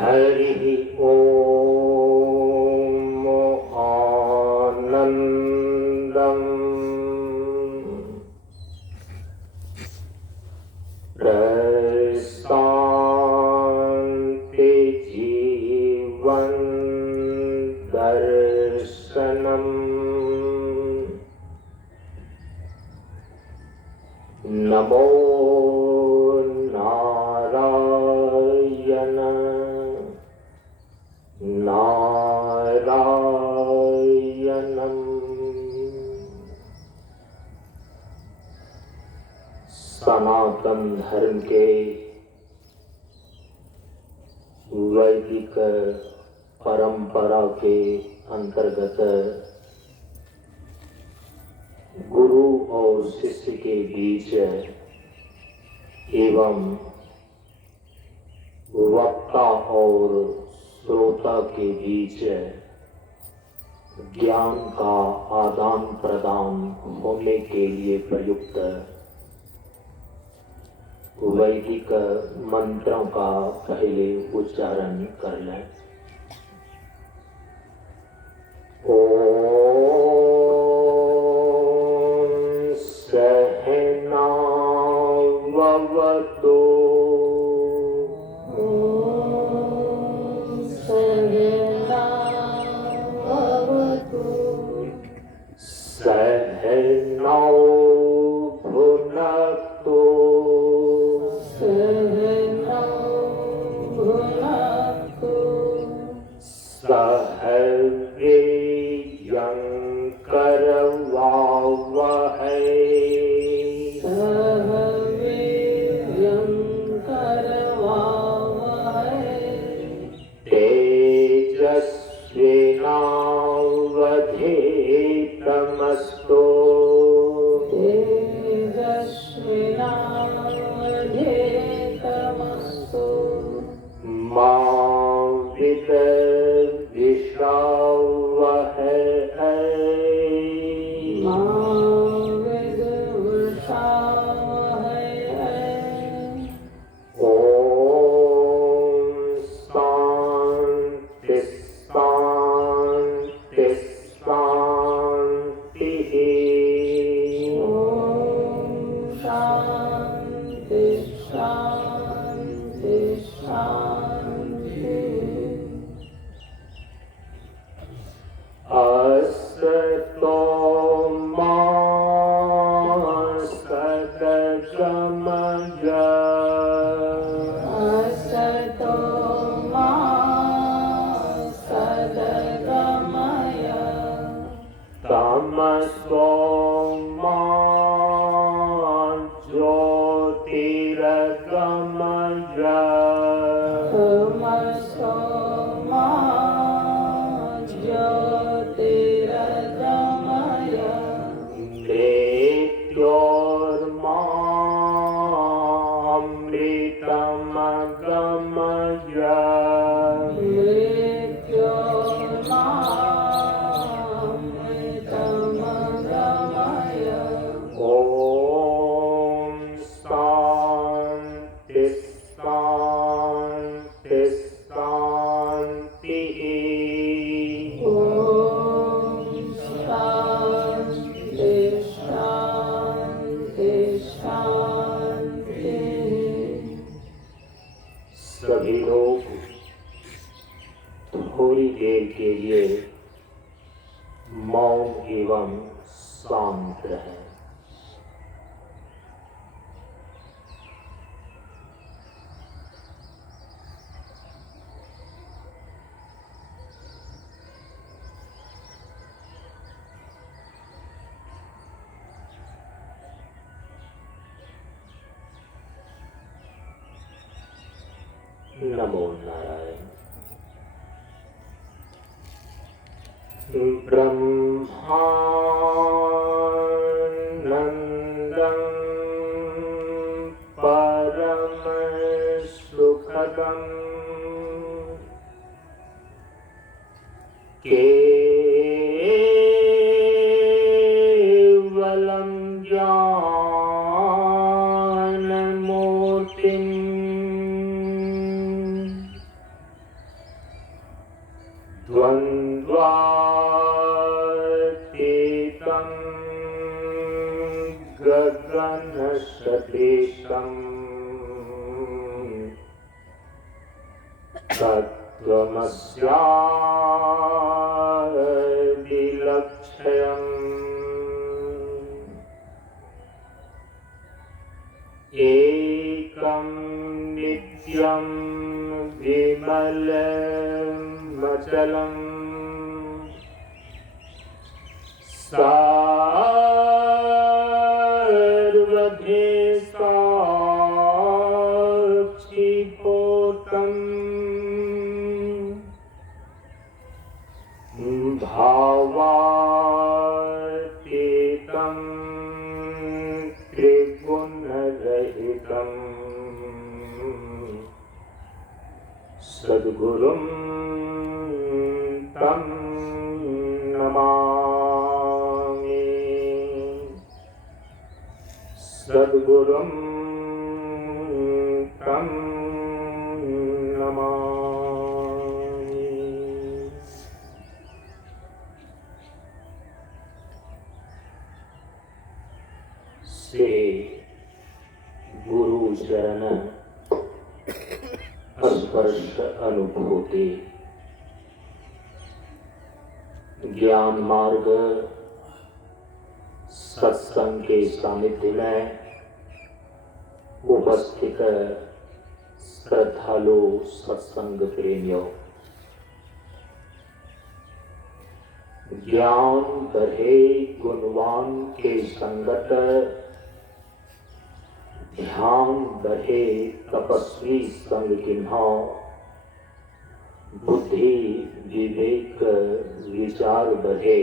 हरि ओम आनंदम प्रशांति जीवन दर्शनम नमो नारायण नारायणम। सनातन धर्म के वैदिक परंपरा के अंतर्गत गुरु और शिष्य के बीच एवं वक्ता और श्रोता के बीच ज्ञान का आदान प्रदान होने के लिए प्रयुक्त वैदिक मंत्रों का पहले उच्चारण कर लें। ओम सहनाववतु सहनौ भुनक्तु सह वीर्यंकरवावहै तेजस्विनावधीतमस्तु मा विद्विषावहै ओम शांति शांति शांति। शांति शांति शांति। असतो मा सद्गमय असतो मा सद्गमय तमसो मा ज्योतिर्गमय तमसो मा ज्योतिर्गमय मृत्योर्मामृतमगमय मृत्योर्मामृतमगमय। ओम शांति शांति शांति। ओम शांति शांति शांति। सभी लोग थोड़ी देर के लिए मौन एवं शांत रहें। नमो नारायण। ब्रह्मानंदं परम सुखदं केवलं ज्ञानमूर्तिं एकम् तत्त्वमस्यादिलक्ष्यम् एकं नित्यं विमलमचलम् सर्वधि साक्षिभूतम् भावातीतं त्रिगुणरहितम् सद्गुरुं तं नमामि। सद्गुरुं तं नमामि। से गुरु चरण स्पर्श अनुभूति ज्ञान मार्ग सत्संग के सानिध्य में उपस्थित श्रद्धालु सत्संग प्रेमियों, ज्ञान बढ़े गुणवान के संगत, ध्यान बढ़े तपस्वी संग किन्हा, बुद्धि विवेक विचार बढ़े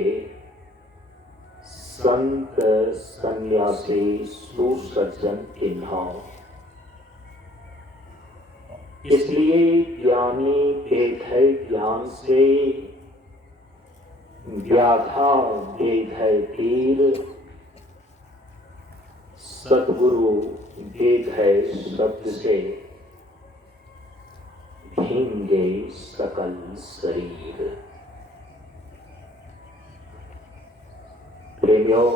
संत सन्यासी सुसज्जन किन्हा। इसलिए ज्ञानी भेद है ज्ञान से, व्याधा भेद है तीर, सद्गुरु भेद है शब्द से, भींगे सकल शरीर। प्रेमियों,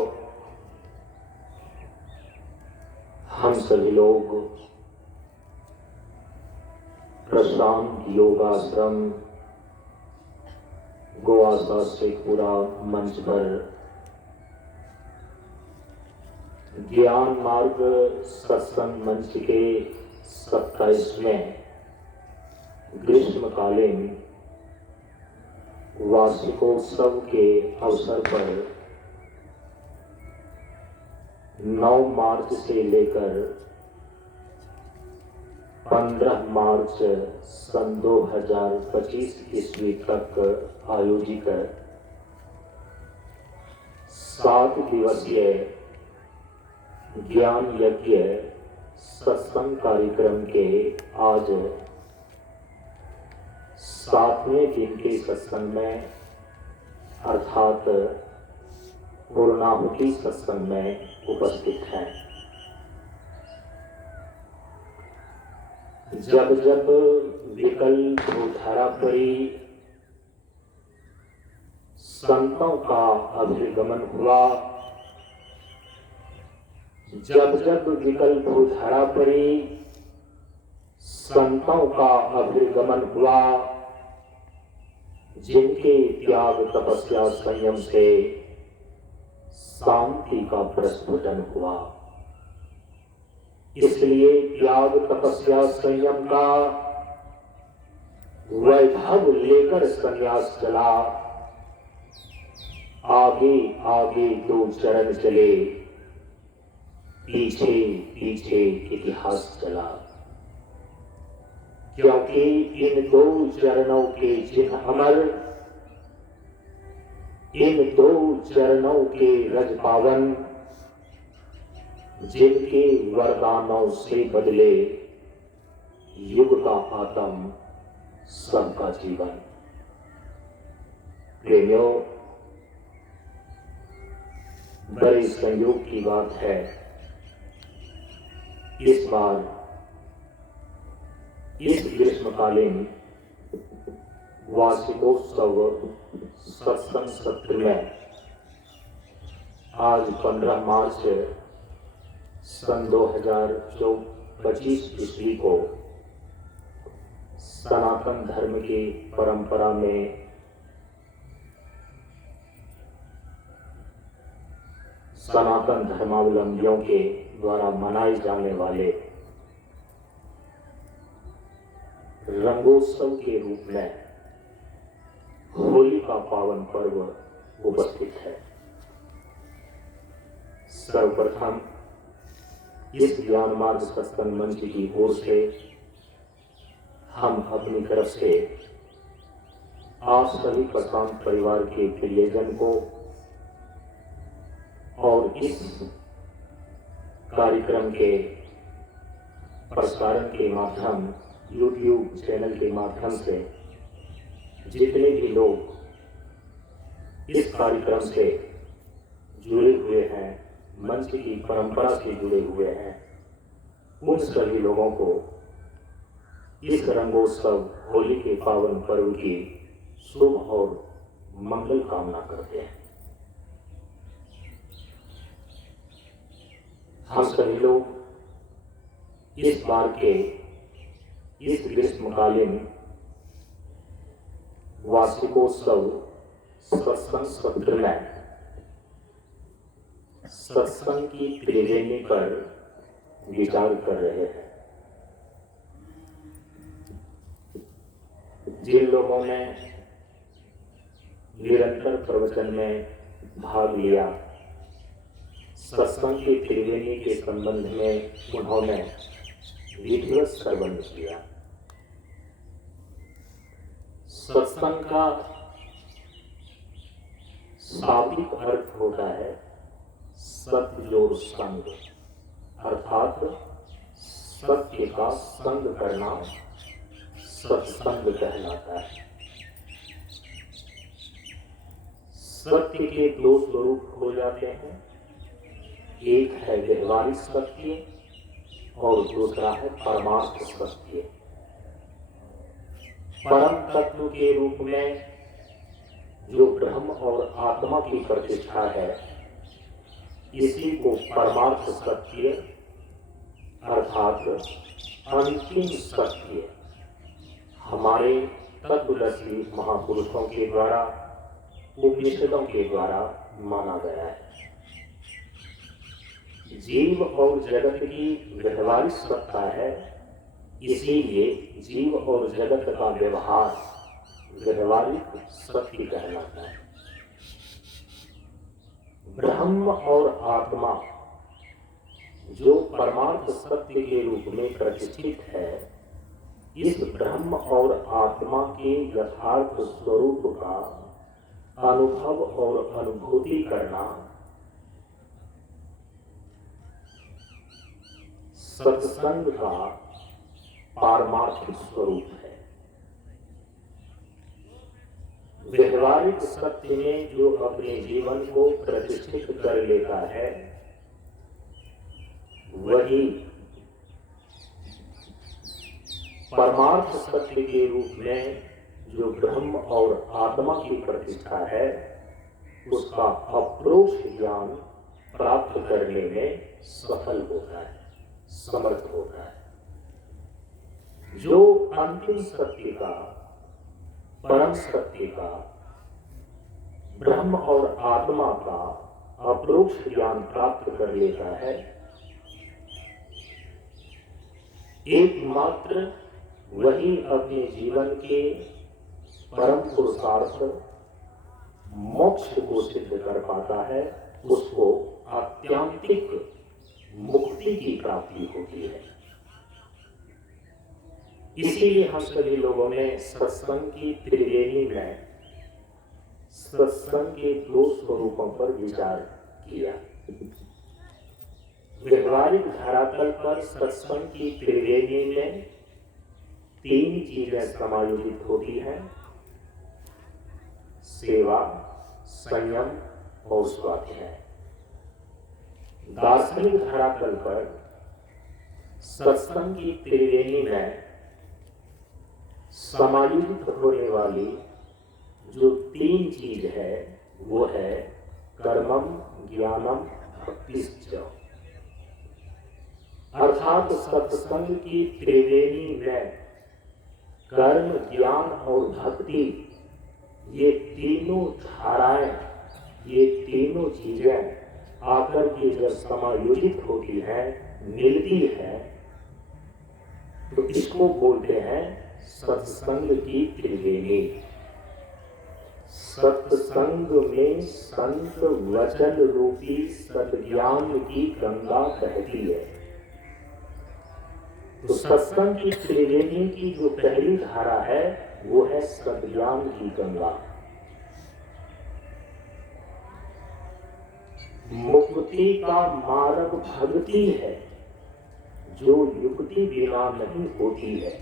हम सभी लोग प्रशांत योगाश्रम गोवासा से पूरा मंच पर ज्ञान मार्ग सत्संग मंच के 27वें ग्रीष्मकालीन वार्षिकोत्सव के अवसर पर 9 मार्च से लेकर 15 मार्च सन 2025 ईस्वी तक आयोजित 7 दिवसीय ज्ञान यज्ञ सत्संग कार्यक्रम के आज 7वें दिन के सत्संग में अर्थात पूर्णाहुति सत्संग में उपस्थित हैं। जब जब विकल भूधारा पड़ी, संतों का अभिगमन हुआ, जब जब विकल भूधारा पड़ी, संतों का अभिगमन हुआ, जिनके त्याग तपस्या संयम से शांति का प्रस्फुटन हुआ। इसलिए त्याग तपस्या संयम का वैभव लेकर संन्यास चला, आगे आगे 2 चरण चले, पीछे पीछे इतिहास चला। क्योंकि इन 2 चरणों के चिन्ह अमर, इन 2 चरणों के रज पावन, जिनके वरदानों से बदले युग का आत्म सबका जीवन। प्रेमियों, बड़े संयोग की बात है, इस बार इस ग्रीष्मकालीन वार्षिकोत्सव सत्संग सत्र में आज 15 मार्च सन 2025 ईस्वी को सनातन धर्म की परंपरा में सनातन धर्मावलंबियों के द्वारा मनाए जाने वाले रंगोत्सव के रूप में होली का पावन पर्व उपस्थित है। सर्वप्रथम इस ज्ञान मार्ग सत्संग मंच की ओर से हम अपनी तरफ से आप सभी प्रशांत परिवार के प्रियजन को और इस कार्यक्रम के प्रसारण के माध्यम YouTube चैनल के माध्यम से जितने भी लोग इस कार्यक्रम से जुड़े हुए हैं, मंच की परंपरा से जुड़े हुए हैं, उन सभी लोगों को इस रंगोत्सव होली के पावन पर्व की शुभ और मंगल कामना करते हैं। हम सभी लोग इस बार के इस ग्रीष्मकालीन वार्षिकोत्सव सत्संग सत्र में सत्संग की त्रिवेणी पर विचार कर रहे हैं। जिन लोगों ने निरंतर प्रवचन में भाग लिया, सत्संग की त्रिवेणी के संबंध में उन्होंने विधिवत श्रवण किया। सत्संग का शाब्दिक अर्थ होता है सत्योर संग, अर्थात सत्य का संग करना सत्संग कहलाता है। सत्य के दो स्वरूप हो जाते हैं, एक है व्यवहारिक सत्य और दूसरा है परमार्थ सत्य। परम तत्व के रूप में जो ब्रह्म और आत्मा की प्रतिष्ठा है, इसी को परमार्थ सत्य अर्थात अंतिम सत्य हमारे तत्वदर्शी महापुरुषों के द्वारा, उपनिषदों के द्वारा माना गया है। जीव और जगत की व्यवहारिक सत्ता है, इसीलिए जीव और जगत का व्यवहार व्यवहारिक सत्य कहलाता है। ब्रह्म और आत्मा जो परमार्थ सत्य के रूप में प्रतिष्ठित है, इस ब्रह्म और आत्मा के यथार्थ स्वरूप का अनुभव और अनुभूति करना सत्संग का पारमार्थिक स्वरूप है। व्यवहारिक सत्य में जो अपने जीवन को प्रतिष्ठित कर लेता है, वही परमार्थ सत्य के रूप में जो ब्रह्म और आत्मा की प्रतिष्ठा है, उसका अप्रोक्ष ज्ञान प्राप्त करने में सफल होता है, समर्थ होता है। जो अंतिम सत्य का, परम सत्य का, ब्रह्म और आत्मा का अप्रोक्ष ज्ञान प्राप्त कर लेता है, एकमात्र वही अपने जीवन के परम पुरुषार्थ मोक्ष को सिद्ध कर पाता है, उसको आत्यांतिक मुक्ति की प्राप्ति होती है। इसीलिए हम सभी लोगों ने सत्संग की त्रिवेणी में सत्संग के दो स्वरूपों पर विचार किया। व्यवहारिक धरातल पर सत्संग की त्रिवेणी में तीन चीजें समायोजित होती हैं: सेवा, संयम और स्वाध्याय। दार्शनिक धरातल पर सत्संग की त्रिवेणी में समायोजित होने वाली जो तीन चीज है, वो है कर्मम, ज्ञानम, भक्तिश्च। अर्थात सत्संग की त्रिवेणी में कर्म, ज्ञान और भक्ति, ये तीनों धाराएं, ये तीनों चीजें आकर के जब समायोजित होती है, मिलती है, तो इसको बोलते हैं सत्संग की त्रिवेणी। सत्संग में संत वचन रूपी सद्ज्ञान की गंगा बहती है। तो सत्संग की त्रिवेणी की जो पहली धारा है वो है सद्ज्ञान की गंगा। मुक्ति का मार्ग भक्ति है, जो युक्ति बिना नहीं होती है।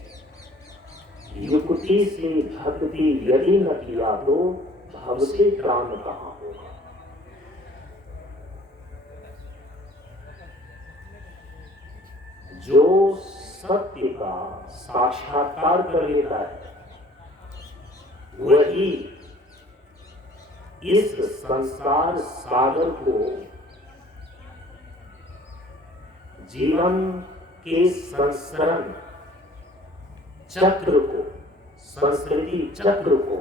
युक्ति से भक्ति यदि न किया तो भव से त्राण कहाँ होगा। जो सत्य का साक्षात्कार कर लेता है, वही इस संसार सागर को, जीवन के संस्करण चक्र को, संस्कृति चक्र को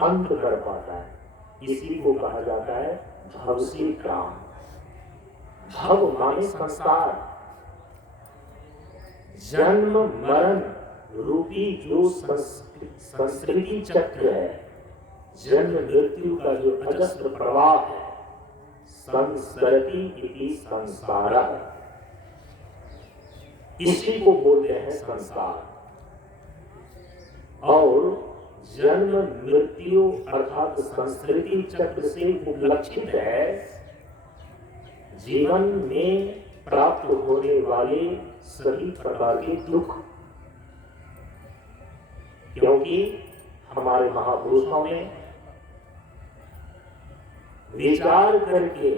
अंत कर पाता है। इसी को कहा जाता है भव से त्राण। भव माने संसार, जन्म मरण रूपी जो संस्कृति चक्र है, जन्म मृत्यु का जो अजस्र प्रवाह है, संस्कृति इति संसारः, इसी को बोलते हैं संसार। और जन्म मृत्यु अर्थात संस्कृति चक्र से उपलक्षित है जीवन में प्राप्त होने वाले सभी प्रकार के दुख। क्योंकि हमारे महापुरुषों ने विचार करके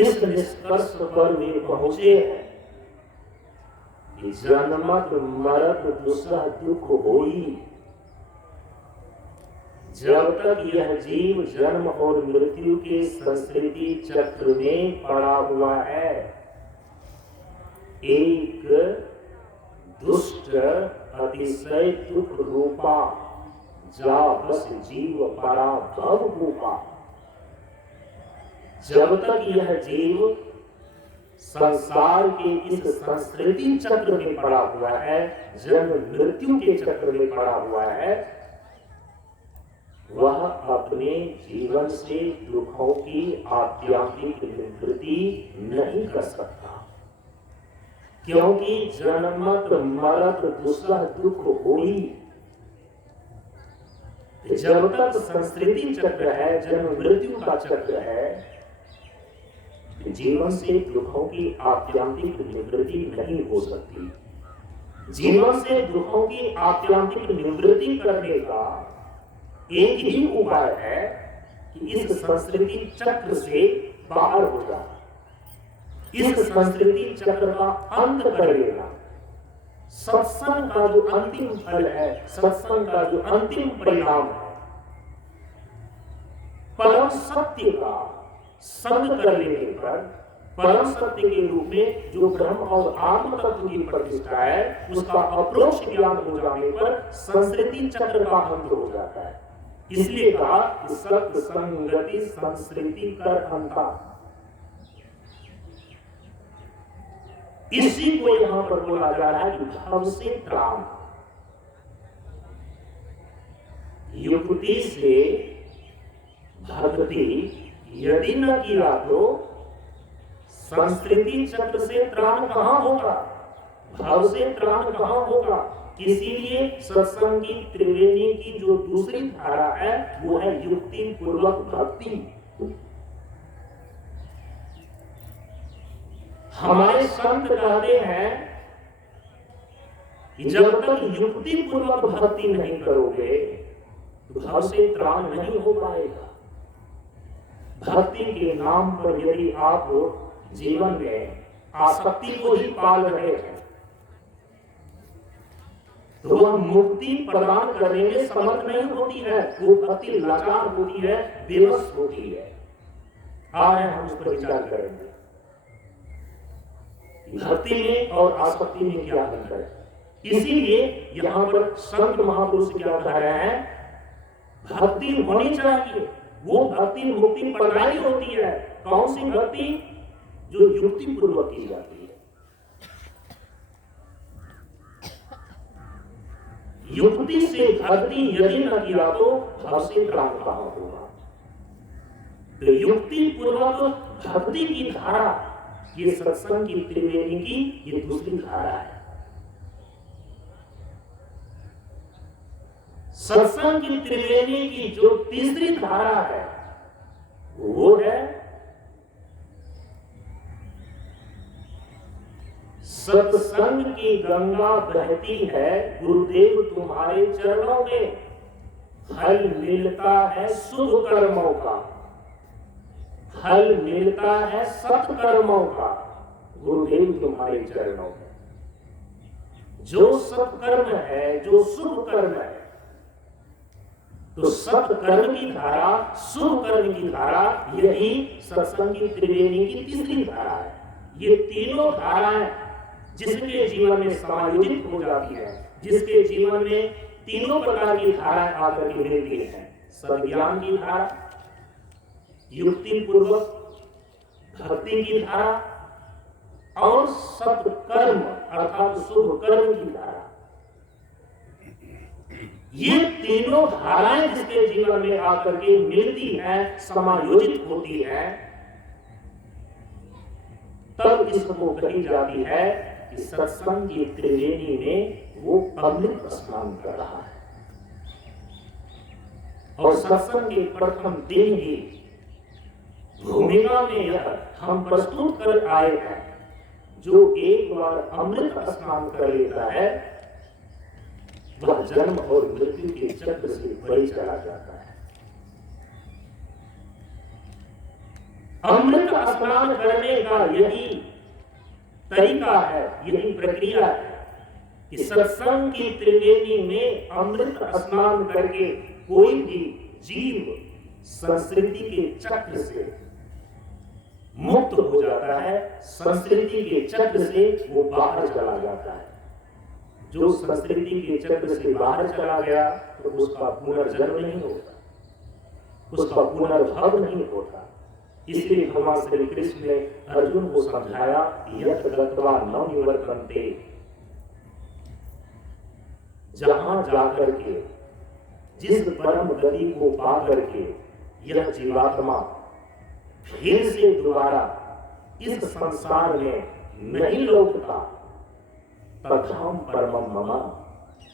इस निष्कर्ष पर वे पहुंचे हैं कि जन्मत मरत दुसह दुख होई। जब तक यह जीव जन्म और मृत्यु के संस्कृति चक्र में पड़ा हुआ है, एक दुष्ट अतिशय दुख रूपा जा बस जीव परा भव भूपा। जब तक यह जीव संसार के इस संस्कृति चक्र में पड़ा हुआ है, जन्म मृत्यु के चक्र में पड़ा हुआ है, वह अपने जीवन से दुखों की आत्यांतिक निवृत्ति नहीं कर सकता। क्योंकि जन्मत मरत दुसह दुख होई। जब तक संस्कृति चक्र है, जन्म मृत्यु का चक्र है, जीवन से दुखों की आत्यांतिक निवृत्ति नहीं हो सकती। जीवन से दुखों की आत्यांतिक निवृत्ति करने का एक ही उपाय है कि इस संस्कृति चक्र से बाहर हो जाए, इस संस्कृति चक्र का अंत कर लेना। सत्संग का जो अंतिम फल है, सत्संग का जो अंतिम परिणाम है, परम सत्य का संग कर लेने पर, परम सत्य के रूप में जो ब्रह्म और आत्म तत्व की प्रतिष्ठा है, उसका अप्रोक्ष ज्ञान हो जाने पर संस्कृति चक्र का अंत हो जाता है। इसलिए कहा कि सत्संगति संस्कृति कर अंता। इसी को यहां पर बोला जा रहा है कि भव से त्राण। युक्ति से भक्ति यदि न किया तो संस्कृति चक्र से त्राण कहां होगा, भव से त्राण कहां होगा। इसीलिए सत्संग की त्रिवेणी की जो दूसरी धारा है वो है युक्ति पूर्वक भक्ति। हमारे संत कहते हैं कि जब तक युक्ति पूर्वक भक्ति नहीं करोगे तो भव से त्राण नहीं हो पाएगा। भक्ति के नाम पर यदि आप जीवन में आसक्ति को ही पाल रहे हैं तो वह मुक्ति प्रदान करने में समर्थ नहीं होती है। वो भक्ति लाचार होती है, बेबस होती है। आ रहे हैं, हम उस पर विचार करेंगे। भक्ति में और आसक्ति में क्या अंतर है। इसीलिए यहां पर संत महापुरुष क्या कह रहे हैं, भक्ति होनी चाहिए। वो भक्ति मुक्ति प्रदायी होती है। कौन सी भक्ति? जो युक्ति पूर्वक की जाती है। युक्ति से भक्ति यदि न किया तो भव से त्राण कहां होगा। तो युक्ति पूर्वक भक्ति की धारा, ये सत्संग की त्रिवेणी की ये दूसरी धारा है। सत्संग की त्रिवेणी की जो तीसरी धारा है वो है सत्संग की गंगा बहती है गुरुदेव तुम्हारे चरणों में, फल मिलता है शुभ कर्मों का, फल मिलता है सत्कर्मों का, गुरुदेव तुम्हारे चरणों में। जो सत्कर्म है, जो शुभ कर्म है, तो सत्कर्म की धारा, शुभ कर्म की धारा, यही सत्संग की त्रिवेणी की तीसरी धारा है। ये तीनों धाराएं जिसके जीवन में समायोजित हो जाती है, जिसके जीवन में तीनों प्रकार की धाराएं आकर के मिलती हैं, सज्ञान की धारा, युक्ति पूर्वक भक्ति की धारा और सत्कर्म अर्थात शुभ कर्म की धारा, ये तीनों धाराएं जिसके जीवन में आकर के मिलती हैं, समायोजित होती हैं, तब इसको कही जाती है कि सत्संग की त्रिवेणी में वो अमृत स्नान कर रहा है। और सत्संग के प्रथम दिन ही भूमिका में यह हम प्रस्तुत कर आए हैं, जो एक बार अमृत स्नान कर लेता है वह जन्म और मृत्यु के चक्र से बड़ी चला जाता है। अमृत स्नान करने का यही तरीका है, यही प्रक्रिया है कि सत्संग की त्रिवेणी में अमृत स्नान करके कोई भी जीव संस्कृति के चक्र से मुक्त हो जाता है, संस्कृति के चक्र से वो बाहर चला जाता है। जो संस्कृति के चक्र से बाहर चला गया तो उसका पुनर्जन्म नहीं होता, उसका पुनर्भव नहीं होता। इसलिए भगवान श्री कृष्ण ने अर्जुन को समझाया, यत् गत्वा न निवर्तन्ते, जहां जाकर के, जिस परम गति को पा करके यह जीवात्मा फिर से दोबारा इस संसार में नहीं लौटता, तद्धाम परमं मम,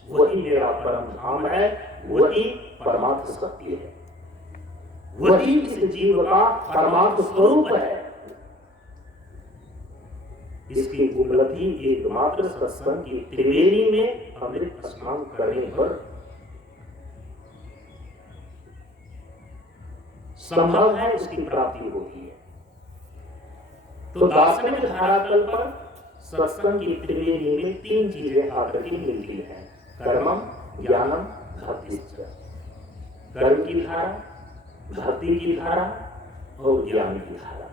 वही मेरा परम धाम है, वही परमात्म सत्य है, वही इस जीव का परमात्म स्वरूप है। इसकी उपलब्धि एकमात्र सत्संग की त्रिवेणी में अमृत स्नान करने पर संभव है, उसकी प्राप्ति होती है। तो दार्शनिक धरातल पर सत्संग की त्रिवेणी में तीन चीजें आकर के मिलती हैं, कर्मम, ज्ञानम, भक्ति। कर्म की धारा, भक्ति की धारा और ज्ञान की धारा।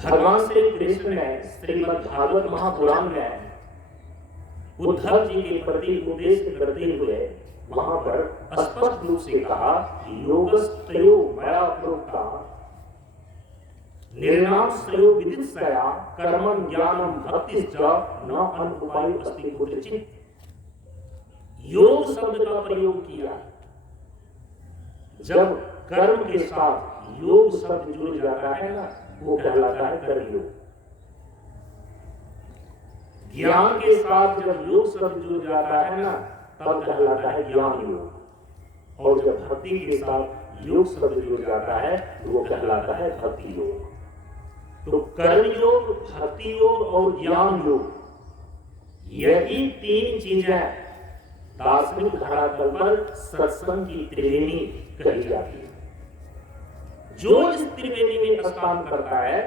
भगवान श्री कृष्ण ने श्रीमद् भागवत महापुराण में उद्धव जी के प्रति उपदेश करते हुए वहां पर स्पष्ट रूप से कहा, योगस्त्रयो मया प्रोक्ता निर्णाम श्रेयो विदित्सया कर्मं ज्ञानम भक्तिश्च न अनुपायो अस्ति कुत्रचित्। योग शब्द का प्रयोग किया। जब कर्म के साथ योग शब्द जुड़ जाता है ना, वो कहलाता है कर्म योग। ज्ञान के साथ जब योग शब्द जुड़ जाता है ना, तब कहलाता है ज्ञान योग। और जब भक्ति के साथ योग शब्द जुड़ जाता है तो वो कहलाता है भक्ति योग। तो कर्म योग, भक्ति योग और ज्ञान योग, यही तीन चीजें दार्शनिक धरातल पर सत्संग की त्रिवेणी कही जाती है। जो इस त्रिवेणी में स्नान करता है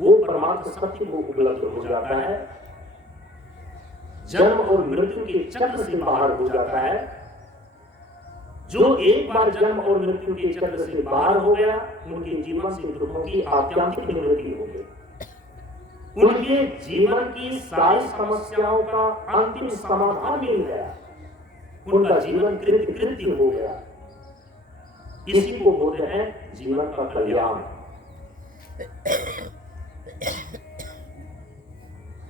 वो परमात्म सत्य को उपलब्ध हो जाता है, जन्म और मृत्यु के चक्र से बाहर हो जाता है जो एक बार जन्म और मृत्यु के चक्र से बाहर हो गया, उनके जीवन से दुखों की आत्यांतिक निवृत्ति हो गई। उनके जीवन की सारी समस्याओं का अंतिम समाधान मिल गया, उनका जीवन कृत्य हो गया। इसी को बोलते हैं जीवन का कल्याण।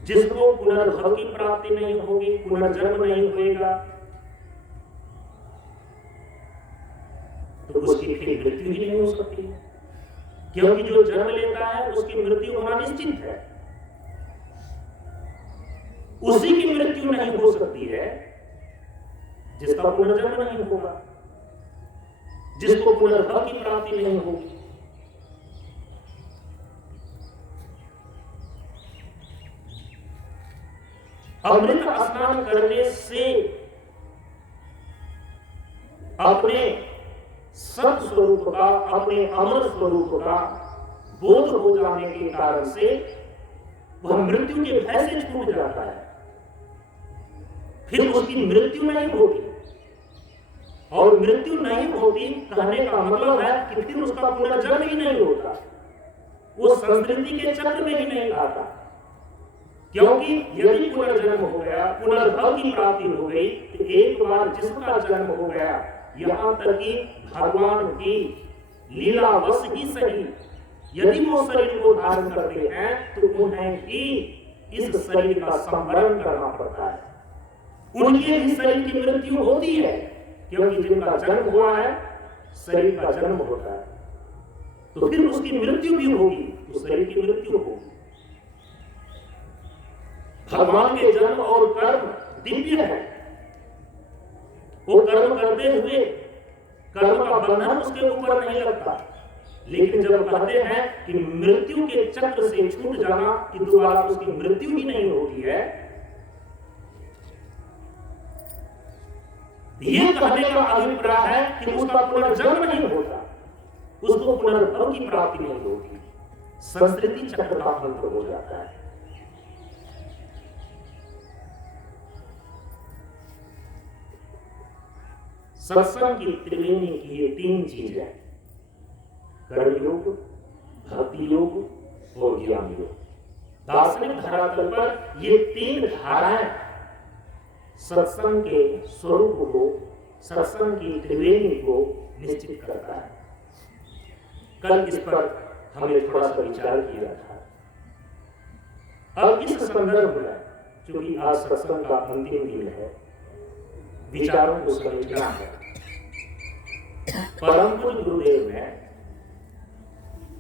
जिसको पुनर्भव की प्राप्ति नहीं होगी, पुनर्जन्म नहीं होगा, तो उसकी फिर मृत्यु ही नहीं हो सकती, क्योंकि जो जन्म लेता है उसकी मृत्यु होना निश्चित है। उसी की मृत्यु नहीं हो सकती है जिसका पुनर्जन्म नहीं होगा, जिसको पुनर्भव की प्राप्ति नहीं होगी। अमृत स्नान करने से अपने सत स्वरूप का, अपने अमर स्वरूप का बोध हो जाने के कारण से वह मृत्यु के भय से छूट जाता है। फिर उसकी मृत्यु नहीं होती, और मृत्यु नहीं होती कहने का मतलब है कि फिर उसका पुनर्जन्म ही नहीं होता, वो संस्कृति के चक्र में ही नहीं आता। क्योंकि यदि पुनर्जन्म हो गया, पुनर्भव की प्राप्ति हो गई, तो एक बार जिसका जन्म हो गया, यहां तक कि भगवान की लीलावश ही सही, यदि वो शरीर को धारण करते हैं तो उन्हें ही इस शरीर का संवरण करना पड़ता है। उनके भी शरीर की मृत्यु होती है, क्योंकि जिनका जन्म हुआ है शरीर का जन्म होता है, तो फिर उसकी मृत्यु भी होगी, तो शरीर की मृत्यु होगी। भगवान के जन्म और कर्म दिव्य है। वो कर्म करते हुए कर्म का बंधन उसके ऊपर नहीं लगता, लेकिन जब कहते हैं कि मृत्यु के चक्र से छूट जाना, कि दोबारा उसकी मृत्यु ही नहीं होती है, ये कहने का अभिप्राय है कि उसका पुनर्जन्म नहीं होता, उसको पुनर्भव की प्राप्ति नहीं होती, संस्कृति चक्र का अंत हो जाता है। सत्संग की त्रिवेणी की ये तीन चीजें, कर्मयोग, भक्ति योग और ज्ञान योग, दार्शनिक धरातल पर ये तीन धाराएं सत्संग के स्वरूप को, सत्संग की त्रिवेणी को निश्चित करता है। कल इस पर हमने थोड़ा सा विचार किया था। अब इस संदर्भ में, क्योंकि आज सत्संग का अंतिम दिन है, विचारों को समझना है। परम पूज्य गुरुदेव ने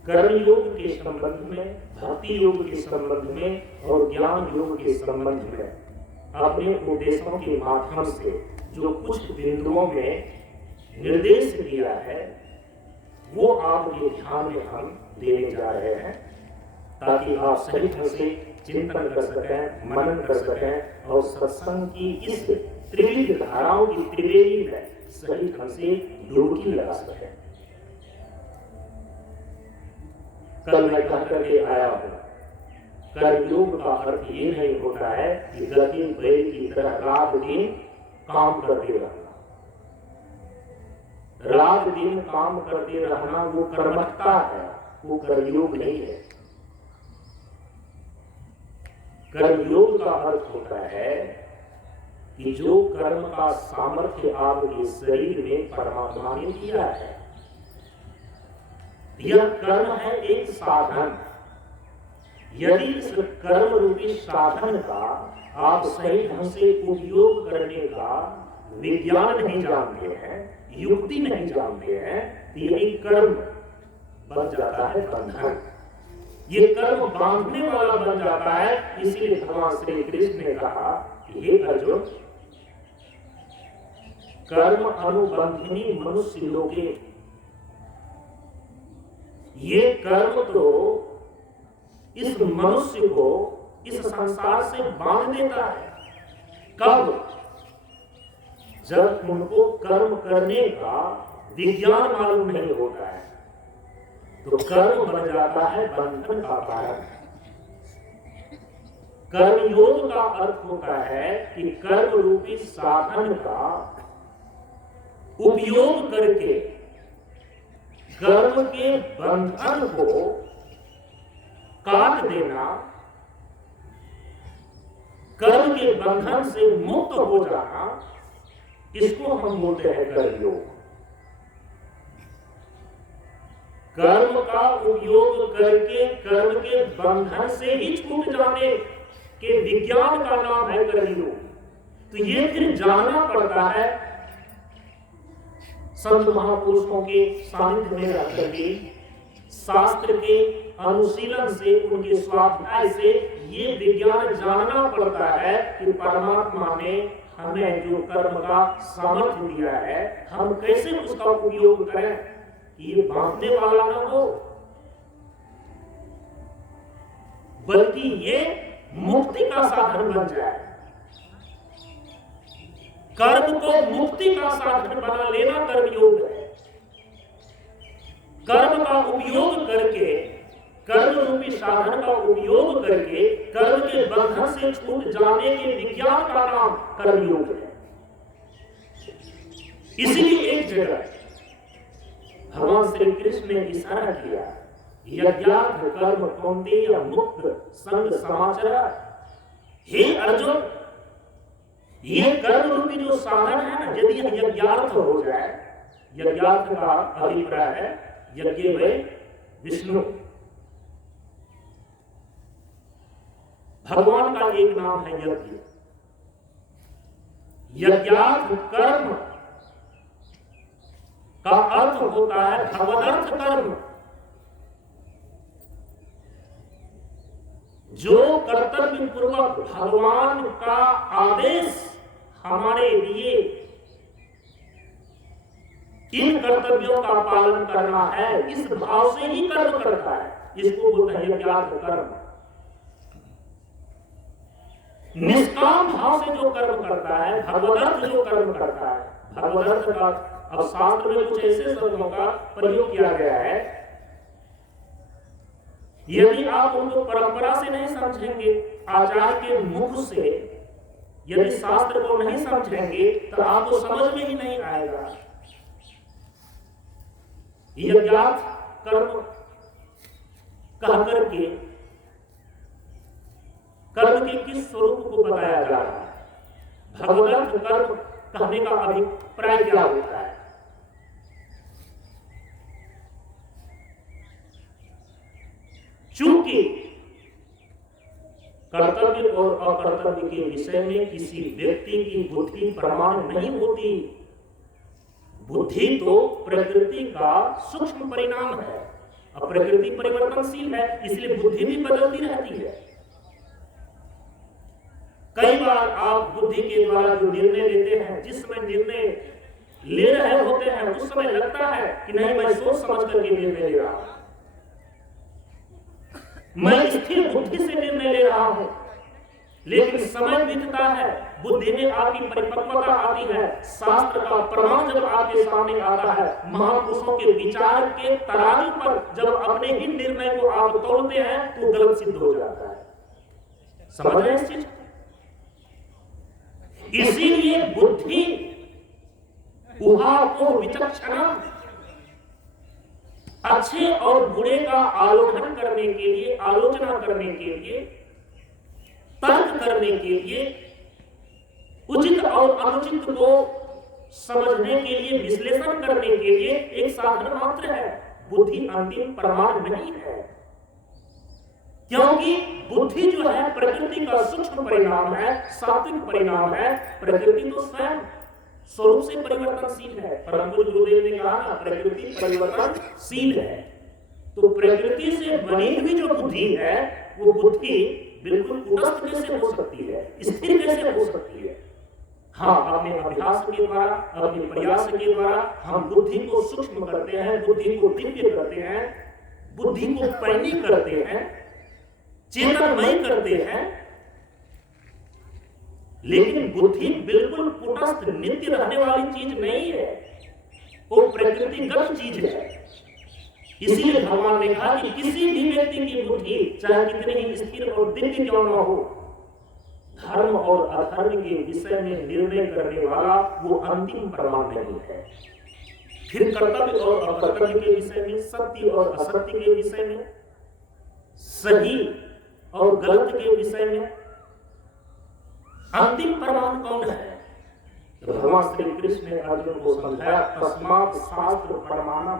कर्म योग के संबंध में, भक्ति योग के संबंध में और ज्ञान योग के संबंध में अपने उपदेशों के माध्यम से जो कुछ बिंदुओं में निर्देश दिया है, वो आपके ध्यान में हम देने जा रहे हैं, ताकि आप सही ढंग से चिंतन कर सकें, मनन कर सकें और सत्संग की इस त्रिविध धाराओं की त्रिवेणी में सही ढंग से डुबकी लगा सके। कल मैं कह करके आया हूं, कर्मयोग का अर्थ ये नहीं होता है कि गति बैल की तरह रात दिन काम करते रहना। रात दिन काम करते रहना वो कर्मठता है, वो कर्मयोग नहीं है। कर्मयोग का अर्थ होता है कि जो कर्म का सामर्थ्य आपके शरीर में परमात्मा ने दिया है, यह कर्म है एक साधन। यदि इस कर्म रूपी साधन का आप सही ढंग से उपयोग करने का विज्ञान नहीं जानते हैं, युक्ति नहीं जानते हैं, तो यही कर्म बन जाता है बंधन। ये कर्म बांधने वाला बन जाता है। इसीलिए भगवान श्री कृष्ण ने कहा कि हे अर्जुन, कर्म अनुबंधिनी मनुष्य लोगे, ये कर्म तो इस मनुष्य को इस संसार से बांध देता है। कब? जब उनको कर्म करने का विज्ञान मालूम नहीं होता है, तो कर्म बन जाता है बंधन का कारण। कर्मयोग का अर्थ होता है कि कर्म रूपी साधन का उपयोग करके कर्म के बंधन को काट देना, कर्म के बंधन से मुक्त हो जाना, इसको हम बोलते हैं कर्मयोग। कर्म का उपयोग करके कर्म के बंधन से ही छूट जाने के विज्ञान का नाम है कर्मयोग। तो ये फिर जानना पड़ता है संत महापुरुषों के सानिध्य में रह करके, शास्त्र के अनुशीलन से, उनके स्वाध्याय से ये विज्ञान जानना पड़ता है कि परमात्मा ने हमें जो कर्म का सामर्थ्य दिया है, हम कैसे उसका उपयोग करें, ये बांटने वाला न हो, बल्कि ये मुक्ति का साधन बन जाए। कर्म को मुक्ति का साधन बना लेना कर्मयोग है। कर्म का उपयोग करके, कर्म रूपी साधन का उपयोग करके कर्म के बंधन से छूट जाने के विज्ञान का नाम कर्मयोग है। इसीलिए एक जगह भगवान श्री कृष्ण ने इशारा किया, यज्ञार्थ कर्म कौन्तेय मुक्त संग समाचरा। हे अर्जुन, ये कर्म रूपी जो साधन है ना, यदि यह यज्ञार्थ हो जाए, यज्ञार्थ का अभिप्राय है यज्ञ में विष्णु, भगवान का एक नाम है यज्ञ। यज्ञार्थ कर्म का अर्थ होता है भगवदर्थ कर्म। जो कर्तव्य पूर्वक भगवान का आदेश हमारे लिए इन कर्तव्यों का पालन करना है, इस भाव से ही कर्म करता है, इसको बोलते हैं यज्ञार्थ कर्म। निष्काम भाव से जो कर्म करता है, भगवदर्थ जो कर्म करता है, भगवदर्थ का अब शास्त्र में कुछ ऐसे शब्दों का प्रयोग किया गया है, यदि आप उनको परंपरा से नहीं समझेंगे, आचार्य के मुख से यदि शास्त्र को नहीं समझेंगे, तो आपको समझ में ही नहीं आएगा। यज्ञार्थ कर्म कह करके कर्म के किस स्वरूप को बताया जा रहा है, भगवदर्थ कर्म कहने का अभिप्राय क्या होता है। चूंकि कर्तव्य और अकर्तव्य के विषय में किसी व्यक्ति की बुद्धि प्रमाण नहीं होती, बुद्धि तो प्रकृति का सूक्ष्म परिणाम है, और प्रकृति परिवर्तनशील है, इसलिए बुद्धि भी बदलती रहती है। कई बार आप बुद्धि के द्वारा जो निर्णय लेते हैं, जिस समय निर्णय ले रहे होते हैं उस समय लगता है कि नहीं, मैं सोच समझ करके निर्णय ले रहा हूं, मैं स्थिर बुद्धि से निर्णय ले रहा हूं, लेकिन समय बीतता है, बुद्धि में आपकी परिपक्वता आती है, शास्त्र का प्रमाण जब आपके सामने आता है, महापुरुषों के विचार के तराजू पर जब अपने ही निर्णय को आप तोड़ते हैं तो गलत सिद्ध हो जाता है। समझ रहे हैं इस चीज? इसीलिए बुद्धि को विचक्षणा, अच्छे और बुरे का आलोकन करने के लिए, आलोचना करने के लिए, तर्क करने के लिए, उचित और अनुचित को समझने के लिए, विश्लेषण करने के लिए एक साधन मात्र है। बुद्धि अंतिम प्रमाण नहीं है, क्योंकि बुद्धि जो है प्रकृति का सूक्ष्म परिणाम है, सात्विक परिणाम है। प्रकृति तो स्वयं स्वरूप से परिवर्तनशील है, परंतु गुरुदेव ने कहा ना, प्रकृति परिवर्तनशील है। तो प्रकृति से बनी हुई जो बुद्धि है, वो बुद्धि बिल्कुल कुटस्थ कैसे हो सकती है, स्थिर कैसे हो सकती है। हाँ, अपने अभ्यास के द्वारा, अपने प्रयास के द्वारा हम बुद्धि को सूक्ष्म करते हैं, बुद्धि को दिव्य करते हैं, बुद्धि को पैनी करते हैं, चेतनमय करते हैं, लेकिन बुद्धि बिल्कुल कुटस्थ नित्य रहने वाली चीज नहीं है, वो प्रकृतिगत चीज है। इसीलिए भगवान ने कहा कि किसी भी व्यक्ति की बुद्धि चाहे कितनी ही स्थिर और दिव्य क्यों न हो, धर्म और अधर्म के विषय में निर्णय करने वाला वो अंतिम प्रमाण नहीं है। फिर कर्तव्य और अकर्तव्य के विषय में, सत्य और असत्य के विषय में, सही और गलत के विषय में अंतिम प्रमाण कौन है? भगवान श्री कृष्ण ने अर्जुन को समझाया, तस्मात् शास्त्र प्रमाणम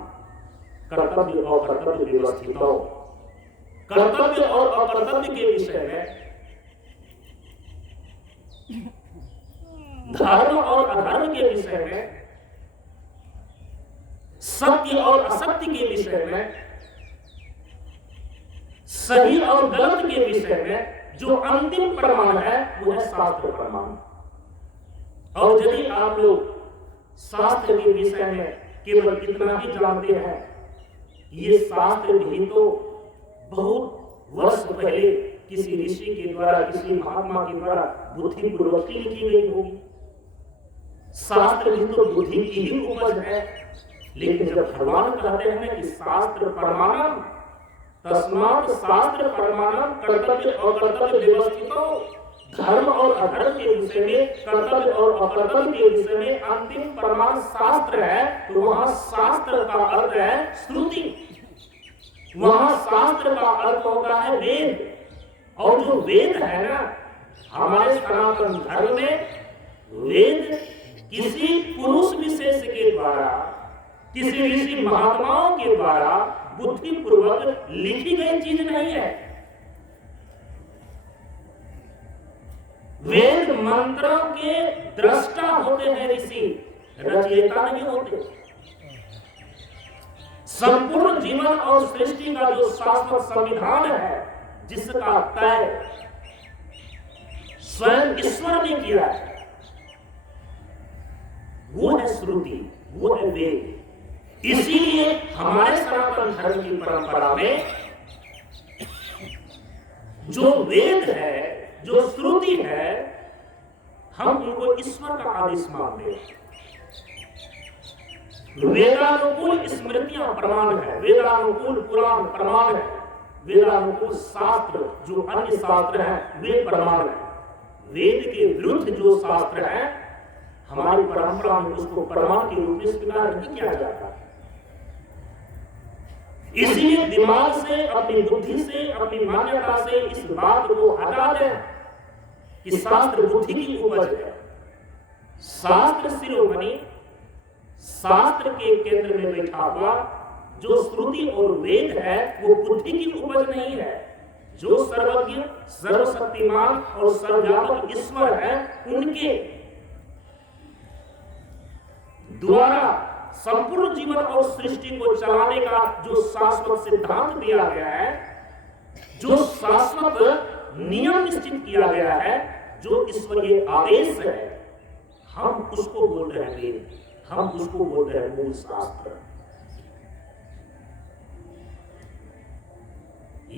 कर्तव्य और कर्तव्य व्यवस्थितो। कर्तव्य और अकर्तव्य के विषय में, धर्म और अधर्म के विषय में, सत्य और असत्य के विषय में, सही और गलत के विषय में जो अंतिम प्रमाण है वो है शास्त्र प्रमाण। और यदि आप लोग शास्त्र के विषय में केवल इतना ही जानते हैं, ये शास्त्र भी तो बहुत वर्ष पहले किसी ऋषि के द्वारा, किसी महात्मा के द्वारा बुद्धिपूर्वक लिखी गई होगी। शास्त्र भी तो बुद्धि की ही उपज है। लेकिन जब भगवान कहते हैं कि शास्त्र प्रमाणम, तस्मात् शास्त्र प्रमाणम कर्तव्य और कर्तव्य व्यवस्थितो, धर्म और अधर्म के विषय में, कर्तव्य और अकर्तव्य के विषय में अंतिम प्रमाण शास्त्र है, तो वहां शास्त्र का अर्थ है श्रुति, वहां शास्त्र का अर्थ होता है वेद। और जो वेद है ना, हमारे सनातन धर्म में वेद किसी पुरुष विशेष के द्वारा, किसी ऋषि महात्माओं के द्वारा बुद्धिपूर्वक लिखी गई चीज नहीं है। वेद मंत्रों के दृष्टा होते हैं ऋषि, रचयिता नहीं होते। संपूर्ण जीवन और सृष्टि का जो शाश्वत संविधान है, जिसका तय स्वयं ईश्वर ने किया है, वो है श्रुति, वो है वेद। इसीलिए हमारे सनातन धर्म की परंपरा में जो वेद है, जो श्रुति है, हम उनको ईश्वर का आदेश मानते हैं। वेदानुकूल स्मृतियां प्रमाण है, वेदानुकूल पुराण प्रमाण है, वेदानुकूल शास्त्र जो अन्य शास्त्र हैं वे प्रमाण है। वेद के विरुद्ध जो शास्त्र है, हमारी परंपरा में उसको प्रमाण के रूप में स्वीकार नहीं किया जाता। इसलिए दिमाग से, अपनी बुद्धि से, अपनी मान्यता से इस बात को हटा दें कि शास्त्र बुद्धि की उपज है। शास्त्र शिरोमणि, शास्त्र के केंद्र में बैठा हुआ जो श्रुति और वेद है, वो बुद्धि की उपज नहीं है। जो सर्वज्ञ, सर्वशक्तिमान और सर्वव्यापक ईश्वर है, उनके द्वारा संपूर्ण जीवन और सृष्टि को चलाने का जो शाश्वत सिद्धांत दिया गया है, जो शाश्वत नियम निश्चित किया गया है, जो ईश्वरीय आदेश है, हम उसको बोल रहे हैं वेद, हम उसको बोल रहे हैं मूल शास्त्र।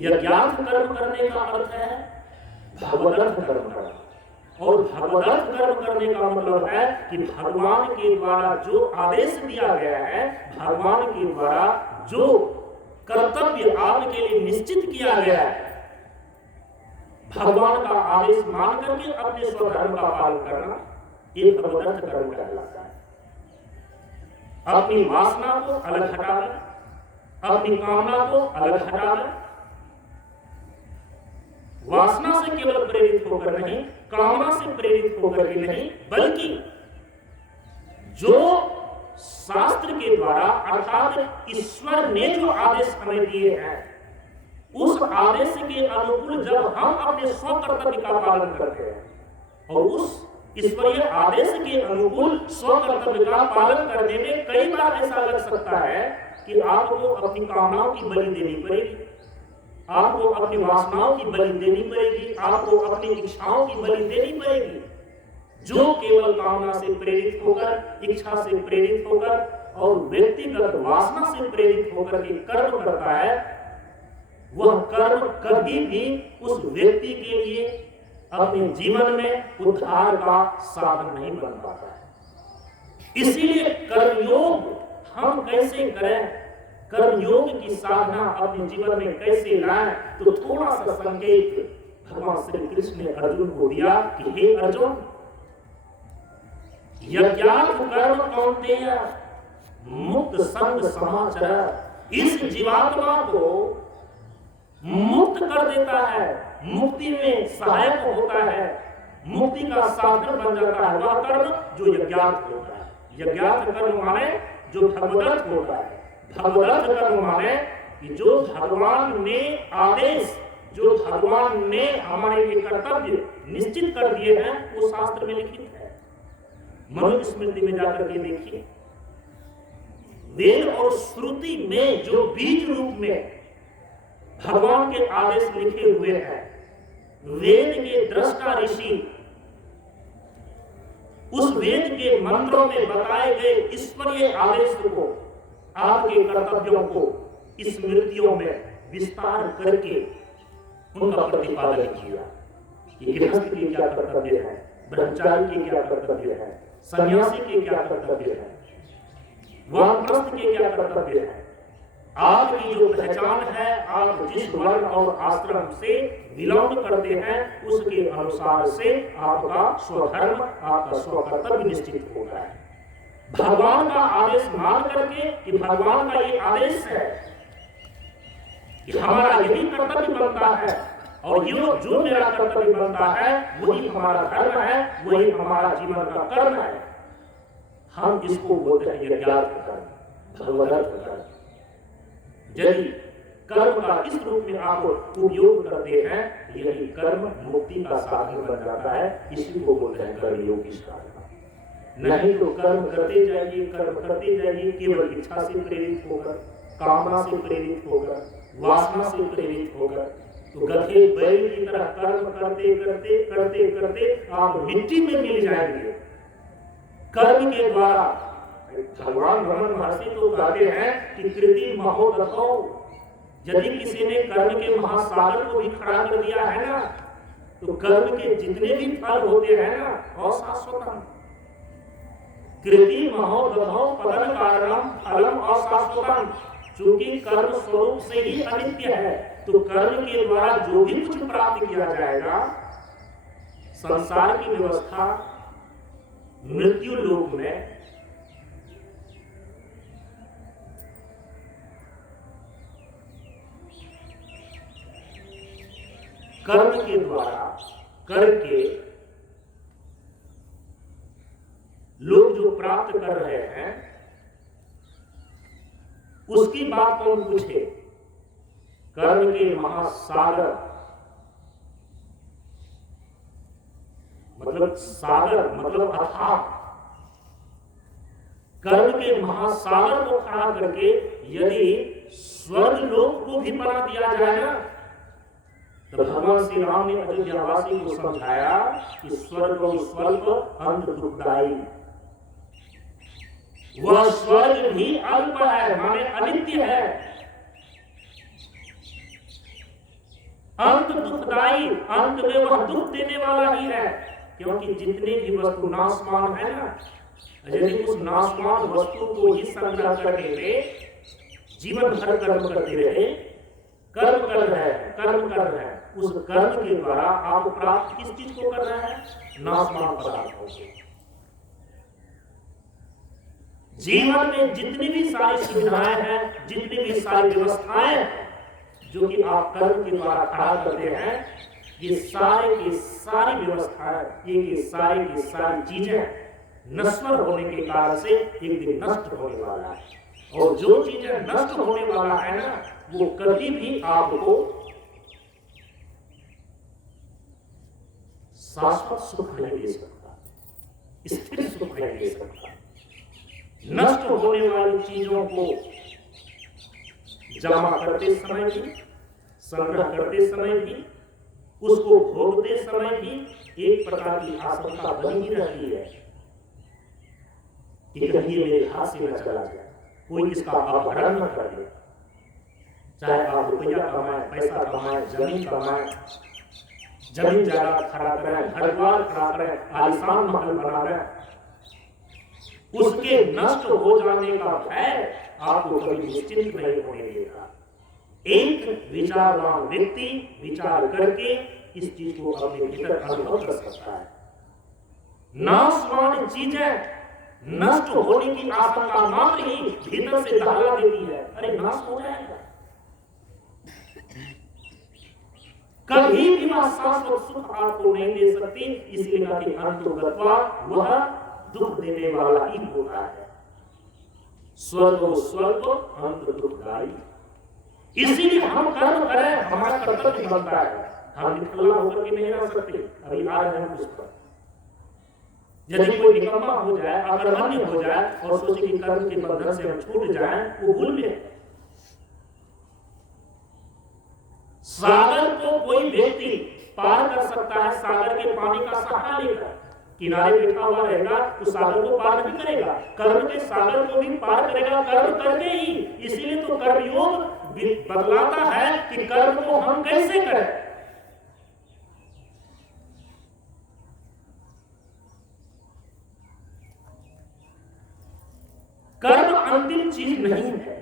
यज्ञार्थ कर्म करने का अर्थ है भगवदर्थ कर्म करना, और भगवदर्थ कर्म करने का मतलब है कि भगवान के द्वारा जो आदेश दिया गया है, भगवान के द्वारा जो कर्तव्य आपके लिए निश्चित किया गया है, भगवान का आदेश मान करके अपने स्वधर्म का पालन करना, ये भगवदर्थ कर्म कहलाता है। अपनी वासना को अलग हटा दें, अपनी कामना को अलग हटा दें। वासना से केवल प्रेरित होकर नहीं, कामना से प्रेरित होकर भी नहीं, बल्कि जो शास्त्र के द्वारा अर्थात ईश्वर ने जो आदेश हमें दिए हैं, उस आदेश के अनुकूल जब हम अपने स्व कर्तव्य का पालन करते हैं, और उस ईश्वरीय आदेश के अनुकूल स्व कर्तव्य का पालन करने में कई बार ऐसा लग सकता है कि आपको अपनी कामनाओं की बलि देनी पड़ेगी, आपको अपनी वासनाओं की बलि देनी पड़ेगी, आपको अपनी इच्छाओं की बलि देनी पड़ेगी। जो केवल कामना से प्रेरित होकर, इच्छा से प्रेरित होकर और व्यक्तिगत वासना से प्रेरित होकर के कर्म करता है, वह कर्म कभी भी उस व्यक्ति के लिए अपने जीवन में उद्धार का साधन नहीं बन पाता है। इसीलिए कर्मयोग हम कैसे करें, कर्मयोग की साधना अपने जीवन में कैसे लाएं, तो थोड़ा सा संकेत भगवान श्री कृष्ण ने अर्जुन को दिया कि हे अर्जुन, यज्ञार्थ कर्म कौन्तेय मुक्त संग समाचर, इस जीवात्मा को मुक्त कर देता है, मुक्ति में सहायक होता है, मुक्ति का साधन बन जाता है वह कर्म जो यज्ञार्थ होता है। यज्ञार्थ कर्म माने जो भगवदर्थ होता है। भगवदर्थ कर्म माने कि जो भगवान ने आदेश, जो भगवान ने हमारे लिए कर्तव्य निश्चित कर दिए हैं वो शास्त्र में लिखित है। मनुस्मृति में जाकर के देखिए, वेद और श्रुति में जो बीज रूप में भगवान के आदेश लिखे हुए हैं, वेद के दृष्टा ऋषि उस वेद के मंत्रों में बताए गए ईश्वरीय आदेश को, आपके कर्तव्यों को स्मृतियों में विस्तार करके उनका प्रतिपादन किया कि गृहस्थ के क्या कर्तव्य है, ब्रह्मचारी के क्या कर्तव्य है, सन्यासी के क्या कर्तव्य है, वानप्रस्थ के क्या कर्तव्य है। आपकी जो पहचान है, आप जिस वर्ण और आश्रम से बिलोंग करते हैं उसके अनुसार से आपका स्वधर्म, आपका स्वकर्तव्य निश्चित होता है। भगवान का आदेश मान करके कि भगवान का ये आदेश है कि हमारा यही कर्तव्य बनता है और ये जो मेरा कर्तव्य बनता है वही हमारा धर्म है, वही हमारा जीवन का कर्म है, हम इसको बोलते हैं यज्ञार्थ कर्म, भगवदर्थ कर्म। यदि कर्म का इस रूप में आप उपयोग करते हैं, यही कर्म मुक्ति का साधन बन जाता है। इसी को बोलते हैं कर्म योग इस कारण। नहीं तो कर्म करते जाइए, कर्म करते जाइए, केवल इच्छा से प्रेरित होकर, कामना से प्रेरित होकर, वासना से प्रेरित होकर, तो गधे बैल की तरह कर्म करते करते करते करते आप मिट्टी में मिल जाएंगे। कर्म के द्वारा भगवान रमन महर्षि तो कहते हैं कि कृति महोदधौ, यदि किसी ने कर्म के महासागर को भी खड़ा कर दिया है ना, तो कर्म के जितने भी फल होते हैं ना अशाश्वतम। कृति महोदधौ पदन कारणम फलम अशाश्वतम, चूंकि कर्म स्वरूप से ही अनित्य है, तो कर्म के द्वारा जो भी कुछ प्राप्त किया जाएगा, संसार की व्यवस्था मृत्यु लोक में कर्म के द्वारा करके लोग जो प्राप्त कर रहे हैं उसकी बात कौन पूछे। कर्म के महासागर, मतलब सागर मतलब अथाह, कर्म के महासागर को खड़ा करके यदि स्वर्ग लोक को भी बना दिया जाए ना, तो भगवान श्री राम ने अयोध्यावासी को समझाया कि स्वर्ग और स्वल्प अंत दुखदायी, वह स्वर्ग भी अल्प है, माने अनित्य है, अंत दुखदायी, अंत में वह दुख देने वाला ही है। क्योंकि जितने भी वस्तु नाशवान है ना, यदि उस नाशवान वस्तु को ही संग्रह करके वे जीवन भर कर्म करते रहे, कर्म कर रहे हैं, कर्म कर रहे हैं, उस कर्म के द्वारा आप प्राप्त किस चीज को कर रहे हैं, नाशवान पदार्थों को। जीवन में जितनी भी सारी सुविधाएं हैं, जितनी भी सारी व्यवस्थाएं हैं जो कि आप कर्म के द्वारा खड़ा करते हैं, ये सारे की सारी व्यवस्थाएं, ये सारी की सारी चीजें नश्वर होने के कारण से एक दिन नष्ट होने वाला है। और जो चीजें नष्ट होने वाला है ना, वो कभी भी आपको शाश्वत सुख नहीं दे सकता, स्थिर सुख नहीं दे सकता। नष्ट होने वाली चीजों को जमा करते समय भी, संग्रह करते समय भी, उसको भोगते समय भी एक प्रकार की आशंका बनी रहती है कि कहीं ये मेरे हाथ से न चला जाए, कोई इसका अपहरण न कर ले। चाहे आप रुपया कमाए, पैसा कमाए, जमीन कमाए, जमीन जायदाद खड़ा करें, घर द्वार खड़ा करें, आलीशान महल बना लें, उसके नष्ट हो जाने का भय आपको कभी निश्चिंत नहीं होने देगा। एक विचारवान व्यक्ति विचार करके इस चीज को अपने भीतर अनुभव कर सकता है। नाशवान चीजें नष्ट होने की आशंका मात्र ही भीतर से दहला देती है, अरे नाश हो जाएगा। कभी भी वह शाश्वत सुख आपको नहीं दे सकती, इसलिए कहा कि अंतोगत्वा वह दुख देने वाला ही होता है। स्वर्ग स्वर्ग अंत दुखदायी। इसीलिए हम कर्म करें, हमारा कर्तव्य बनता है। हम निकल्ला होकर के नहीं रह सकते। अभी आ रहे हैं उस पर। यदि कोई निकम्मा हो जाए, अकर्मण्य हो जाए और सोचे कि कर्म के बंधन से हम छूट जाएं, वो भूल गए। सागर को कोई व्यक्ति पार कर सकता है सागर के पानी का सहारा लेकर। किनारे बैठा हुआ रहेगा तो सागर को पार नहीं करेगा, कर्म के सागर को भी पार करेगा कर्म करके ही। इसीलिए तो कर्मयोग बतलाता है कि कर्म को हम कैसे करें। कर्म अंतिम चीज नहीं है,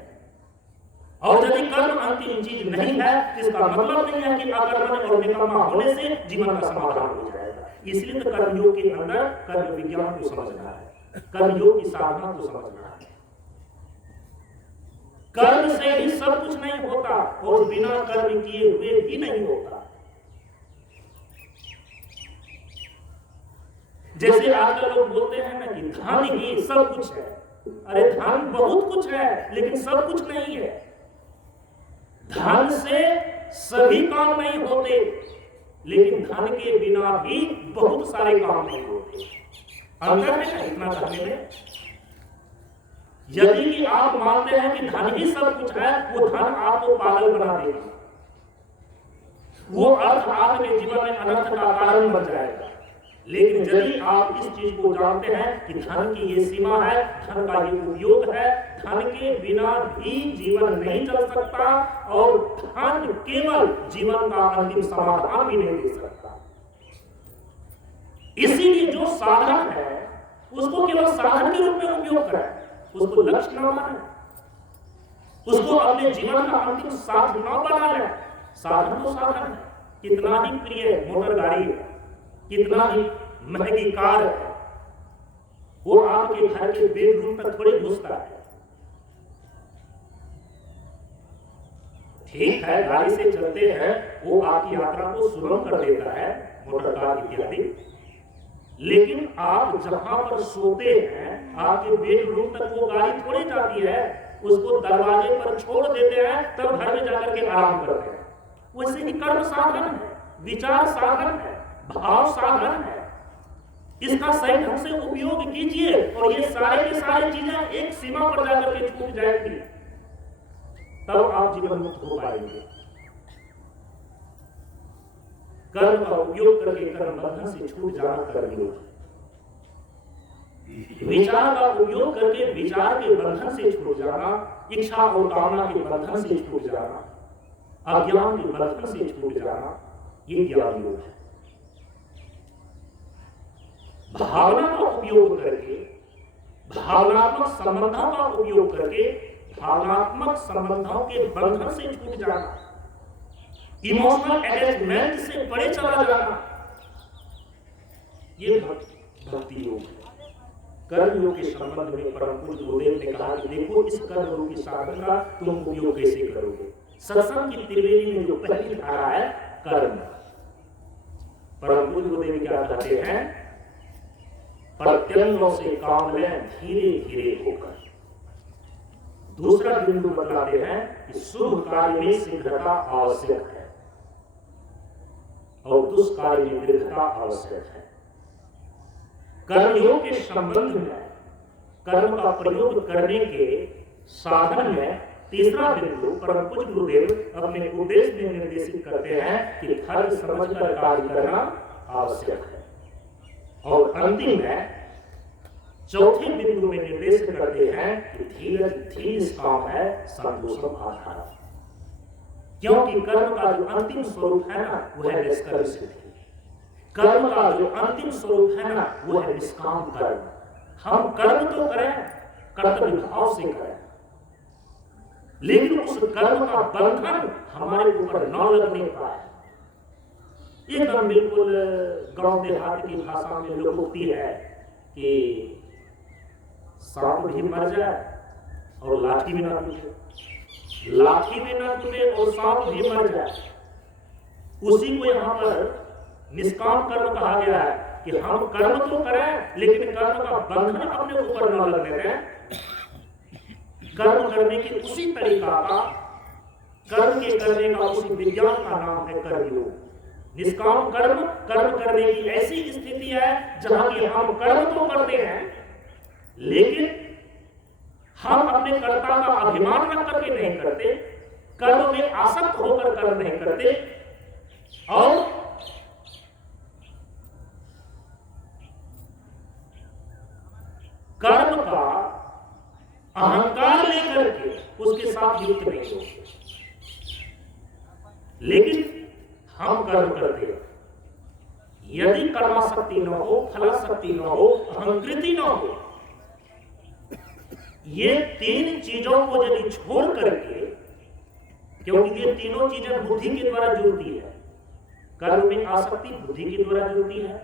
और यदि कर्म अंतिम चीज नहीं है तो इसका मतलब नहीं है कि अकर्मण्य और निकम्मा होने से जीवन का समाधान हो जाएगा। इसलिए तो कर्मयोग के अंदर कर्म विज्ञान को समझना है, कर्मयोग की साधना को समझना है। कर्म से ही सब कुछ नहीं होता और बिना कर्म किए हुए भी नहीं होता। जैसे आजकल लोग बोलते हैं ना कि धन ही सब कुछ है। अरे धन बहुत कुछ है लेकिन सब कुछ नहीं है। धन से सभी काम नहीं होते, लेकिन धन के बिना भी बहुत सारे काम नहीं होते। अंतर है इतना कहने में। यदि कि आप मानते हैं कि धन ही सब कुछ है, वो धन आपको पागल बना देगा, वो अर्थ आपके जीवन में अनर्थ का कारण बन जाएगा। लेकिन यदि आप इस चीज को जानते हैं कि धन की ये सीमा है, धन का ये उपयोग है, धन के बिना भी जीवन नहीं चल सकता और धन केवल जीवन का अंतिम समाधान भी नहीं दे सकता। इसीलिए जो साधन है उसको केवल साधन के रूप में उपयोग करें, उसको लक्ष्य न माने, उसको अपने जीवन का अंतिम साधन न बना लें। साधन तो साधन है, कितना ही प्रिय मोटर गाड़ी है, कितना ही महंगी कार है, वो आपके घर के बेडरूम तक थोड़ी घुसता है। ठीक है, गाड़ी से चलते हैं, वो आपकी यात्रा को सुगम कर देता है, मोटर कार इत्यादि। लेकिन आप जहां पर सोते हैं, आपके बेडरूम तक वो गाड़ी थोड़ी जाती है, उसको दरवाजे पर छोड़ देते हैं, तब घर में जाकर के आराम करते हैं। वैसे ही कर्म साधन है, विचार साधन है, भाव साधन है। इसका सही ढंग से उपयोग कीजिए और ये सारे के सारे चीजें एक सीमा पर जाकर के छूट जाएंगी, तब आप जीवन मुक्त हो पाएंगे। कर्म का उपयोग करके कर्म बंधन से छूट जाना कर्मयोग। विचार का उपयोग करके विचार के बंधन से छूट जाना, इच्छा और कामना के बंधन से छूट जाना, अज्ञान के बंधन से छूट जाना, ये ज्ञान योग है। भावना का उपयोग करके, भावनात्मक संबंधों का उपयोग करके भावनात्मक संबंधों के बंधन से छूट जाना, इमोशनल अटैचमेंट से परे चला जाना, ये भक्ति योग है। कर्म योग के संबंध में परम पूज्य गुरुदेव ने कहा कि देखो इस कर्म योग की साधन का तुम उपयोग कैसे करोगे। सत्संग की त्रिवेणी में जो पहली धारा है कर्म, परम पूज्य गुरुदेव क्या कहते हैं, प्रत्यंगों से काम लें धीरे धीरे होकर। दूसरा बिंदु बतलाते हैं कि शुभ कार्य में शीघ्रता आवश्यक है और दुष्कार्य में दृढ़ता आवश्यक है। कर्मयोग के संबंध में कर्म का प्रयोग करने के साधन में तीसरा बिंदु परम पूज्य गुरुदेव अपने उपदेश में निर्देशित करते हैं कि धर्म समझकर कार्य करना आवश्यक है। और अंतिम में चौथे बिंदु में निर्देश करते हैं कि धीरज धीर काम है संतोषम आधार। क्योंकि कर्म का जो अंतिम स्वरूप है ना वो है निष्कर्म सिद्धि। कर्म का जो अंतिम स्वरूप है ना वो है निष्काम कर्म। हम कर्म तो करें, कर्तव्य भाव से करें, लेकिन उस कर्म का बंधन हमारे ऊपर न लगने पाए, एकदम बिल्कुल गांव देहात की भाषा में लोकोक्ति है कि सांप भी मर जाए और लाठी भी ना टूटे, लाठी भी ना टूटे और सांप भी मर जाए। उसी को यहाँ पर निष्काम कर्म कहा गया है कि हम कर्म तो करें लेकिन कर्म का बंधन अपने ऊपर न लगने दें। कर्म करने की उसी तरीका का, कर्म के करने का उसी विज्ञान का नाम है कर्मयोग। निष्काम कर्म, कर्म करने की ऐसी स्थिति है जहां कि हम कर्म तो करते हैं लेकिन हम अपने कर्ता का अभिमान रख करके नहीं करते, कर्म में आसक्त होकर कर्म नहीं करते और कर्म का अहंकार लेकर के उसके साथ युक्त नहीं होते। लेकिन हम कर्म करते हैं, यदि कर्माशक्ति न हो, फलाशक्ति न हो, अहंकृति न हो, ये तीन चीजों को यदि छोड़ करके, क्योंकि ये तीनों चीजें बुद्धि के द्वारा जुड़ती है, कर्म में आसक्ति बुद्धि के द्वारा जुड़ती है,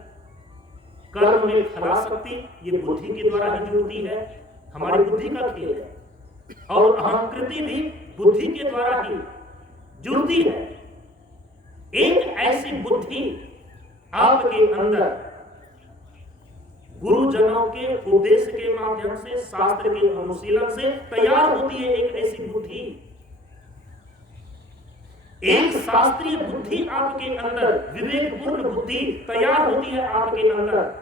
कर्म में फलाशक्ति ये बुद्धि के द्वारा ही जुड़ती है, हमारी बुद्धि का खेल है, और अहंकृति भी बुद्धि के द्वारा ही जुड़ती है। एक ऐसी बुद्धि आपके अंदर गुरुजनों के उपदेश के माध्यम से, शास्त्र के अनुशीलन से तैयार होती है। एक ऐसी बुद्धि, एक शास्त्रीय बुद्धि आपके अंदर, विवेकपूर्ण बुद्धि तैयार होती है आपके अंदर।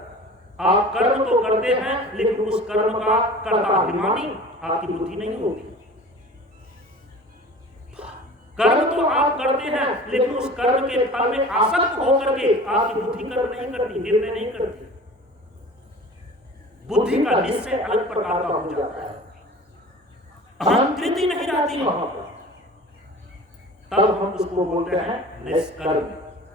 आप कर्म तो करते हैं लेकिन उस कर्म का कर्ताभिमानी आपकी बुद्धि नहीं होती। कर्म तो आप करते हैं लेकिन उस कर्म के फल में आसक्त होकर के आपकी बुद्धि कर्म नहीं करती, निर्णय नहीं करती। बुद्धि का निश्चय अलग प्रकार का हो जाता है, अहंकृति नहीं रहती वहां पर। तब हम उसको बोलते हैं निष्कर्म।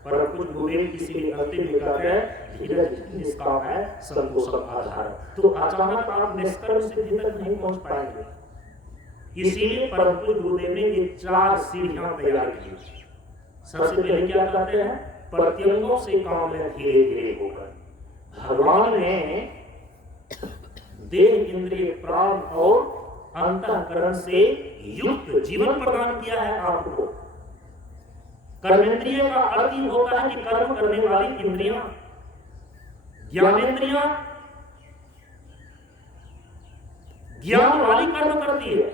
पर कुछ गुरुदेव इसीलिए अंतिम में कहते हैं धीरज निष्काम है, संतोषम आधार। तो अचानक आप निष्कर्म सिद्धि तक नहीं पहुंच पाएंगे। इसीलिए परम पूज्य गुरुदेव ने ये 4 सीढ़ियां तैयार की। सबसे पहले क्या कहते हैं? प्रत्यंगों से काम लें धीरे धीरे होकर। भगवान ने देह, इंद्रिय, प्राण और अंतःकरण से युक्त जीवन प्रदान किया है आपको। कर्मेंद्रिय का अर्थ ही होता है कि कर्म करने वाली इंद्रियां। ज्ञानेंद्रियां ज्ञान वाली कर्म करती है।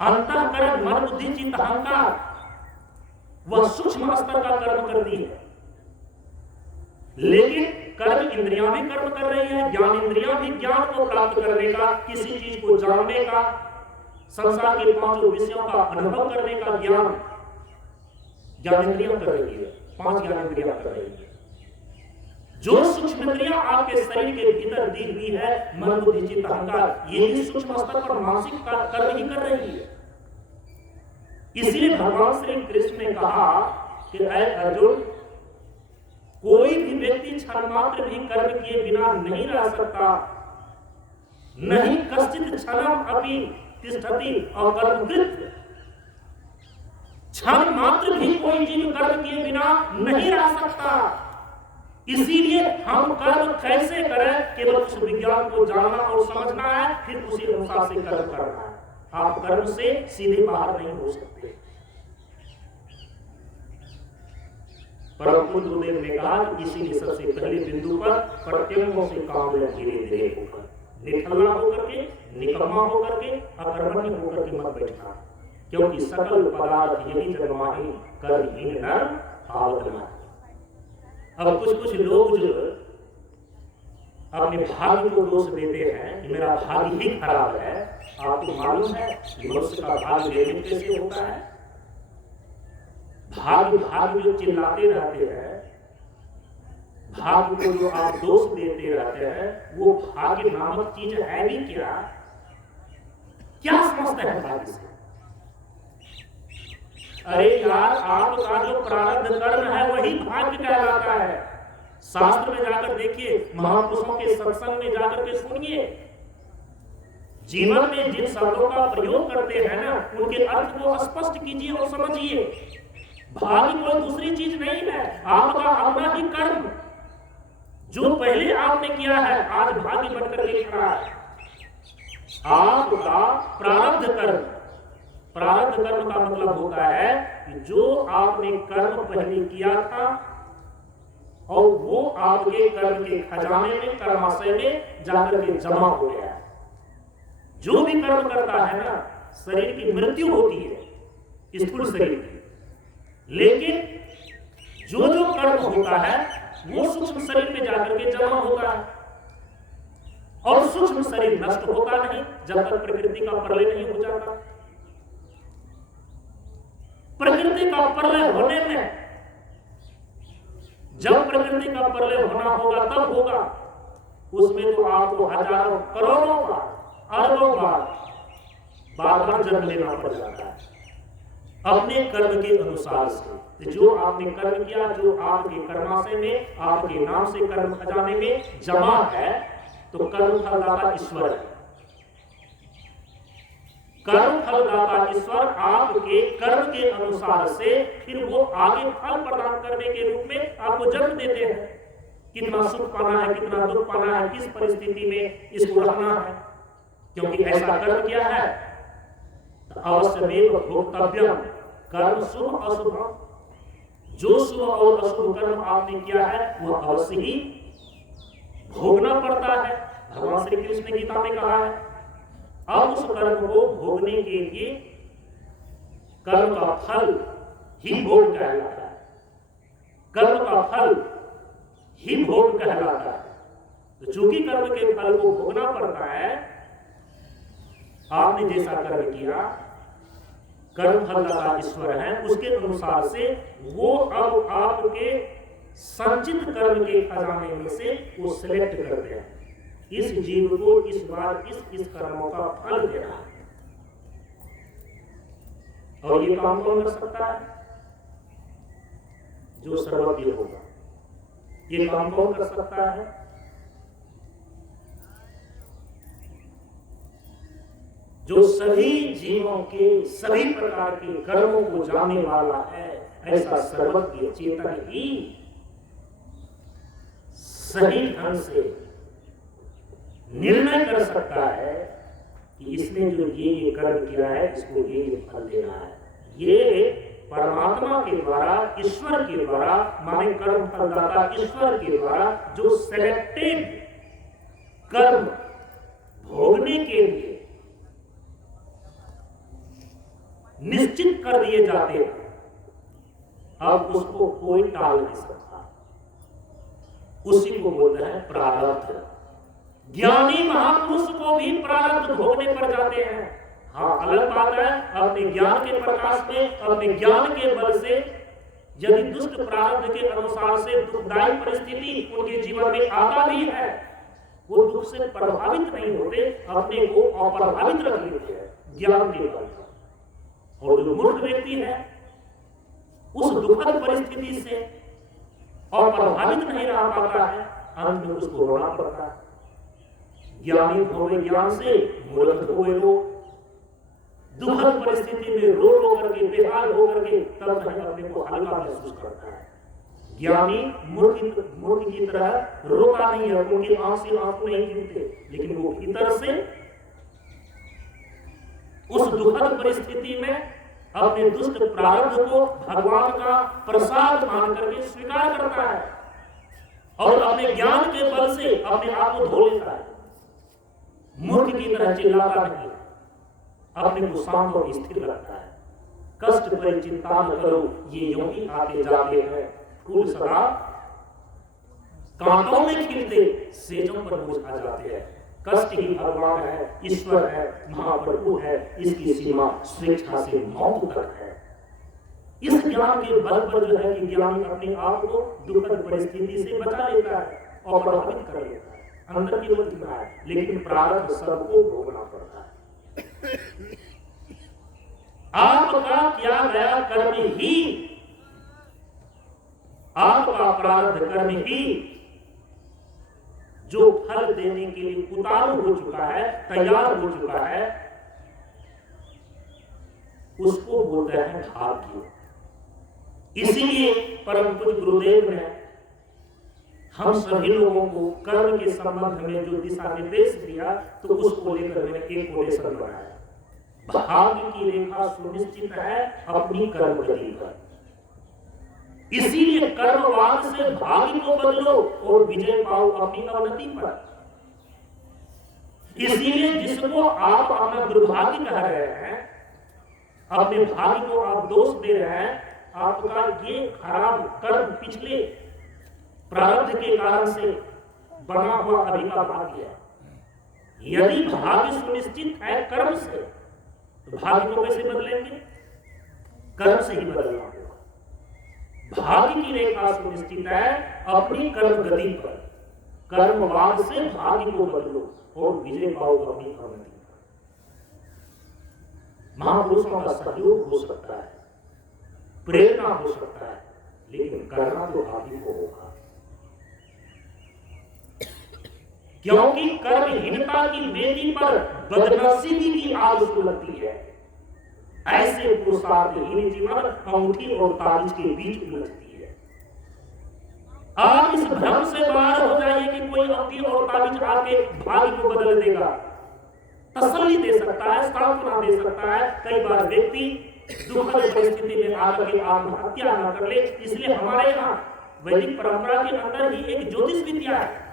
अंतःकरण, मन, बुद्धि, चित्त, अहंकार वह सूक्ष्म स्तर का कर्म करती है। लेकिन कर्म इंद्रियां भी कर्म कर रही है, ज्ञान इंद्रियां भी ज्ञान को प्राप्त करने का, किसी चीज को जानने का, संसार के 5 विषयों का अनुभव करने का ज्ञान ज्ञानेंद्रियां कर रही है। 5 ज्ञानेंद्रियां कर रही है। जो सूक्ष्म इंद्रियां आपके शरीर के भीतर दी हुई है, मन, बुद्धि, चित्त, अहंकार, ये भी सूक्ष्म स्तर पर मानसिक कर्म ही कर रही है। इसलिए भगवान श्री कृष्ण ने कहा कि ऐ अर्जुन, कोई भी व्यक्ति क्षण मात्र भी कर्म किए बिना नहीं रह सकता। नहीं कश्चित क्षणम अपि तिष्ठति अकर्मकृत्। क्षण मात्र भी कोई जीव कर्म किए बिना नहीं रह सकता। इसीलिए हम कर्म कैसे करें, केवल उस विज्ञान को जानना और समझना है, फिर उसी अनुसार से कर्म करना है। आप कर्म से सीधे बाहर नहीं हो सकते। परम पूज्य गुरुदेव ने कहा कि इसीलिए सबसे पहले बिंदु पर प्रत्यंगों से काम लें धीरे धीरे होकर, निठल्ला होकर के, निकम्मा होकर के, अकर्मण्य होकर के मत बैठना। क्योंकि सकल पदार्थ यही जन्माहि कर्महीन नर आवत न। अब कुछ लोग जो अपने भाग्य को दोष देते हैं कि मेरा भाग्य ही खराब है। आपको मालूम है मनुष्य का भाग्य निर्मित कैसे होता है? भाग्य जो चिल्लाते रहते हैं, भाग्य को जो आप दोष देते रहते हैं, वो भाग्य नामक चीज है भी क्या? क्या समझते हैं भाग्य से? अरे यार, आपका जो प्रारब्ध कर्म है वही भाग्य कहलाता है। शास्त्र में जाकर देखिए, महापुरुषों के सत्संग में जाकर के सुनिए। जीवन में जिन शब्दों का प्रयोग करते हैं ना, उनके अर्थ को स्पष्ट कीजिए और समझिए। भाग्य कोई दूसरी चीज नहीं है, आपका अपना ही कर्म जो पहले आपने किया है आज भाग्य बनकर के खड़ा है। आपका प्रारब्ध कर्म, प्रारब्ध कर्म का मतलब होता है कि जो आपने कर्म पहले किया था और वो आपके कर्म के खजाने में, कर्माशय में जाकर के जमा हो गया। जो भी कर्म करता है ना, शरीर की मृत्यु होती है स्थूल शरीर की, लेकिन जो जो कर्म होता है वो सूक्ष्म शरीर में जाकर के जमा होता है और सूक्ष्म शरीर नष्ट होता नहीं जब तक प्रकृति का प्रलय नहीं हो जाता। प्रकृति का प्रलय होने में, जब प्रकृति का प्रलय होना होगा तब होगा, उसमें तो आपको हजारों करोड़ों बार, अरबों बार जन्म लेना पड़ जाता है अपने कर्म के अनुसार से। जो आपने कर्म किया, जो आपके कर्माशय में, आपके नाम से कर्म खजाने में जमा है, तो कर्म फलदाता ईश्वर है। कर्म फलदाता ईश्वर आपके कर्म के अनुसार से फिर वो आगे फल प्रदान करने के रूप में आपको जन्म देते हैं। कितना सुख पाना है, कितना दुख पाना है, किस परिस्थिति में इसको रहना है, क्योंकि ऐसा कर्म किया है अवश्यमेव भोक्तव्यम। कर्म शुभ अशुभ, जो शुभ और अशुभ कर्म आपने किया है वो अवश्य ही भोगना पड़ता है। भगवान श्री कृष्ण ने गीता में कहा है, अब उस कर्म को भोगने के लिए कर्म का फल ही भोग कहलाता है। कर्म का फल ही भोग कहलाता है। तो चूंकि कर्म के फल को भोगना पड़ता है, आपने जैसा कर्म किया, कर्म फलदाता ईश्वर है, उसके अनुसार से वो अब आपके संचित कर्म के खजाने में से वो सिलेक्ट करते हैं। इस जीव को इस बार इस कर्मों का फल देना है। और ये काम कौन कर सकता है? जो सर्वज्ञ होगा। ये काम कौन कर सकता है? जो सभी जीवों के सभी प्रकार के कर्मों को जानने वाला है। ऐसा सर्वज्ञ चेतन ही सही ढंग से निर्णय कर सकता है कि इसने जो ये कर्म किया है, इसको ये फल देना है। ये परमात्मा के द्वारा, ईश्वर के द्वारा, माने कर्म फलदाता ईश्वर के द्वारा जो सेलेक्टेड कर्म भोगने के लिए निश्चित कर दिए जाते हैं, अब उसको कोई टाल नहीं सकता। उसी को बोलते हैं प्रारब्ध। ज्ञानी महापुरुष को भी प्रारब्ध भोगने पड़ जाते हैं। हाँ, अलग बात है अपने ज्ञान के प्रकाश में, अपने ज्ञान के बल से यदि दुष्ट प्रारब्ध के अनुसार से दुखदायी परिस्थिति उनके जीवन में आता भी है, वो दुख से प्रभावित नहीं होते, अपने को अप्रभावित रख लेते हैं ज्ञान के बल। और जो मूर्ख व्यक्ति है उस दुखद परिस्थिति से अप्रभावित नहीं रह पाता है, अंत में उसको रोना पड़ता है। ज्ञानी होवे ज्ञान से, मूर्ख होवे लोग। दुखद परिस्थिति में रो रो करके, बेहाल होकर के तब कहीं अपने को हल्का महसूस करता है। ज्ञानी मूर्ख की तरह रोता नहीं है, उनके आंख से आंसू नहीं गिरते, लेकिन वो भीतर से उस दुखद परिस्थिति में अपने दुष्ट प्रारब्ध को भगवान का प्रसाद मान करके स्वीकार करता है और अपने ज्ञान के बल से अपने आप को धो लेता है। मूर्ख की तरह चिल्लाता नहीं, अपने को शांत और स्थिर रखता है। कष्ट पर चिंता न करो, ये यूं ही आते जाते हैं। फूल सदा कांटों में खिलते, सेजों पर बोझ आ जाते हैं। कष्ट ही भगवान है, ईश्वर है, महाप्रभु है, इसकी सीमा स्वेच्छा से मौत तक है। इस ज्ञान के बल पर जो है कि ज्ञानी अपने आप को दुखद परिस्थिति से बचा लेता है और प्रभावित कर लेता है। अंदर की ओर दिखता है, लेकिन प्रारब्ध सबको भोगना पड़ता है। आपका किया गया कर्म ही, आपका प्रारब्ध कर्म ही जो फल देने के लिए उतारू हो चुका है, तैयार हो चुका है, उसको बोलते हैं भाग्य। इसीलिए परम पूज्य गुरुदेव ने हम सभी लोगों को कर्म के संबंध में जो दिशा निर्देश दिया, तो उसको लेकर मैंने एक कोटेशन बनाया। भाग्य की रेखा सुनिश्चित है अपनी कर्म गति पर, इसीलिए कर्मवाद से भाग्य को बदलो और विजय पाओ अपनी अवनति पर। इसीलिए जिसको आप अपना दुर्भाग्य कह रहे हैं, अपने भाग्य को आप दोष दे रहे हैं, आपका ये खराब कर्म पिछले प्रारब्ध के कारण से बना हुआ अभी का भाग्य है। यदि भाग्य सुनिश्चित है कर्म से, तो भाग्य को कैसे बदलेंगे? कर्म से ही बदलना होगा। भाग्य की रेखा सुनिश्चित है अपनी कर्म गति पर, कर्मवाद से भाग्य को बदलो और विजय पाओ अपनी अवनति पर। महापुरुषों का सहयोग हो सकता है, प्रेरणा हो सकता है, लेकिन करना तो आप ही को होगा, क्योंकि कर्महीनता की वेदी पर बदनसीबी की आग सुलगती है। ऐसे पुरुषार्थहीन जीवन अंगूठी और ताबीज के बीच उलझती है। आप इस भ्रम से बाहर हो जाइए कि कोई अंगूठी और ताबीज आके भाग्य को बदल देगा। तसल्ली दे सकता है, सांत्वना दे सकता है। कई बार व्यक्ति दुखद परिस्थिति में आकर के आत्महत्या न कर ले, इसलिए हमारे यहाँ वैदिक परंपरा के अंदर ही एक ज्योतिष विद्या है।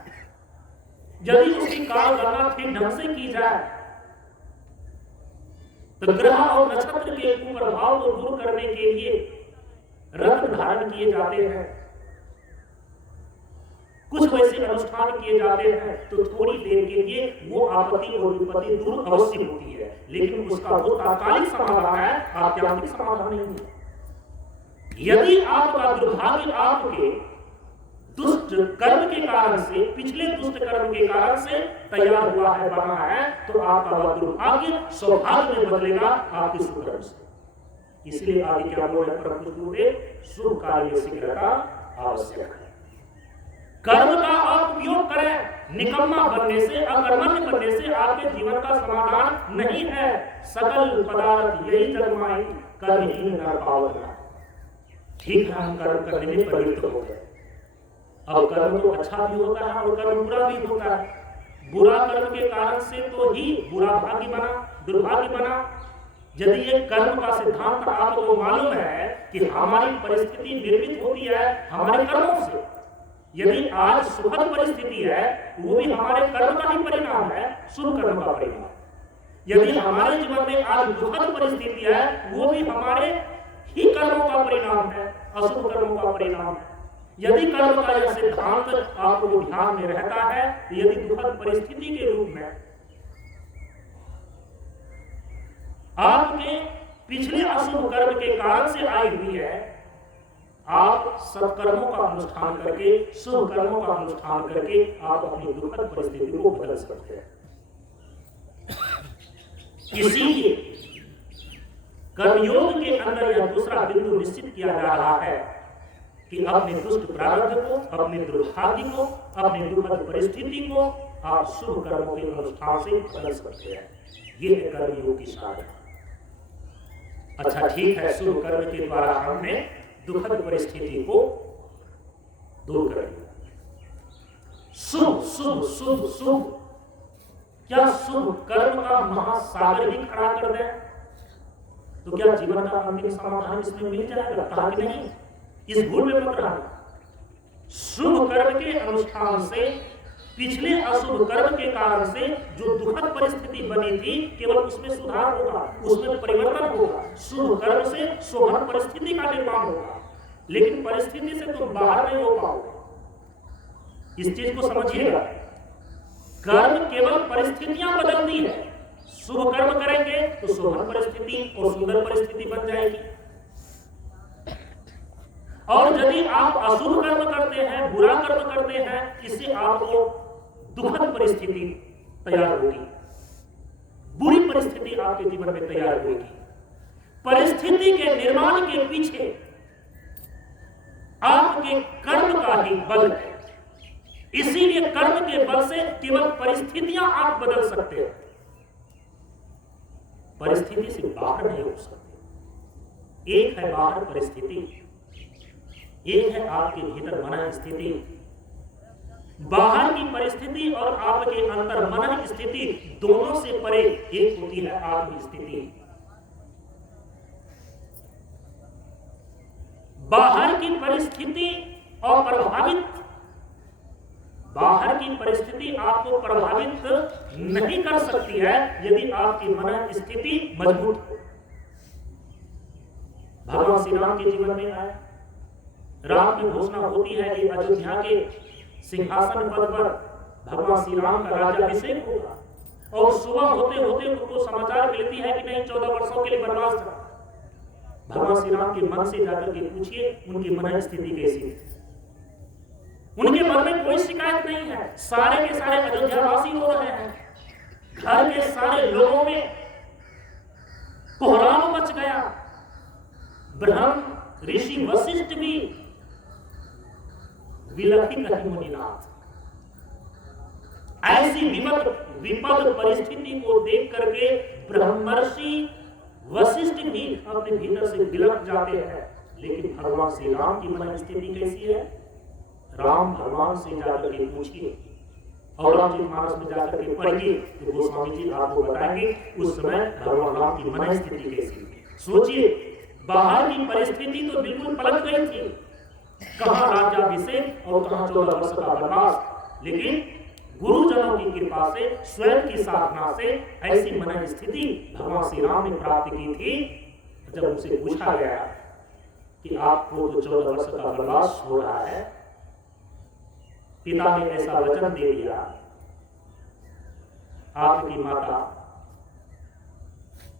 यदि उसकी काल गणना ठीक ढंग से की जाए, तो ग्रह और नक्षत्र के कुप्रभाव को दूर करने के लिए रत्न धारण किए जाते हैं, कुछ वैसे अनुष्ठान किए जाते हैं, तो थोड़ी देर के लिए वो आपत्ति और विपत्ति दूर अवश्य होती है, लेकिन उसका वो तात्कालिक समाधान है, आत्यांतिक समाधान नहीं है। यदि आपका दुर्भाग्य आपके दुष्ट कर्म के कारण से, पिछले दुष्ट कर्म के कारण से तैयार हुआ है, बना है, तो आपका वह दुर्भाग्य सौभाग्य में बदलेगा आपके शुभ कर्म से। इसलिए आगे क्या बोल रहे परम पूज्य गुरुदेव, शुभ कार्य शीघ्रता आवश्यक है। कर्म का आप उपयोग करें, निकम्मा बनने से, अकर्मण्य बनने से आपके जीवन का समाधान नहीं है। सकल पदार्थ यही जगमाई, कर्महीन नर पावना। ठीक है, हम कर्म करने में प्रवृत्त हो गए। अब कर्म तो अच्छा भी होता है और कर्म बुरा भी होता है। बुरा कर्म के कारण से तो ही बुरा भाग्य बना, दुर्भाग्य बना। यदि ये कर्म का सिद्धांत आपको मालूम है कि हमारी परिस्थिति निर्मित होती है हमारे कर्मों से, यदि आज सुखद परिस्थिति है वो भी हमारे कर्म का ही परिणाम है, शुभ कर्म का परिणाम। यदि हमारे जीवन में आज दुखद परिस्थिति है वो भी हमारे ही कर्मों का परिणाम है, अशुभ कर्मों का परिणाम है। यदि कर्म का यह सिद्धांत आपको ध्यान में रहता है, यदि दुखद परिस्थिति के रूप में आपके पिछले अशुभ कर्म के कारण से आई हुई है, आप सत्कर्मों का अनुष्ठान करके, शुभ कर्मों का अनुष्ठान करके आप अपनी दुखद परिस्थिति को बदल सकते हैं। इसीलिए कर्मयोग के अंदर यह दूसरा बिंदु निश्चित किया जा रहा है कि अपने दुष्ट प्रारब्ध को, अपने दुर्भाग्य को, अपने दुखद परिस्थिति को आप शुभ कर्मों के अनुष्ठान से बदल सकते हैं। ये है कर्मयोग की साधना। अच्छा ठीक है, शुभ कर्म के द्वारा हमने दुखद परिस्थिति को दूर कर दिया। शुभ शुभ शुभ शुभ, क्या शुभ कर्म का महासागर भी खड़ा कर दें तो क्या जीवन का अंतिम समाधान इसमें मिल जाएगा? कहा कि नहीं, इस भूल में मत रहना। शुभ कर्म के अनुष्ठान से पिछले अशुभ कर्म के कारण से जो दुखद परिस्थिति बनी थी, केवल उसमें सुधार होगा, उसमें परिवर्तन होगा। शुभ कर्म से शोभन परिस्थिति का निर्माण होगा, लेकिन परिस्थिति से तुम बाहर नहीं हो पाओगे। इस चीज को समझिएगा। कर्म केवल परिस्थितियां बदलती है। शुभ कर्म करेंगे तो शोभन परिस्थिति और सुंदर परिस्थिति बन जाएगी, और यदि आप अशुभ कर्म करते हैं, बुरा कर्म करते हैं, इससे आपको दुखद परिस्थिति तैयार होगी, बुरी परिस्थिति आपके जीवन में तैयार होगी। परिस्थिति के निर्माण के पीछे आपके कर्म का ही बल है। इसीलिए कर्म के बल से केवल परिस्थितियां आप बदल सकते हैं, परिस्थिति से बाहर नहीं हो सकते। एक है बाहर परिस्थिति, एक है आपके भीतर मन स्थिति, बाहर की परिस्थिति और आपके अंदर मन स्थिति, दोनों से परे एक होती है आत्म स्थिति। बाहर की परिस्थिति और बाहर की परिस्थिति आपको प्रभावित नहीं कर सकती है यदि आपकी मन स्थिति मजबूत हो। भगवान श्री राम के जीवन में आए, रात में घोषणा होती है कि अयोध्या के सिंहासन पद पर भगवान श्री राम का राज्याभिषेक होगा, और सुबह होते होते उनको समाचार मिलती है कि नहीं 14 वर्षों के लिए वनवास था। भगवान श्री राम के मन से जाकर के पूछिए उनकी मन स्थिति कैसी है। उनके मन में कोई शिकायत नहीं है, सारे के सारे अयोध्यावासी हो रहे हैं, घर के सारे लोगों में कोहराम मच गया। ब्रह्म ऋषि वशिष्ठ भी विलखी कहीं मुनिनाथ। ऐसी विपद परिस्थिति को देख करके ब्रह्मर्षि वशिष्ठ भी अपने भीतर से विलख जाते हैं। लेकिन भगवान श्री राम की मन स्थिति कैसी है? राम भगवान से जाकर के पूछिए और रामचरितमानस में जाकर के पढ़िए तो गोस्वामी जी आपको बताएंगे उस समय भगवान राम की मन स्थिति कैसी थी। सोचिए, बाहर की परिस्थिति तो बिल्कुल पलट गई थी, कहां राज्याभिषेक और कहां 14 वर्ष का वनवास। लेकिन गुरुजनों की कृपा से, स्वयं की साधना से ऐसी मन स्थिति भगवान श्री राम ने प्राप्त की थी। जब उनसे पूछा गया कि आपको तो 14 वर्ष का वनवास हो रहा है, पिता ने ऐसा वचन दे दिया, आपकी माता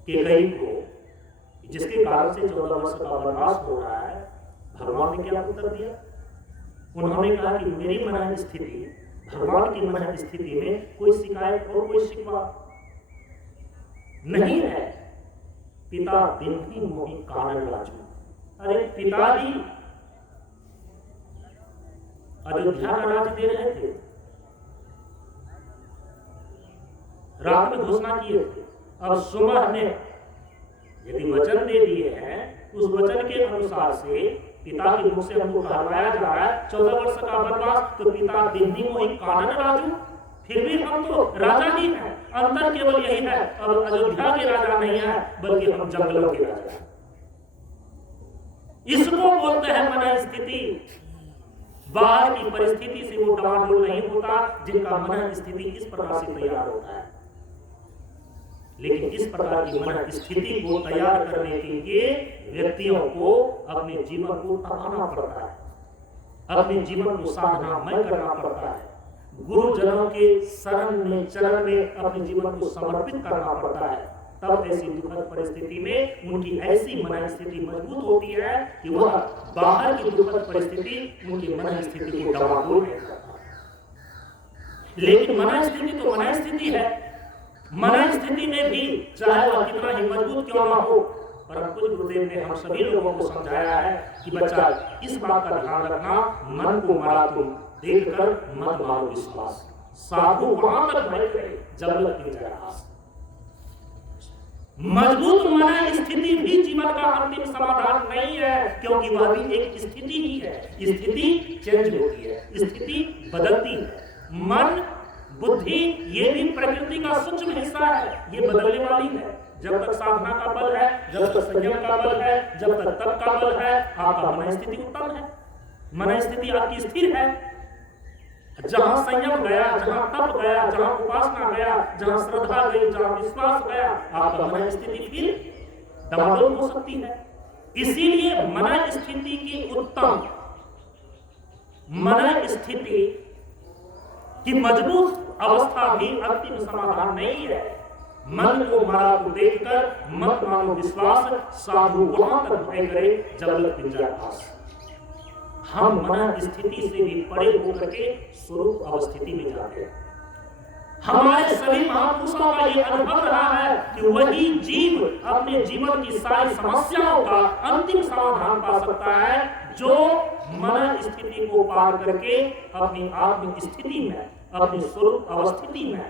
कैकेयी को, जिसके कारण से 14 वर्ष का वनवास हो रहा है, भगवान ने क्या उत्तर दिया? उन्होंने कहा कि मेरी मन स्थिति, भगवान की मन स्थिति में कोई शिकायत और कोई शिकवा नहीं है। पिता दिन ही मोहि कानन लाजू। अरे पिताजी अयोध्या का राज दे रहे थे, रात में घोषणा किए थे, अब सुबह ने यदि वचन दे दिए हैं, उस वचन के अनुसार से पिता के मुख से हमको कहवाया जा रहा है 14 वर्ष का वनवास, तो पिता दिन्ही मोहि कानन राजू। फिर भी हम तो राजा ही हैं, अंतर केवल यही है, अब अयोध्या के राजा नहीं है बल्कि हम जंगलों के राजा हैं। इसको बोलते हैं मन स्थिति। बाहर की परिस्थिति से वो डमाडोल नहीं होता, जिनका मन स्थिति इस प्रकार से तैयार होता है। लेकिन इस प्रकार की मन स्थिति को तैयार करने के लिए व्यक्तियों को अपने जीवन को तबाना पड़ता है, अपने जीवन को साधनामय करना पड़ता है, गुरुजनों के शरण में चरण में अपने जीवन को समर्पित करना पड़ता है। तब ऐसी दुखद परिस्थिति में उनकी ऐसी मन स्थिति मजबूत होती है कि वह बाहर की दुखद परिस्थिति उनकी मन स्थिति को डमाडोल नहीं करता। लेकिन मन स्थिति तो मन स्थिति है, मन स्थिति में भी चाहे वह कितना ही मजबूत क्यों ना हो, परम पूज्य गुरुदेव ने हम सभी लोगों को समझाया है कि बच्चा इस बात का ध्यान रखना, मन को मारा तुम देखकर मत मारो विश्वास, साधु वहां तक बैठे जब तक नहीं जा। मजबूत मन स्थिति भी जीवन का अंतिम समाधान नहीं है, क्योंकि वह भी एक स्थिति ही है। स्थिति चेंज होती है, स्थिति बदलती है। मन बुद्धि ये भी प्रकृति का सूक्ष्म हिस्सा है, ये बदलने वाली है। जब तक साधना का बल है, जब तक संयम का बल है, जब तक तप का बल है, आपका मन स्थिति उत्तम है, मन स्थिति आपकी स्थिर है। जहां संयम गया, जहां तप गया, जहां उपासना गया, जहां श्रद्धा गई, जहां विश्वास गया, आपका मन स्थिति फिर डमाडोल हो सकती है। इसीलिए मन स्थिति की उत्तम, मन स्थिति की मजबूत अवस्था भी अंतिम समाधान नहीं है। मन को मारा को देखकर मत मानो विश्वास, साधु वहां तक भय करे जब तक विद्याभ्यास। हम मन स्थिति से भी परे होकर के स्वरूप अवस्थिति में जाते हैं। हमारे सभी महापुरुषों का यह अनुभव रहा है कि वही जीव अपने जीवन की सारी समस्याओं का अंतिम समाधान पा सकता है जो मन स्थिति को पार करके अपनी आत्म स्थिति में, अपनी स्वरूप अवस्थिति में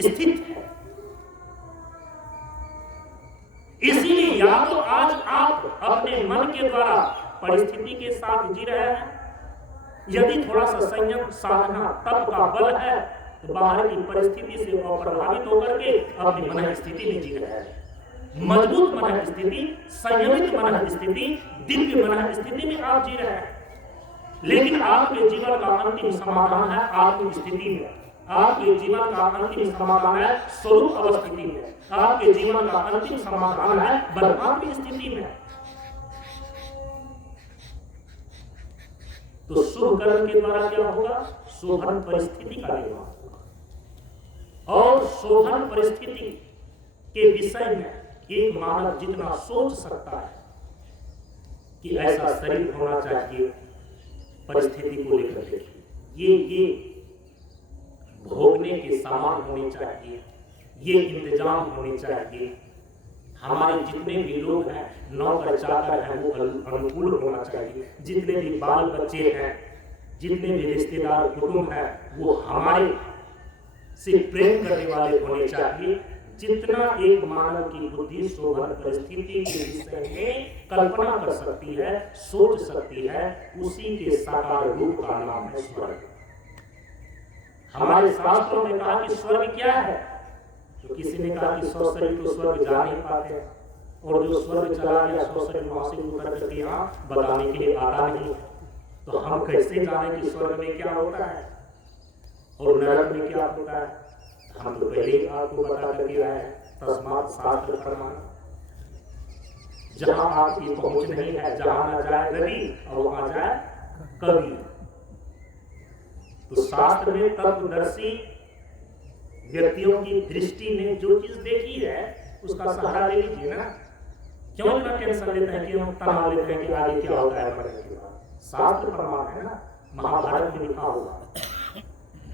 स्थित है। इसीलिए या तो आज आप अपने मन के द्वारा परिस्थिति के साथ जी रहे हैं। यदि थोड़ा सा संयम, साधना, तप का बल है तो बाहर की परिस्थिति से अप्रभावित होकर के अपनी मन स्थिति में जी रहे हैं। मजबूत मन स्थिति, संयमित मन स्थिति, दिव्य मन स्थिति में आप जी रहे हैं। लेकिन आपके जीवन का अंतिम समाधान है आत्म स्थिति में। आपके जीवन का अंतिम समाधान है स्वरूप अवस्थिति में। आपके जीवन का अंतिम समाधान है परमात्म स्थिति में। तो शुभ कर्म के द्वारा क्या होगा? शोभन परिस्थिति का निर्माण होगा। और शोभन परिस्थिति के विषय में एक मानव जितना सोच सकता है कि ऐसा शरीर होना चाहिए, परिस्थिति को लेकर के ये भोगने के सामान होने चाहिए, ये इंतजाम होने चाहिए, हमारे जितने भी लोग हैं, नौकर चाकर हैं, वो अनुकूल होना चाहिए, जितने भी बाल बच्चे हैं, जितने भी रिश्तेदार कुटुंब हैं, वो हमारे से प्रेम करने वाले होने चाहिए। जितना एक मानव की बुद्धि शोभन परिस्थिति के विषय में कल्पना कर सकती है, सोच सकती है, उसी के साकार रूप का नाम है स्वर्ग। हमारे शास्त्रों में कहा कि स्वर्ग क्या है? तो किसी ने कहा कि सौशरी तो स्वर्ग जा नहीं पाते, और जो स्वर्ग चला गया सौशरी वहां से उतर करके यहाँ बताने के लिए आता नहीं। तो हम कैसे जाने कि स्वर्ग में क्या होता है और नरक में क्या होता है? हम तो पहले ही आपको बता करके आए हैं, तस्मात् शास्त्र प्रमाण। जहां आपकी पहुंच नहीं है, जहां न जाए रवि और वहां जाए कवि। तो शास्त्र में तत्वदर्शी व्यक्तियों की दृष्टि ने जो चीज देखी है उसका सहारा ले लीजिए ना। क्यों इतना टेंशन लेते हैं, क्यों तनाव लेते हैं कि आगे क्या होता है मरने के बाद? शास्त्र प्रमाण है ना। महाभारत में लिखा हुआ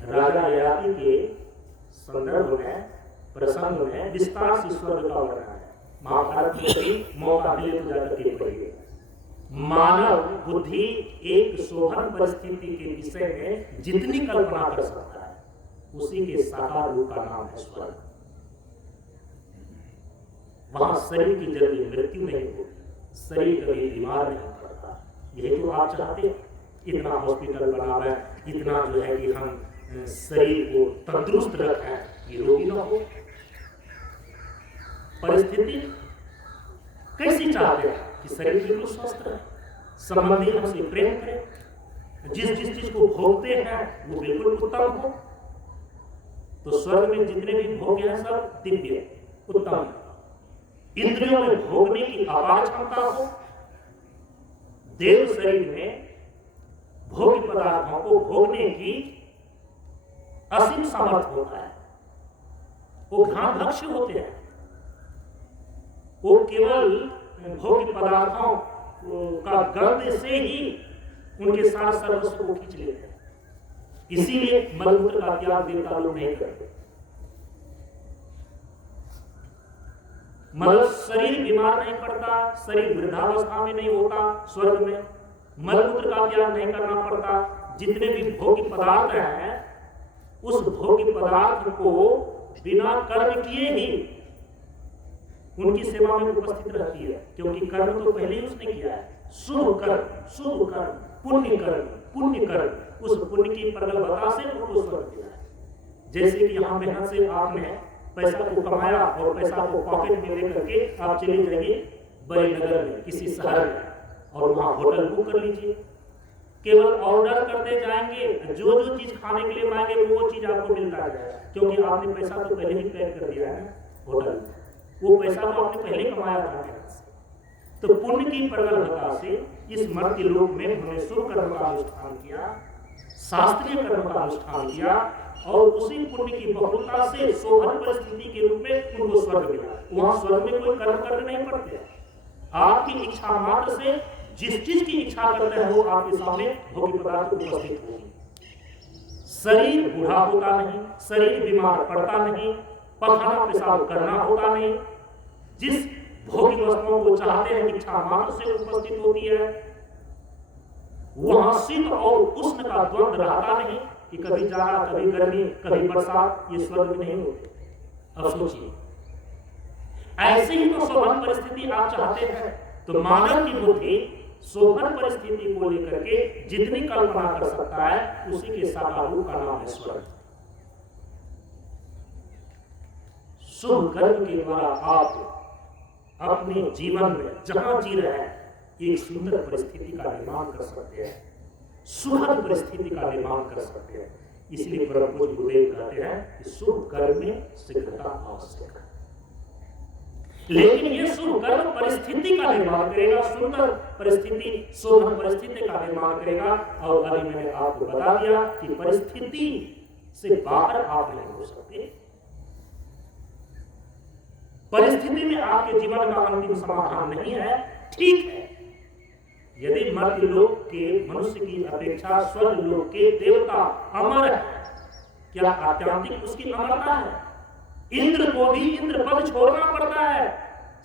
राजा ययाति के संदर्भ में, प्रसंग में विस्तार से स्वर्ग का वर्णन है। महाभारत में कभी मौका मिले तो जाकर के पढ़िए। मानव बुद्धि एक शोभन परिस्थिति के विषय में जितनी कल्पना कर सकता है, उसी के साकार रूप का नाम है स्वर्ग। वहां शरीर की जल्दी मृत्यु नहीं होगी, शरीर कभी बीमार नहीं पड़ता। यही तो आप चाहते हैं, इतना हॉस्पिटल बनावे, इतना जो है कि हम शरीर को तंदुरुस्त रखें, ये रोगी ना हो। परिस्थिति कैसी चाहते हैं कि शरीर बिल्कुल स्वस्थ रहे, संबंधी हमसे प्रेम करें, जिस चीज को भोगते हैं वो बिल्कुल उत्तम हो। तो स्वर्ग में जितने भी भोग हैं सब दिव्य उत्तम, इंद्रियों में भोगने की अपार क्षमता हो। देव शरीर में भोग्य पदार्थों को भोगने की असीम सामर्थ्य होता है। वो घ्राणभक्ष होते हैं, वो केवल भोग्य पदार्थों का गंध से ही उनके साथ सर्वस्व को खींच लेते हैं। इसीलिए मलमूत्र का त्याग देवता लोग नहीं करते। मतलब शरीर बीमार नहीं पड़ता, शरीर वृद्धावस्था में नहीं होता स्वर्ग में, मलमूत्र का त्याग नहीं करना पड़ता। जितने भी भोग्य पदार्थ हैं उस भोग्य पदार्थ को बिना कर्म किए ही उनकी सेवा में उपस्थित रहती है, क्योंकि कर्म तो पहले ही उसने किया है। शुभ कर्म, शुभ कर्म, पुण्य कर्म, पुण्य कर्म, उस पुण्य की प्रगल्भता से उनको स्वर्ग दिया है। जैसे कि यहाँ मेहनत से आपने पैसा को कमाया और पैसा को पॉकेट में लेकर के आप चले जाइए बड़े नगर में, किसी शहर में, और वहाँ होटल बुक कर लीजिए। केवल ऑर्डर करते जाएंगे, जो जो चीज खाने के लिए मांगे वो चीज आपको मिलता जाएगा, क्योंकि आपने पैसा तो पहले ही पे कर दिया है होटल में। वो पैसा तो आपने पहले ही कमाया था मेहनत से। तो पुण्य की प्रगल्भता से इस मर्त्य लोक में उन्होंने शुभ कर्म का अनुष्ठान किया, शास्त्रीय कर्म का अनुष्ठान किया, और उसी पुण्य की बहुलता से शोभन परिस्थिति के रूप में उनको स्वर्ग मिला। वहां स्वर्ग में कोई कर्म करने नहीं पड़ते। आपकी इच्छा मात्र से जिस चीज की इच्छा करते हैं वो आपके सामने भोग्य पदार्थ उपस्थित होगी। शरीर बूढ़ा होता नहीं, शरीर बीमार पड़ता नहीं, पखाना पेशाब करना होता नहीं। जिस भोग्य वस्तुओं को चाहते हैं इच्छा मात्र से उपस्थित होती है। वहां शीत और उष्ण का द्वंद्व रहता नहीं कि कभी जाड़ा, कभी गर्मी, कभी बरसात, ये स्वर्ग में नहीं होते। अब सोचिए, ऐसे ही तो शोभन परिस्थिति आप चाहते हैं, तो मानव की बुद्धि शोभन परिस्थिति को लेकर के जितनी कल्पना कर सकता है, उसी के साकार रूप का नाम है स्वर्ग। शुभ कर्म के द्वारा आप अपने जीवन में जहां जी रहे हैं एक सुंदर परिस्थिति का निर्माण कर सकते हैं, सुखद परिस्थिति का निर्माण कर सकते हैं। इसलिए परम पूज्य गुरुदेव कहते हैं कि शुभ कर्म में शीघ्रता आवश्यक है। लेकिन ये शुभ कर्म परिस्थिति का निर्माण करेगा, सुंदर परिस्थिति, शोभन परिस्थिति का निर्माण करेगा। और अभी मैंने आपको बता दिया कि परिस्थिति से बाहर आप नहीं हो सकते। परिस्थिति में आपके जीवन का अंतिम समाधान नहीं है, ठीक है। यदि मर्त्य लोक के मनुष्य की अपेक्षा स्वर्ग लोक के देवता अमर है, क्या आत्यांतिक उसकी अमरता है? इंद्र को भी इंद्र पद छोड़ना पड़ता है।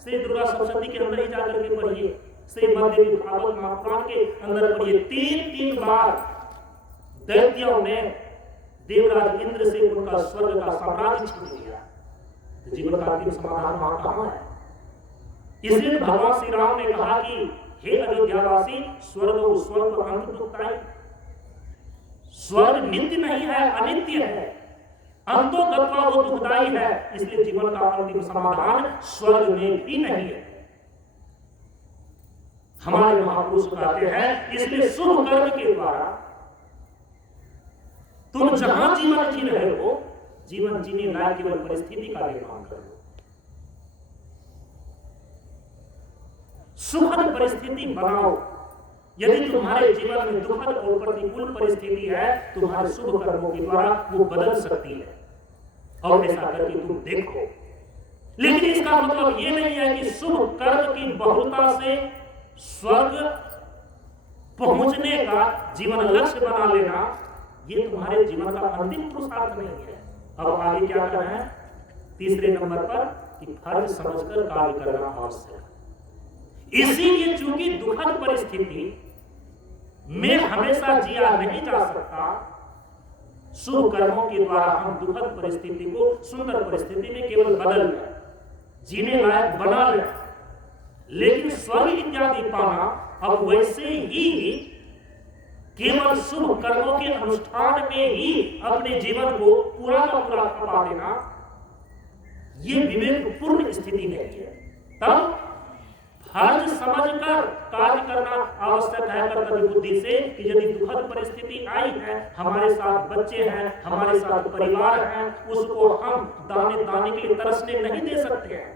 श्री दुर्गा सप्तशती के अंदर ही जाकर के पढ़िए, श्री मध्य भागवत महापुराण के अंदर पढ़िए, 3 बार दैत्यों ने देवराज इंद्र से उनका स्वर्ग का साम्राज्य छीन लिया। तो जीवन का अंतिम समाधान वहां कहां है? इसलिए भगवान श्री राम ने कहा कि हे अयोध्यावासी, स्वर्ग स्वर्ग अंत दुखदायी। स्वर्ग नित्य नहीं है, अनित्य है, अंतो गत्वा वो दुखदायी है। इसलिए जीवन का अंतिम समाधान स्वर्ग में भी नहीं है। हमारे महापुरुष कहते हैं, इसलिए शुभ कर्म के द्वारा तुम जहां जीवन जी रहे हो, जीवन जीने लायक केवल परिस्थिति का निर्माण करो। सुखद परिस्थिति बनाओ। यदि तुम्हारे जीवन में दुखद और प्रतिकूल परिस्थिति है, तुम्हारे शुभ कर्मों के द्वारा वो बदल सकती है, और ऐसा करके तुम देखो। लेकिन इसका मतलब ये नहीं है कि शुभ कर्म की बहुलता से स्वर्ग पहुंचने का जीवन लक्ष्य बना लेना, ये तुम्हारे जीवन का अंतिम पुरुषार्थ नहीं है। अब आगे क्या करना है? तीसरे नंबर पर कि फर्ज समझकर कार्य करना आवश्यक है। इसीलिए चूंकि दुखद परिस्थिति में हमेशा जिया नहीं जा सकता, शुभ कर्मों के द्वारा हम दुखद परिस्थिति को सुंदर परिस्थिति में केवल बदल लें, जीने लायक बना लें। लेकिन स्वर्ग इत्यादि पाना अब वैसे ही केवल शुभ कर्मों के अनुष्ठान में ही अपने जीवन को पूरा का पूरा खपा देना, ये विवेकपूर्ण स्थिति नहीं है। तब फर्ज समझकर कार्य करना आवश्यक है कर्तव्य बुद्धि से कि यदि दुखद परिस्थिति आई है, हमारे साथ बच्चे हैं, हमारे साथ परिवार है, उसको हम दाने दाने के लिए तरसने नहीं दे सकते हैं।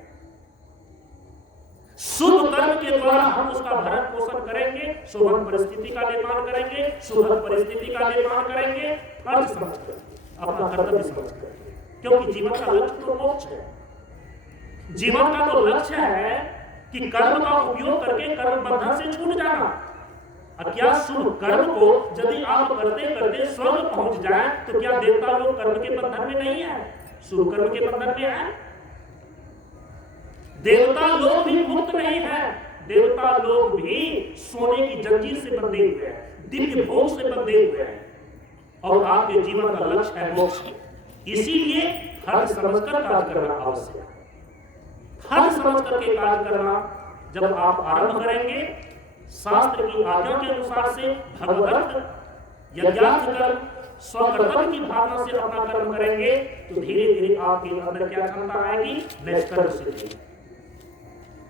शुभ कर्म के द्वारा हम उसका भरण पोषण करेंगे, शोभन परिस्थिति का निर्माण करेंगे, सुखद परिस्थिति का निर्माण करेंगे, फर्ज समझकर, अपना कर्तव्य समझकर। क्योंकि जीवन का लक्ष्य तो मोक्ष है। जीवन का तो लक्ष्य है कि कर्म का उपयोग करके कर्म बंधन से छूट जाना। और क्या शुभ कर्म को यदि आप करते करते स्वर्ग पहुंच जाए, तो क्या देवता लोग कर्म के बंधन में नहीं है? शुभ कर्म के बंधन में है। देवता लोग भी मुक्त नहीं है। देवता लोग भी सोने की जंजीर से बंधे हुए हैं, दिव्य भोग से बंधे हुए हैं, और आपके जीवन का लक्ष्य है मोक्ष। इसीलिए फर्ज समझकर कार्य करना आवश्यक है। फर्ज समझ करके कार्य करना जब आप आरंभ करेंगे, शास्त्र की आज्ञा के अनुसार से भगवत यज्ञार्थ कर्म स्वकर्तव्य की भावना से अपना कर्म करेंगे, तो धीरे धीरे आपके अंदर क्या क्षमता आएगी? नैष्कर्म सिद्धि।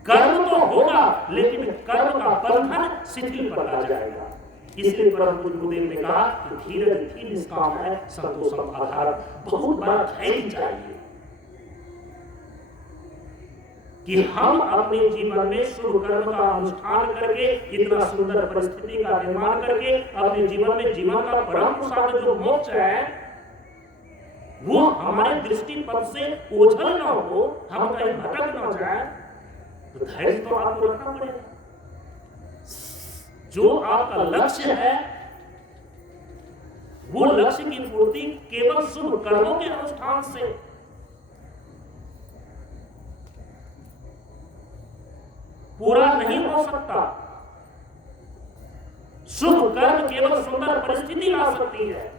कर्म तो होगा, लेकिन कर्म का बंधन शिथिल पड़ता जाएगा। इसलिए परम पूज्य गुरुदेव ने कहा कि धीरज ही निष्काम है, संतोषम आधार। बहुत बड़ा धैर्य चाहिए कि हम अपने जीवन में शुभ कर्म का अनुष्ठान करके, इतना सुंदर परिस्थिति का निर्माण करके, अपने जीवन में जीवन का परम पुरुषार्थ जो मोक्ष है, वो हमारे दृष्टि पथ से ओझल न हो, हम कहीं भटक न जाए। तो धैर्य तो आपको रखना पड़ेगा। जो आपका लक्ष्य है, वो लक्ष्य की पूर्ति केवल शुभ कर्मों के अनुष्ठान से पूरा नहीं हो सकता। शुभ कर्म केवल सुंदर परिस्थिति ला सकती है,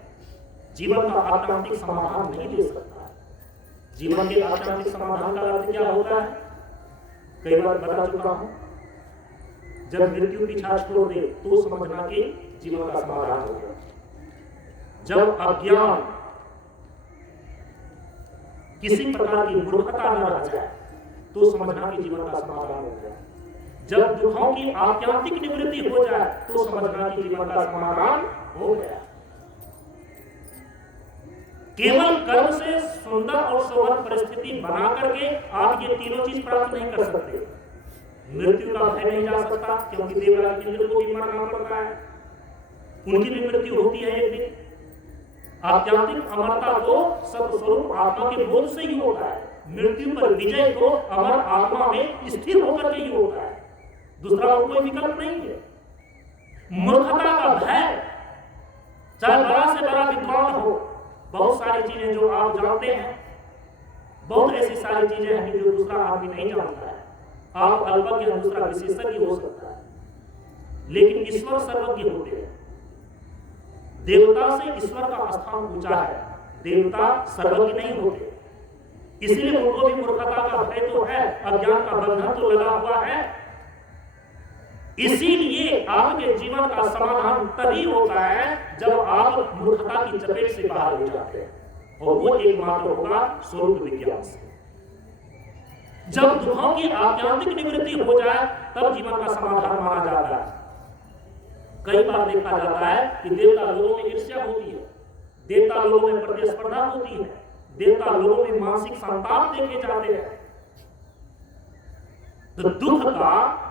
जीवन का आत्मांतिक समाधान नहीं दे सकता। जीवन के आत्मांतिक समाधान का अर्थ क्या होता है? कई बार बता चुका हूं। जब मृत्यु पीछा छोड़ दे तो समझना कि जीवन का समाधान हो गया। जब अज्ञान किसी प्रकार की मूर्खता न रह जाए तो समझना कि जीवन का समाधान हो गया। जब दुखों की आत्यांतिक निवृत्ति हो जाए तो समझना कि जीवन का समाधान हो गया। केवल कर्म से सुंदर और सौभाग्य परिस्थिति बना करके आप ये तीनों चीज प्राप्त नहीं कर सकते। मृत्यु का भय नहीं जा सकता, क्योंकि देवराज इंद्र को भी मरना पड़ता है, उनकी भी मृत्यु होती है एक दिन। आध्यात्मिक अमरता तो सब स्वरूप आत्मा के बोध से ही होता है। मृत्यु पर विजय तो अमर आत्मा में स्थिर होकर के ही होता है, दूसरा और कोई विकल्प नहीं है। मूर्खता का भय, चाहे बड़ा से बड़ा विद्वान हो, बहुत सारी चीजें जो आप जानते हैं, बहुत ऐसी सारी चीजें हैं कि जो दूसरा आदमी नहीं जानता है। आप अल्पज्ञ, दूसरा विशेषज्ञ हो सकता है, लेकिन ईश्वर सर्वज्ञ होते हैं। देवता से ईश्वर का स्थान ऊंचा है, देवता सर्वज्ञ नहीं होते, इसलिए उनको भी मूर्खता का भय तो है, अज्ञान का बंधन तो लगा हुआ है। इसीलिए आपके जीवन का समाधान तभी होता है जब आप मूर्खता की चपेट से बाहर हो जाते हैं, और वो एकमात्र होगा स्वरूप विज्ञान से। जब दुखों की आत्यांतिक निवृत्ति हो जाए तब जीवन का समाधान माना जाता है। कई बार देखा जाता है कि देवता लोगों में ईर्ष्या होती है, देवता लोगों में प्रतिस्पर्धा होती है, देवता लोगों में मानसिक संताप देखे जाते हैं। तो दुख का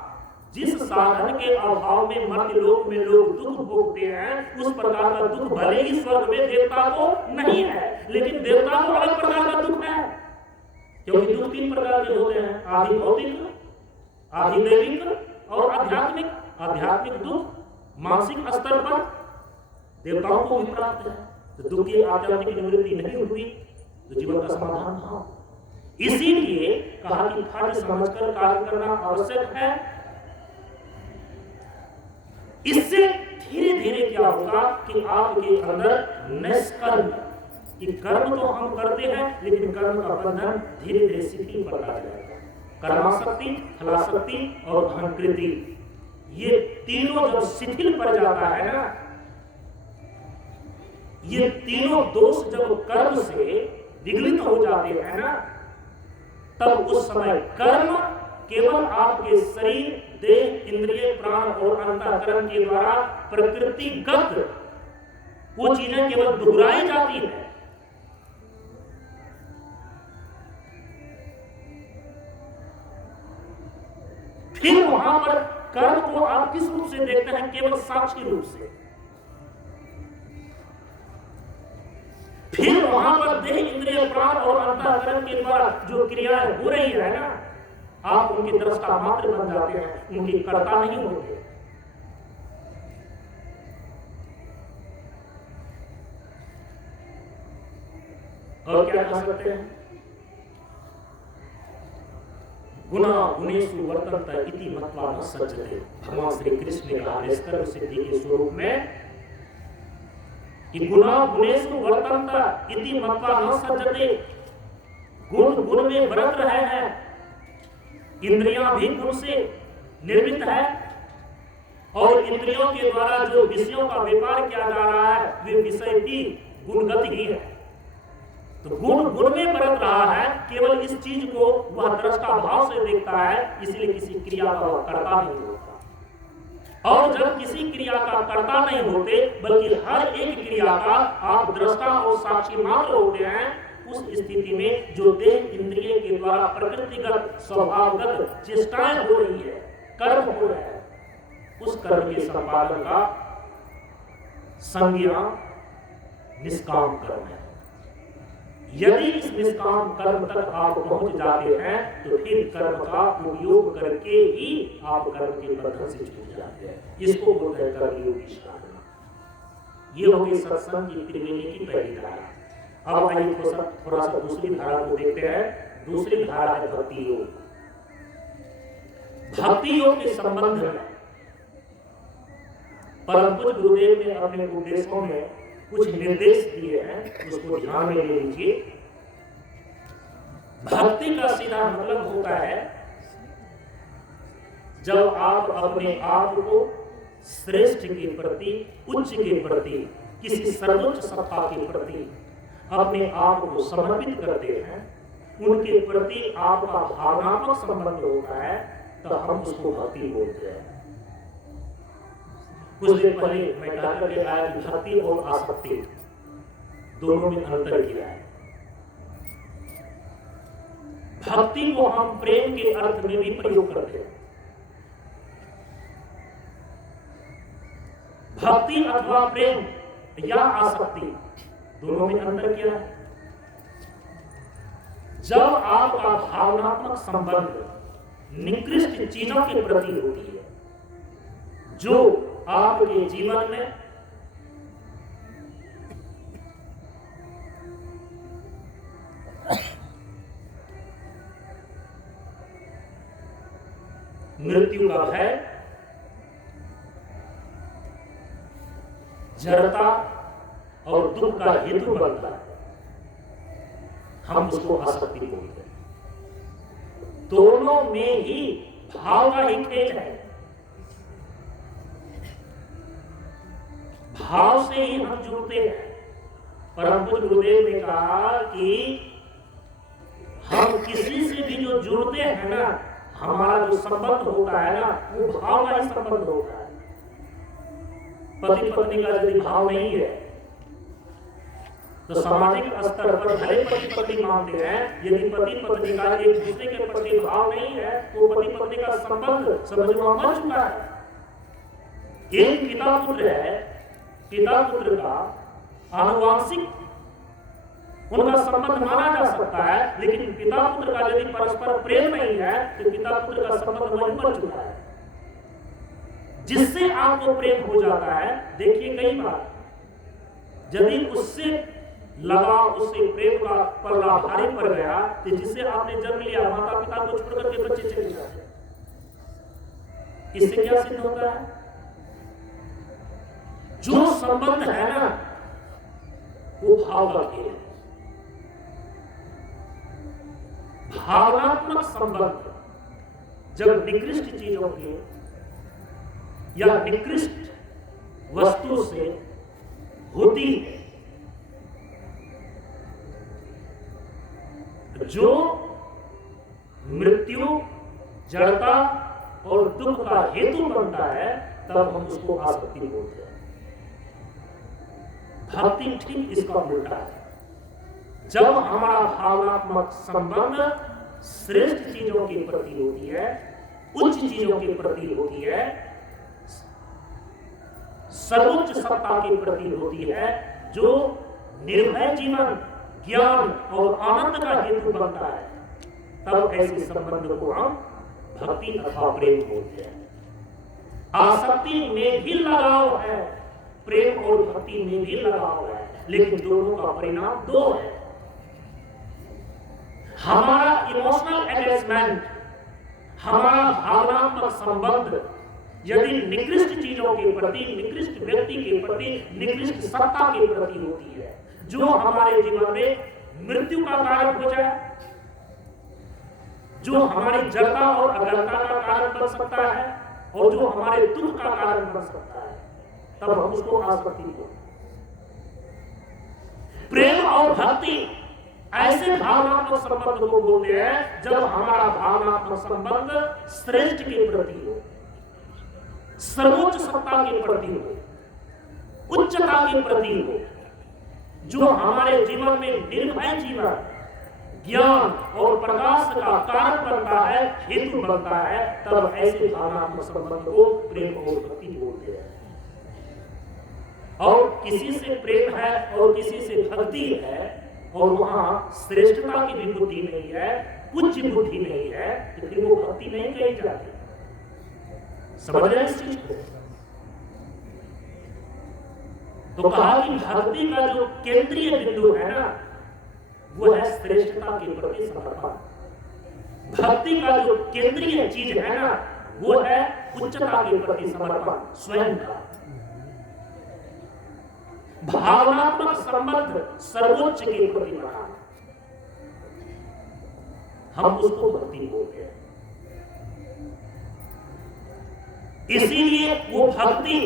जिस साधन के अभाव में मर्त्य लोक में लोग दुख भोगते हैं, उस प्रकार का दुख भले ही स्वर्ग में देवता को नहीं है, लेकिन देवता को अलग प्रकार का दुख है। क्योंकि दुख तीन प्रकार के होते हैं, आदि भौतिक, आदि दैविक और आध्यात्मिक। आध्यात्मिक दुख मानसिक स्तर पर देवताओं को भी प्राप्त है। तो दुख की आध्यात्मिक निवृत्ति नहीं हुई तो जीवन का समाधान था। इसीलिए कहा कि फल समझकर कार्य करना आवश्यक है। इससे धीरे धीरे क्या होगा कि आपके अंदर निष्कर्म, कि कर्म तो हम करते हैं लेकिन कर्म का बंधन धीरे धीरे शिथिल पड़ता जाएगा। कर्माशक्ति, फलाशक्ति और अहंकृति, ये तीनों जब शिथिल पड़ जाता है ना, ये तीनों दोष जब कर्म से विगलित हो जाते हैं ना, तब उस समय कर्म केवल आपके शरीर, देह, इंद्रिय, प्राण और अंतःकरण के द्वारा प्रकृतिगत वो चीजें केवल दोहराई जाती है। फिर वहां पर कर्म को आप किस रूप से देखते हैं? केवल साक्षी रूप से। फिर वहां पर देह, इंद्रिय, प्राण और अंतःकरण के द्वारा जो क्रियाएं हो रही है ना, आप उनके दृष्टा मात्र बन जाते हैं, उनके कर्ता नहीं होते। और क्या कह सकते हैं? गुना गुणेषु वर्तन्ते इति मत्वा न सज्जते। भगवान श्री कृष्ण ने कहा निष्कर्म सिद्धि के स्वरूप में कि गुना गुणेषु वर्तन्ते इति मत्वा न सज्जते। गुण गुण में बरत रहे हैं, इंद्रियां भी गुण से निर्मित है, और इंद्रियों के द्वारा जो विषयों का व्यापार किया जा रहा है वे विषय भी गुणगत ही है। तो गुण गुण में बरत रहा है, केवल इस चीज को वह दृष्टा भाव से देखता है, इसलिए किसी क्रिया का वह कर्ता नहीं होता। और जब किसी क्रिया का कर्ता नहीं होते बल्कि हर एक क्रिया का आप दृष्टा और साक्षी मात्र होते हैं, उस स्थिति में जो देह इंद्रिय के द्वारा प्रकृतिगत स्वभावगत चेष्टाएं हो रही है, कर्म हो रहा है, उस कर्म के संपादन का संज्ञा निष्काम कर्म है। यदि इस निष्काम कर्म तक आप पहुंच जाते हैं तो फिर कर्म का उपयोग करके ही आप कर्म के बंधन से छूट जाते हैं। इसको बोलते हैं कर्मयोग की साधना। ये हो गई सत्संग की त्रिवेणी की पहली धारा। अब आइए थोड़ा सा दूसरी धारा को देखते हैं। दूसरी धारा है भक्ति योग। भक्ति योग के संबंध में परम पूज्य गुरुदेव ने अपने उपदेशों में कुछ निर्देश दिए हैं, उसको ध्यान में ले लीजिए। भक्ति का सीधा मतलब होता है जब आप अपने आप को श्रेष्ठ के प्रति, उच्च के प्रति, किसी सर्वोच्च सत्ता के प्रति अपने आप को समर्पित करते हैं, उनके प्रति आपका भावनात्मक संबंध होता है, तो हम उसको भक्ति बोलते हैं। कुछ देर पहले मैं कहा करके आया कि भक्ति और आसक्ति दोनों में अंतर किया है। भक्ति को हम प्रेम के अर्थ में भी प्रयोग करते हैं। भक्ति अथवा प्रेम या आसक्ति दोनों में अंतर क्या है? जब आपका भावनात्मक संबंध निकृष्ट चीजों के प्रति होती है, जो आपके जीवन में मृत्यु का भय, जड़ता और दुख का हेतु बनता है, हम उसको आसक्ति बोलते हैं। दोनों में ही भाव का ही खेल है। भाव से ही हम जुड़ते हैं। परम पूज्य गुरुदेव ने कहा कि हम किसी से भी जो जुड़ते हैं ना, हमारा जो संबंध होता है ना, वो भाव का ही संबंध होता है। पति पत्नी का यदि भाव नहीं है तो सामाजिक स्तर पर भले पति पत्नी मानते हैं, यदि पति पत्नी का एक दूसरे के प्रति भाव नहीं है तो पति पत्नी का संबंध समझ में मर चुका है। एक पिता पुत्र है, पिता पुत्र का आनुवांशिक उनका संबंध माना जा सकता है, लेकिन पिता पुत्र का यदि परस्पर प्रेम नहीं है तो पिता पुत्र का संबंध वहीं मर चुका है। जिससे आपको प्रेम हो जाता है, देखिए कई बार यदि उससे लगाव, उससे प्रेम का पल्ला भारी पड़ गया, तो जिससे आपने जन्म लिया, माता पिता को छोड़ करके बच्चे चले जाते हैं। इससे क्या सिद्ध होता है? जो संबंध है ना, वो भाव का खेल है। भावनात्मक संबंध जब निकृष्ट चीजों के या निकृष्ट वस्तु से होती है, जो मृत्यु, जड़ता और दुख का हेतु बनता है, तब हम उसको आसक्ति बोलते हैं। भक्ति ठीक इसका उल्टा है। जब हमारा भावनात्मक संबंध श्रेष्ठ चीजों के प्रति होती है, उच्च चीजों के प्रति होती है, सर्वोच्च सत्ता के प्रति होती है, जो निर्भय जीवन, ज्ञान और आनंद का हेतु बनता है, तब ऐसे संबंध को हम भक्ति अथवा प्रेम बोलते हैं। आसक्ति में भी लगाव है, प्रेम और भक्ति में भी लगाव है, लेकिन दोनों का परिणाम दो है। हमारा इमोशनल अटैचमेंट, हमारा भावनात्मक संबंध यदि निकृष्ट चीजों के प्रति, निकृष्ट व्यक्ति के प्रति, निकृष्ट सत्ता के प्रति होती है, जो हमारे जीवन में मृत्यु का कारण हो जाए, जो हमारी जड़ता और अज्ञानता का कारण बन सकता है, और जो हमारे दुख का कारण बन सकता है, तब हम उसको आसक्ति बोलते हैं। प्रेम और भक्ति ऐसे भावनात्मक संबंध को बोलते हैं जब हमारा भावनात्मक संबंध श्रेष्ठ के प्रति हो, सर्वोच्च सत्ता के प्रति हो, उच्चता के प्रति हो, जो हमारे जीवन में निर्भय जीवन, ज्ञान और प्रकाश का कारण बनता है, हेतु बनता है, तब ऐसे भावनात्मक संबंध को प्रेम और भक्ति बोलते हैं। और किसी से प्रेम है और किसी से भक्ति है, और वहां श्रेष्ठता की भी बुद्धि नहीं है, उच्च बुद्धि नहीं है, तो फिर वो भक्ति नहीं कही जाती। समझ रहे इस चीज को? तो कहा कि भक्ति का जो केंद्रीय बिंदु है ना, वो है श्रेष्ठता के प्रति समर्पण। भक्ति का जो केंद्रीय चीज है ना, वो है उच्चता के प्रति समर्पण, स्वयं का भावनात्मक संबंध सर्वोच्च के प्रति बढ़ाना, हम उसको भक्ति बोलते हैं। इसीलिए वो भक्ति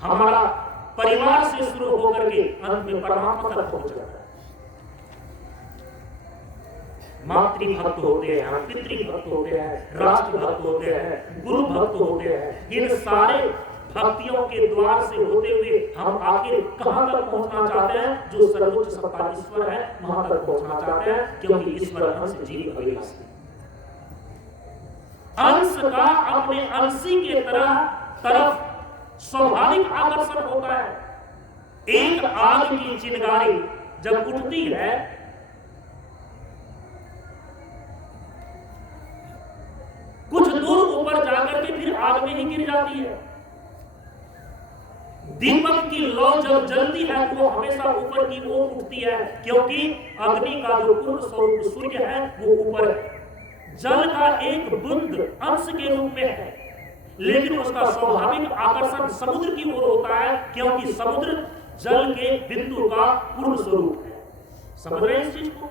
हमारा परिवार से शुरू होकर के अंत में परमात्मा तक पहुंच जाता है। मातृभक्त होते हैं, हम पितृभक्त होते हैं, राष्ट्रभक्त होते हैं, गुरु भक्त होते हैं। इन सारे भक्तियों के द्वार से होते हुए हम आखिर कहां तक पहुंचना चाहते हैं? जो सर्वोच्च सत्ता ईश्वर है वहां तक पहुंचना चाहते हैं, क्योंकि ईश्वर अंश जीव अविनाशी। अंश का अपने अंशी के तरफ स्वाभाविक आकर्षण होता है। एक आग की चिंगारी जब उठती है कुछ दूर ऊपर जाकर के फिर आग में ही गिर जाती है। दीपक की लौ जब जलती है तो वो हमेशा ऊपर की ओर उठती है, क्योंकि अग्नि का जो पूर्ण स्वरूप सूर्य है वो ऊपर है। जल का एक बूंद अंश के रूप में है, लेकिन उसका स्वाभाविक आकर्षण समुद्र की ओर होता है, क्योंकि समुद्र जल के बिंदु का पूर्ण स्वरूप है। समझ रहे हैं इस चीज को?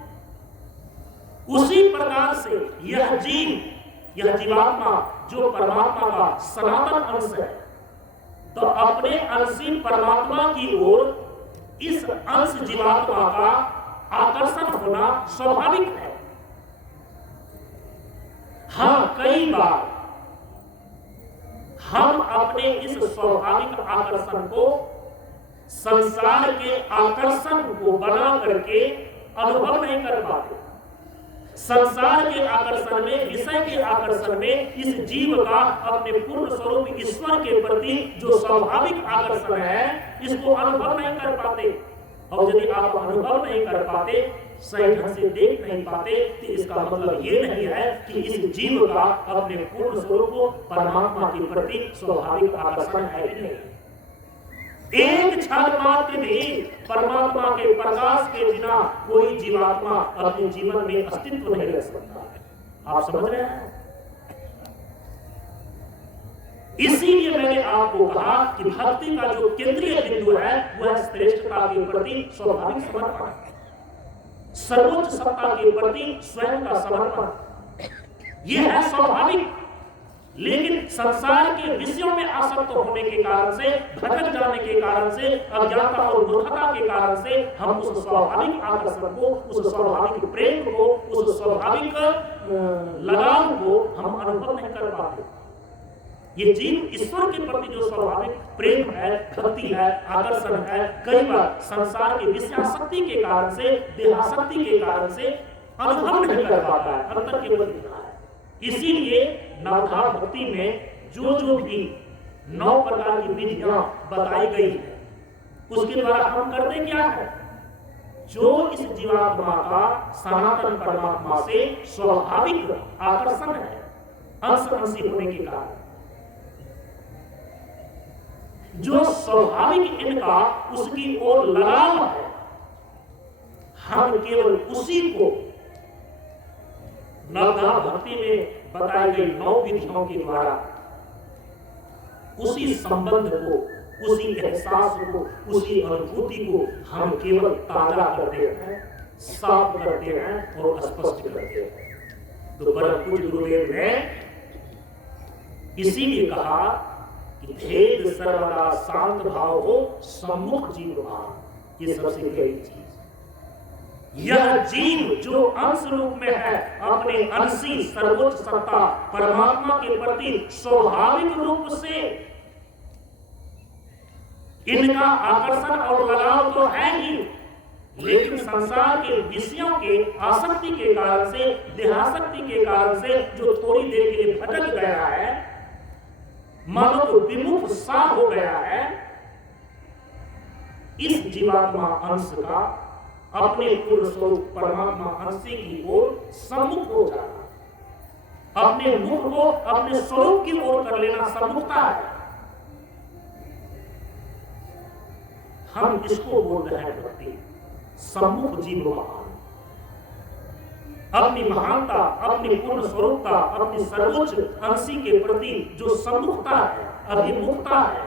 उसी प्रकार से यह जीवात्मा जो परमात्मा का सनातन अंश है, तो अपने अंशी परमात्मा की ओर इस अंश जीवात्मा का आकर्षण होना स्वाभाविक है। हाँ, कई बार हम अपने इस स्वाभाविक आकर्षण को संसार के आकर्षण को बना करके अनुभव नहीं कर पाते। संसार के आकर्षण में, विषय के आकर्षण में इस जीव का अपने पूर्ण स्वरूप ईश्वर के प्रति जो स्वाभाविक आकर्षण है, इसको अनुभव नहीं कर पाते। और यदि आप अनुभव नहीं कर पाते, सही ढंग से देख नहीं पाते, तो इसका मतलब ये नहीं है कि इस जीव का अपने पूर्ण स्वरूप परमात्मा के प्रति स्वाभाविक आकर्षण है कि नहीं। एक क्षण मात्र भी परमात्मा के प्रकाश के बिना कोई जीवात्मा अपने जीवन में अस्तित्व नहीं रख सकता। आप समझ रहे हैं? इसीलिए मैंने आपको कहा कि भक्ति का जो केंद्रीय बिंदु है वह श्रेष्ठता के प्रति स्वाभाविक समर्पण, सर्वोच्च सत्ता के प्रति स्वयं का समर्पण, यह है स्वाभाविक। लेकिन संसार के विषयों में आसक्त होने के कारण से, भटक जाने के कारण से, अज्ञानता और मूर्खता के कारण से हम उस स्वाभाविक आकर्षण को, उस स्वाभाविक प्रेम को, उस स्वाभाविक लगाव को हम अनुभव नहीं कर पाते। ये जीव ईश्वर के प्रति जो स्वाभाविक प्रेम है, भक्ति है, आकर्षण है, कई बार संसार के विषयासक्ति के कारण से, देहासक्ति के कारण से अनुभव नहीं कर पाता है, अंतर केवल दिखता है। इसीलिए नवधा भक्ति में जो भी 9 प्रकार की विधियां बताई गई है, उसके द्वारा हम करते क्या है? जो इस जीवात्मा का सनातन परमात्मा से स्वाभाविक आकर्षण है, अंशी होने के कारण, जो स्वाभाविक इनका उसकी ओर लगाव है, हम केवल उसी को नवधा भक्ति में बताई गई 9 विधियों के द्वारा उसी संबंध को, उसी एहसास को, उसी अनुभूति को हम केवल ताजा करते हैं, साफ करते हैं और स्पष्ट करते हैं। तो परम पूज्य गुरुदेव ने इसीलिए कहा कि भेद सर्वदा शांत भाव हो, सम्मुख जीव भाव। ये सबसे गहरी चीज। यह जीव जो अंश रूप में है, अपने अंशी सर्वोच्च सत्ता परमात्मा के प्रति स्वाभाविक रूप से इनका आकर्षण और लगाव तो है ही, लेकिन संसार के विषयों के आसक्ति के कारण से, देहासक्ति के कारण से जो थोड़ी देर के लिए भटक गया है, मानो तो विमुख सा हो गया है, इस जीवात्मा अंश का अपने पूर्ण स्वरूप परमात्मा अंशी की ओर सम्मुख हो जाना, अपने मुख को अपने स्वरूप की ओर कर लेना सम्मुखता है। हम इसको बोल रहे हैं भक्ति, सम्मुख जीव महान। अपनी महानता, अपनी पूर्ण स्वरूपता, अपनी सर्वोच्च अंशी के प्रति जो सम्मुखता है, अभिमुखता है,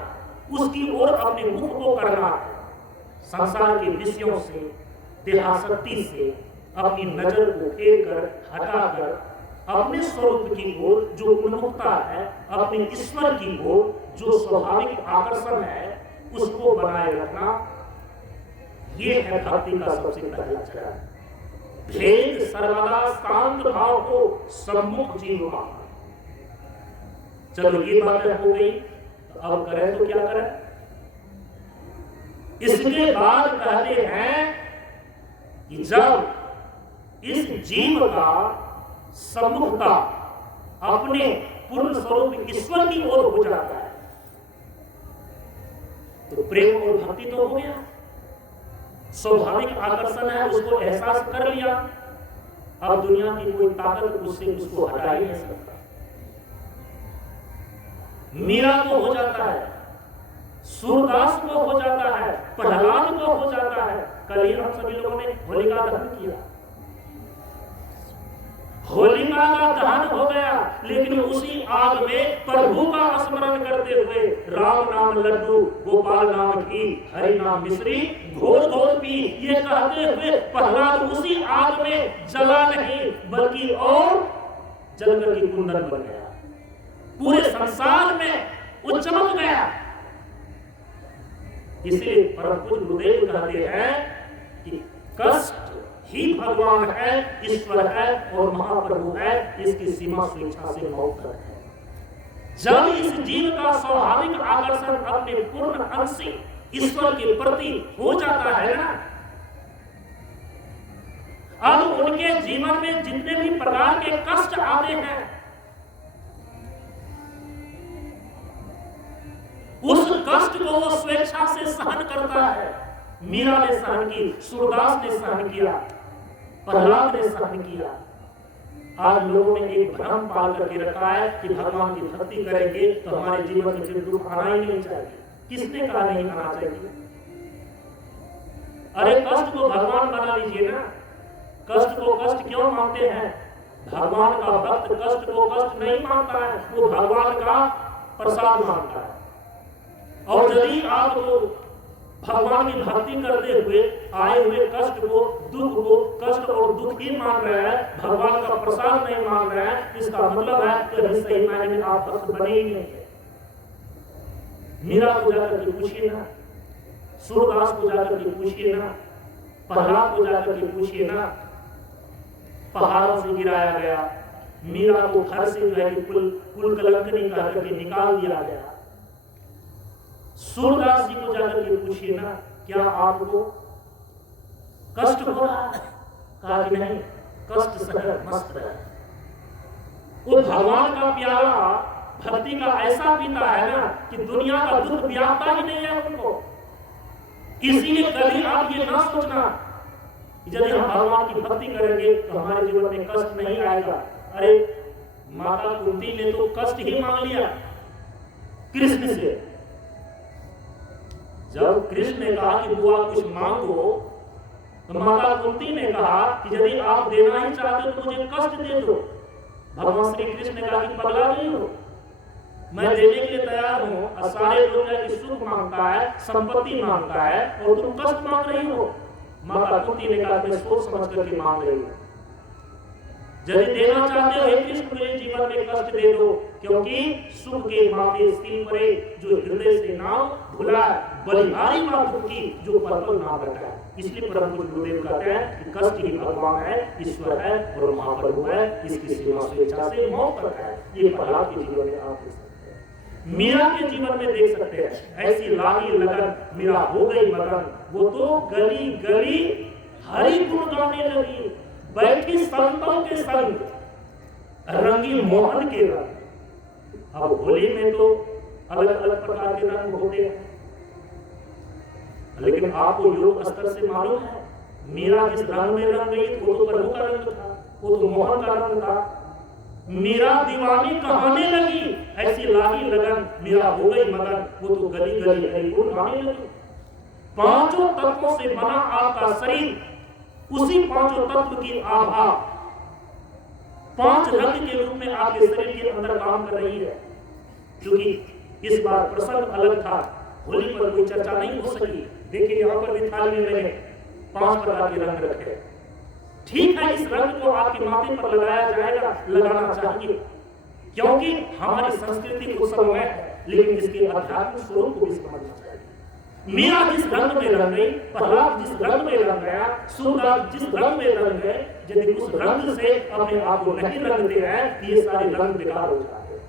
उसकी ओर अपने मुख को करना है। संसार के विषयों से, देहासक्ति से अपनी नजर को फेर कर, हटाकर अपने स्वरूप की ओर जो उन्मुखता है, अपने ईश्वर की ओर जो स्वाभाविक आकर्षण है, उसको बनाए रखना, ये है भक्ति का सबसे पहला चरण। भेद सर्वदा शांत भाव को सम्मुख जीवा। चलो ये बातें हो गई, तो अब करें तो क्या करें? इसके बाद कहते हैं कि जब इस जीव का सम्मुखता अपने पूर्ण स्वरूप ईश्वर की ओर हो जाता है, तो प्रेम और भक्ति तो हो गया, स्वाभाविक आकर्षण है, उसको एहसास कर लिया। अब दुनिया की कोई ताकत उससे उसको हटा ही नहीं सकता। मीरा को हो जाता है, सूरदास को हो जाता है, प्रहलाद को हो जाता है। कल ही हम सभी लोगों ने होलिका दहन किया, होलिका का दहन हो गया, लेकिन उसी आग में प्रभु का स्मरण करते हुए राम नाम लड्डू, गोपाल नाम घी, हरि नाम मिश्री, घोर घोर पी, ये कहते हुए प्रहलाद उसी आग में जला नहीं बल्कि और जलकर के कुंदन बन गया, पूरे संसार में वो चमक गया। इसलिए परम पूज्य गुरुदेव कहते हैं कि कष्ट ही भगवान है, ईश्वर है और महाप्रभु है, इसकी सीमा स्वेच्छा से मौत तक है। जब इस जीव का स्वाभाविक आकर्षण अपने पूर्ण अंश से ईश्वर के प्रति हो जाता है ना, अब उनके जीवन में जितने भी प्रकार के कष्ट आते हैं, उस कष्ट को वो स्वेच्छा से सहन करता है। मीरा ने सहन की, सूरदास ने सहन किया, प्रहलाद ने सहन किया। आज लोगों ने एक भ्रम पाल करके रखा है कि भगवान की भक्ति करेंगे तो हमारे जीवन में फिर दुख आना ही नहीं चाहिए। किसने कहा नहीं आना चाहिए? अरे कष्ट को भगवान बना लीजिए ना। कष्ट को कष्ट क्यों मानते हैं? भगवान का भक्त कष्ट को कष्ट नहीं मानता है, वो भगवान का प्रसाद मानता है। और यदि आप भगवान की भक्ति करते हुए आए हुए कष्ट को, दुख को कष्ट और दुख ही मान रहे हैं, भगवान का प्रसाद नहीं मान रहे हैं, इसका मतलब है कि सही मायने में आप भक्त बने ही नहीं। मीरा को जाकर के पूछिए ना, सूरदास को जाकर के पूछिए ना, प्रहलाद को जाकर के पूछिए ना। पहाड़ों से गिराया गया, मीरा को घर से जो है कुल कलंकनी कह करके निकाल दिया गया। सूरदास जी को जाकर के पूछिए ना, क्या आपको कष्ट हो रहा है? कहा कि नहीं, कष्ट सह मस्त है। वो भगवान का प्यारा भक्ति का ऐसा पीता है ना कि दुनिया का दुख व्यापता ही नहीं है उनको। इसीलिए कभी आप ये ना सोचना यदि हम भगवान की भक्ति करेंगे तो हमारे जीवन में कष्ट नहीं आएगा। अरे माता कुंती ने तो कष्ट ही मांग लिया कृष्ण से। जब कृष्ण ने कहा कि बुआ कुछ मांगो, तो माता कुंती ने कहा कि यदि आप देना ही चाहते हो तो मुझे कष्ट दे दो। भगवान श्री कृष्ण ने कहा कि पगला नहीं हो, मैं देने के लिए तैयार हूं। और सारे लोग सुख मांगता है, संपत्ति मांगता है और तुम कष्ट मांग रही हो। माता कुंती ने कहा मैं सोच समझ करके मांग रही हूं। यदि देना चाहते हो हे कृष्ण मेरे जीवन में कष्ट दे दो, क्योंकि सुख के माथे स्थिर परे जो हृदय से नाम भुला, बलिहारी माधुर की जो पल पल नाम रखा है। इसलिए परम पूज्य गुरुदेव कहते हैं कि कष्ट ही भगवान है, ईश्वर है और महाप्रभु है, इसकी सीमा स्वेच्छा से मौत तक है। ये प्रहलाद के जीवन में आप देख सकते हैं, मीरा के जीवन में देख सकते हैं। ऐसी लागी लगन मीरा हो गई मगन, वो तो गली गली हरि गुण गाने लगी, बैठी संतों के संग रंगी मोहन के रंग। अब होली में तो अलग अलग प्रकार के रंग होते हैं, लेकिन आपको योग स्तर से मालूम है मीरा जिस रंग में रंग गई वो तो प्रभु का रंग था, वो तो मोहन का रंग था। मीरा दीवानी कहाने लगी, ऐसी लागी लगन मीरा हो गई मगन, वो तो गली गली हरि गुण गाने लगी। पांचों तत्वों से बना आपका शरीर, उसी पांचों तत्व की आभा पांच रंग के रूप में आपके शरीर के अंदर काम कर रही है। क्योंकि इस बार प्रसंग अलग था, होली पर कोई चर्चा नहीं हो सकी। देखिए यहाँ पर भी थाली में मैंने 5 प्रकार के रंग रखे, ठीक है, इस रंग को आपके माथे पर लगाया जाएगा, लगाना चाहिए, क्योंकि हमारी संस्कृति उत्सव है, लेकिन इसके आध्यात्मिक स्वरूप को भी समझना चाहिए। मीरा जिस रंग में रंग गई, प्रहलाद जिस रंग में रंग गया, सूरदास जिस रंग में रंग गए, यदि उस रंग से अपने आप को नहीं रंगते हैं, ये सारे रंग बेकार हो जाते हैं।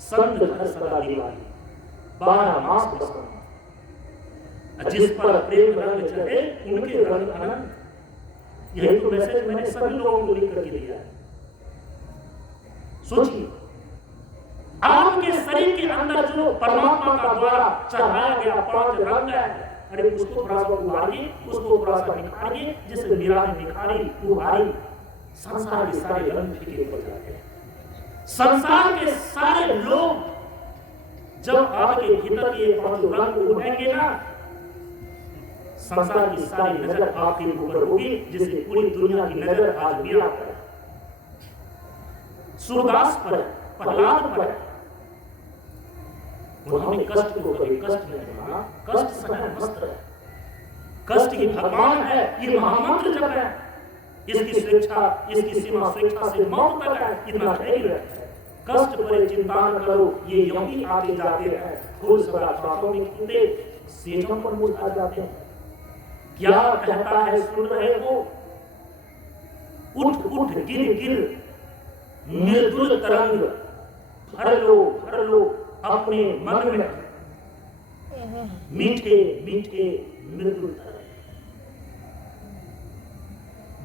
संत घर सदा दिवाली, 12 मास बसंत, जिस पर प्रेम रंग चढ़े उनके रंग अनंत। यही तो मैसेज मैंने सभी लोगों को लिख करके दिया है। सोचिए, आपके शरीर के अंदर जो परमात्मा का द्वारा चढ़ाया गया 5 रंग है, अरे उसको थोड़ा सा उभारिए, उसको थोड़ा सा निखारिए, जिससे मीरा ने निखारी उभारी, संसार के सारे रंग फीके पड़ जाते हैं। संसार के सारे लोग जब आपके भीतर के 5 रंग उभरेंगे ना, संसार की सारी नजर आपके ऊपर होगी, जिससे पूरी दुनिया की नजर आज मीरा पर, सूरदास पर, प्रहलाद पर। उन्होंने कष्ट को कभी कष्ट नहीं माना, कष्ट सहन मस्त है, कष्ट ही भगवान है, ये महामंत्र जप है, इसकी स्वेच्छा, इसकी सीमा स्वेच्छा से मौत तक है, इतना धैर्य है। कष्ट पर चिंता न करो, ये यूं ही आते जाते हैं, फूल सदा श्वासों में खिलते, सेजों पर मुरझा जाते हैं। क्या कहता है सुन रहे हो, उठ उठ गिर गिर मृदुल तरंग, भर लो अपने मन में मीठे मीठे मृदुल तरंग।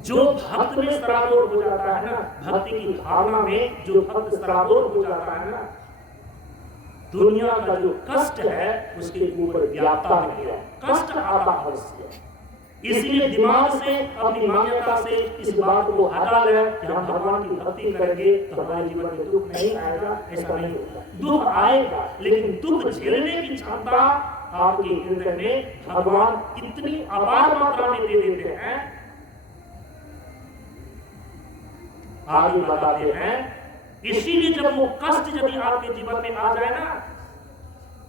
जो भक्त में सराबोर हो जाता है ना, भक्ति की भावना में जो भक्त सराबोर हो जाता है ना, दुनिया का जो कष्ट है उसके ऊपर व्यापता नहीं है, कष्ट आता अवश्य। इसलिए दिमाग से, अपनी मान्यता से इस बात को हटा ले कि हम भगवान की भक्ति करेंगे तो हमारे जीवन में दुख नहीं आएगा, ऐसा नहीं होगा। दुख आएगा, लेकिन दुख झेलने की क्षमता आपके हृदय में भगवान इतनी अपार मात्रा में दे देते हैं। आगे बताते हैं, इसीलिए जब वो कष्ट यदि आपके जीवन में आ जाए ना,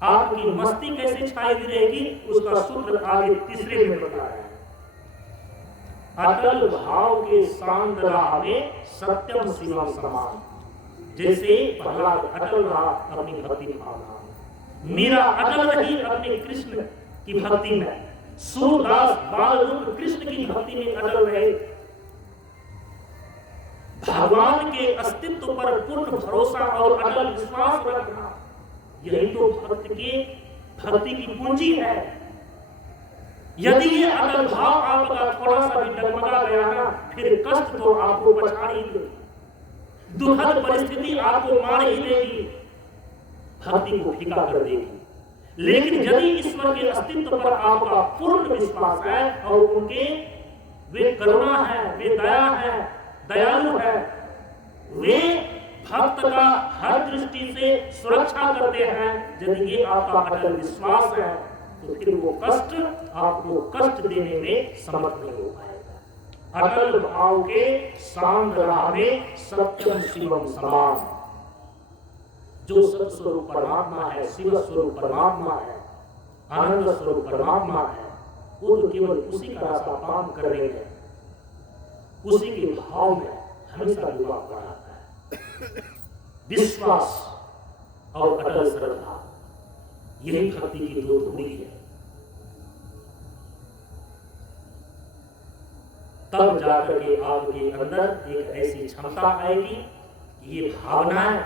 आपकी मस्ती कैसे छाई हुई रहेगी, उसका सूत्र आगे तीसरे में बता रहे हैं। अटल भाव के शांत राह में सत्यम शिवम समान। जैसे प्रहलाद अटल रहा अपनी भक्ति भावना, मीरा अटल रही अपने कृष्ण की भक्ति में, सूरदास बाल रूप कृष्ण की भक्ति में अटल रहे। भगवान के अस्तित्व पर पूर्ण भरोसा और अटल विश्वास रखना, यही तो भक्ति की पूंजी है। यदि ये अटल भाव आपका थोड़ा सा भी डगमगा गया ना, फिर कष्ट तो आपको पछाड़ ही देगी, दुखद परिस्थिति आपको मार ही देगी, भक्ति को फीका कर देगी। लेकिन यदि ईश्वर के अस्तित्व पर आपका पूर्ण विश्वास है और उनके वे करुणा है, वे दया है, दयालु है, वे भक्त का हर दृष्टि से सुरक्षा करते हैं, यदि ये आपका अटल विश्वास है, तो फिर वो कष्ट आपको कष्ट देने में समर्थ नहीं हो पाएगा। अटल भाव के शांत राह में सत्यम शिवम समान। जो सत स्वरूप परमात्मा है, शिव स्वरूप परमात्मा है, आनंद स्वरूप परमात्मा है, वो तो केवल उसी का रास्ता पान कर रहे हैं, उसी के भाव में हमेशा डूबा पड़ा है। विश्वास और अटल श्रद्धा, यही भक्ति की दो धुरी है। तब जाकर के आपके अंदर एक ऐसी क्षमता आएगी कि ये भावनाएं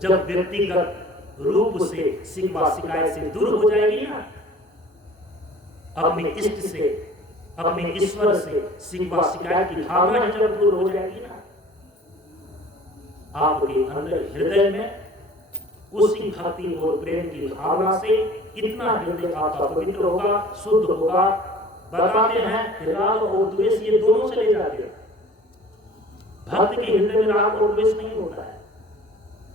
जब व्यक्तिगत रूप से शिकवा शिकायत से दूर हो जाएगी ना, अपने इष्ट से, अपने ईश्वर से शिकवा शिकायत की भावना जब दूर हो जाएगी ना, आपके अंदर हृदय में उसी भक्ति और प्रेम की भावना से इतना हृदय आपका पवित्र होगा, शुद्ध होगा। बताते हैं राग और द्वेष ये दोनों चले जाते हैं। भक्त के हृदय में राग और द्वेष नहीं होता है।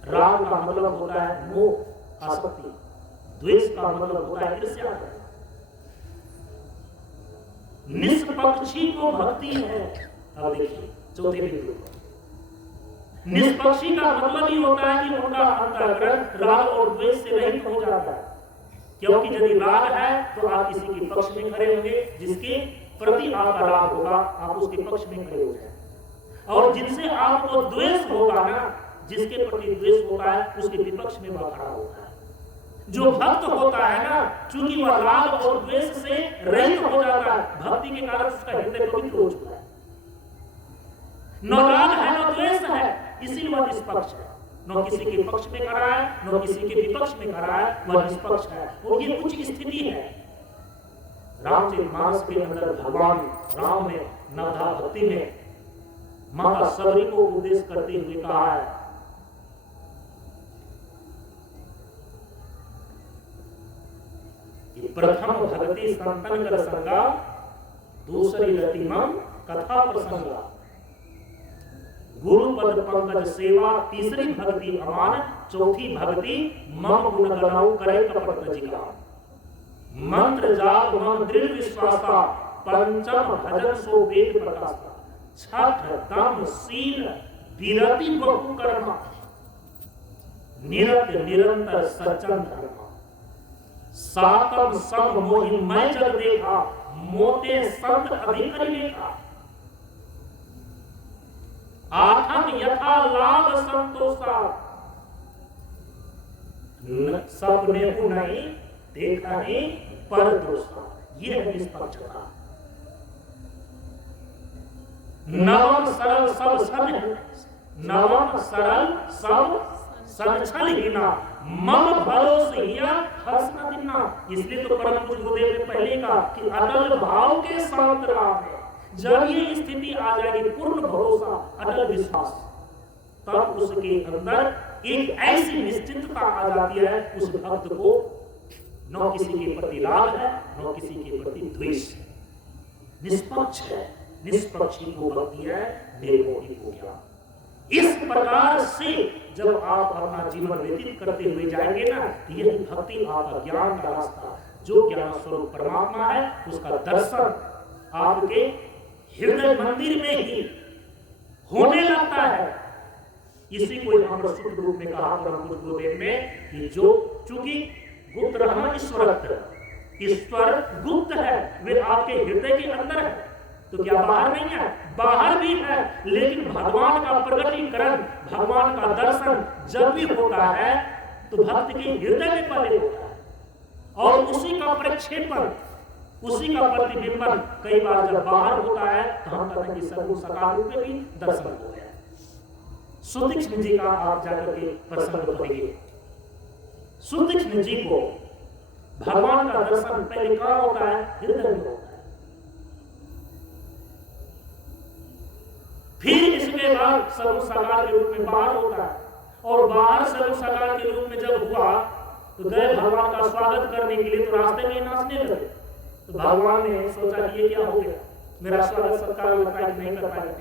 राग का मतलब होता है मोह, आसक्ति, द्वेष का मतलब होता है ईर्ष्या। निष्पक्षी को भक्ति है। अब देखिए चौथे बिंदु, निष्पक्षी का मतलब ही होता है कि उनका अंतःकरण राग और द्वेष से रहित हो जाता है। क्योंकि यदि राग है तो आप किसी के पक्ष में खड़े होंगे जिसके प्रति आपका राग होगा, आप उसके पक्ष में खड़े हो जाए। और जिनसे आपको द्वेष होगा ना, जिसके प्रति द्वेष होता है उसके विपक्ष में वह खड़ा होता है। जो भक्त होता है ना, चूंकि वह राग और द्वेष से रहित हो जाता है, भक्ति के कारण उसका हृदय पवित्र हो चुका है। न राग है न द्वेष है, इसीलिए वह निष्पक्ष है। न किसी के पक्ष में खड़ा है, न किसी के विपक्ष में खड़ा है, वह निष्पक्ष है। और ये उच्च स्थिति है। रामचरितमानस के अंदर भगवान राम ने नवधा भक्ति में माता सबरी को उपदेश करते हुए कहा है, प्रथम भक्ति संतन कर संगा, दूसरी रतिमम कथा प्रसंगा, गुरु पद पंकज सेवा, तीसरी भक्ति अमान, चौथी भक्ति मम गुण गणाऊ करे कपट तजिका, मंत्र जाप मम दृढ़ विश्वासा, पंचम भजन सो वेद प्रकाशा, छठ दम शील विरति बहु कर्म, निरत निरंतर सज्जन धर्म, सातम सब मोहि मैं जग देखा, मोते संत अधिक लेखा, आठम यथा लाभ संतोषा, सपने को नहीं देखा नहीं पर दोषा। ये है निष्पक्षता। नवम सरल सब सन, नवम सरल सब संछल हीना, मम भरोसिया हर्ष न दिना। इसलिए तो परम पूज्य गुरुदेव ने पहले कहा कि अटल भाव के साथ राम है। जब ये स्थिति आ जाएगी, पूर्ण भरोसा, अटल विश्वास, तब उसके अंदर एक ऐसी निश्चिंतता आ जाती है, उस भक्त को न किसी के प्रति राग है, न किसी के प्रति द्वेष है, निष्पक्ष है। निष्पक्षी को भक्ति है, निर्मोही को ज्ञान। इस प्रकार से जब आप अपना जीवन व्यतीत करते हुए जाएंगे ना, तो यही भक्ति आपका ज्ञान का रास्ता, जो ज्ञान स्वरूप परमात्मा है, उसका दर्शन आपके हृदय मंदिर में ही होने लगता है। इसी को हम शुद्ध रूप में कहा परम पूज्य गुरुदेव ने कि जो चूंकि गुप्त रहना ईश्वर गुप्त है, वे आपके हृदय के अंदर है, तो क्या बाहर नहीं है? बाहर भी है, लेकिन भगवान का प्रकटीकरण, भगवान का दर्शन जब भी होता है तो भक्त के हृदय में पहले होता है, और उसी का प्रक्षेपण, उसी का प्रतिबिंबन कई बार जब बाहर होता है तो हम कहते हैं कि सगुण साकार रूप में भी दर्शन हो गया। सुतीक्ष्ण जी का आप जाकर के प्रसंग पढ़िए। सुतीक्ष्ण जी को भगवान का दर्शन पहले कहाँ होता है? हृदय में होता है। फिर इसके बाद सगुण साकार के रूप में बाहर होता है, और बाहर सगुण साकार के रूप में जब हुआ तो गए भगवान का स्वागत करने के लिए, तो रास्ते में नाचने लगे। तो भगवान ने सोचा कि ये क्या हो गया, मेरा स्वागत सत्कार लगता है नहीं कर पाएगा,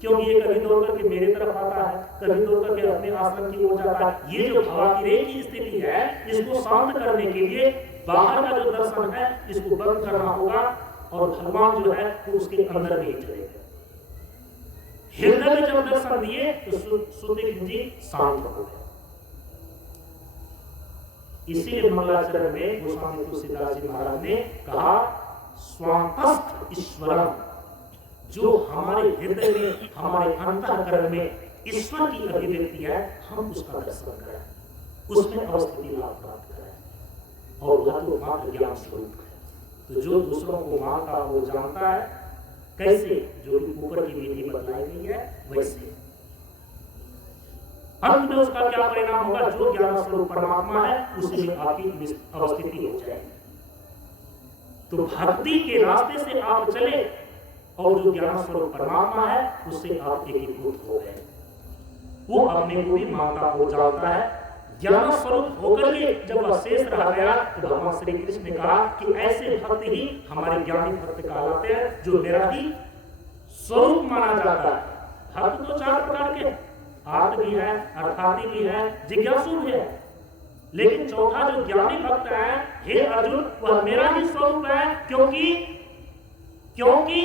क्योंकि ये कभी दौड़ करके मेरे तरफ आता है, कभी दौड़ करके अपने आश्रम की ओर जाता है। ये जो भावातिरेक की स्थिति है, इसको शांत करने के लिए बाहर का जो दर्शन है इसको बंद करना होगा, और भगवान जो है वो उसके अंदर नहीं चलेगा। हृदय में जब दर्शन दिए तो सुतीक्ष्ण जी शांत हो गए। इसीलिए मंगलाचरण में गोस्वामी तुलसीदास जी महाराज ने कहा, स्वांतस्थ ईश्वरम, जो हमारे हृदय में, हमारे अंतःकरण में ईश्वर की अभिव्यक्ति है, हम उसका दर्शन करें, उसमें अवस्थिति लाभ प्राप्त करें, और वह तो मात्र ज्ञान स्वरूप है। तो जो दूसरों को मानता वो जानता है, कैसे जो ऊपर की विधि बताई गई है वैसे अंत में उसका क्या परिणाम होगा? जो ज्ञान स्वरूप परमात्मा है उसी में आपकी अवस्थिति हो जाएगी। तो भक्ति के रास्ते से आप चले, और जो ज्ञान स्वरूप परमात्मा है उससे आप एकीभूत हो गए। वो अपने को भी मानता हो जाता है। ज्ञान स्वरूप होकर के जब वह शेष रह गया तो भगवान श्री कृष्ण ने कहा कि ऐसे भक्त ही हमारे ज्ञानी भक्त कहलाते हैं, जो मेरा ही स्वरूप माना जाता है। भक्त तो चार प्रकार के, आर्त भी है, अर्थाती भी है, जिज्ञासु भी है, लेकिन चौथा जो ज्ञानी भक्त है, हे अर्जुन, वह मेरा ही स्वरूप है, क्योंकि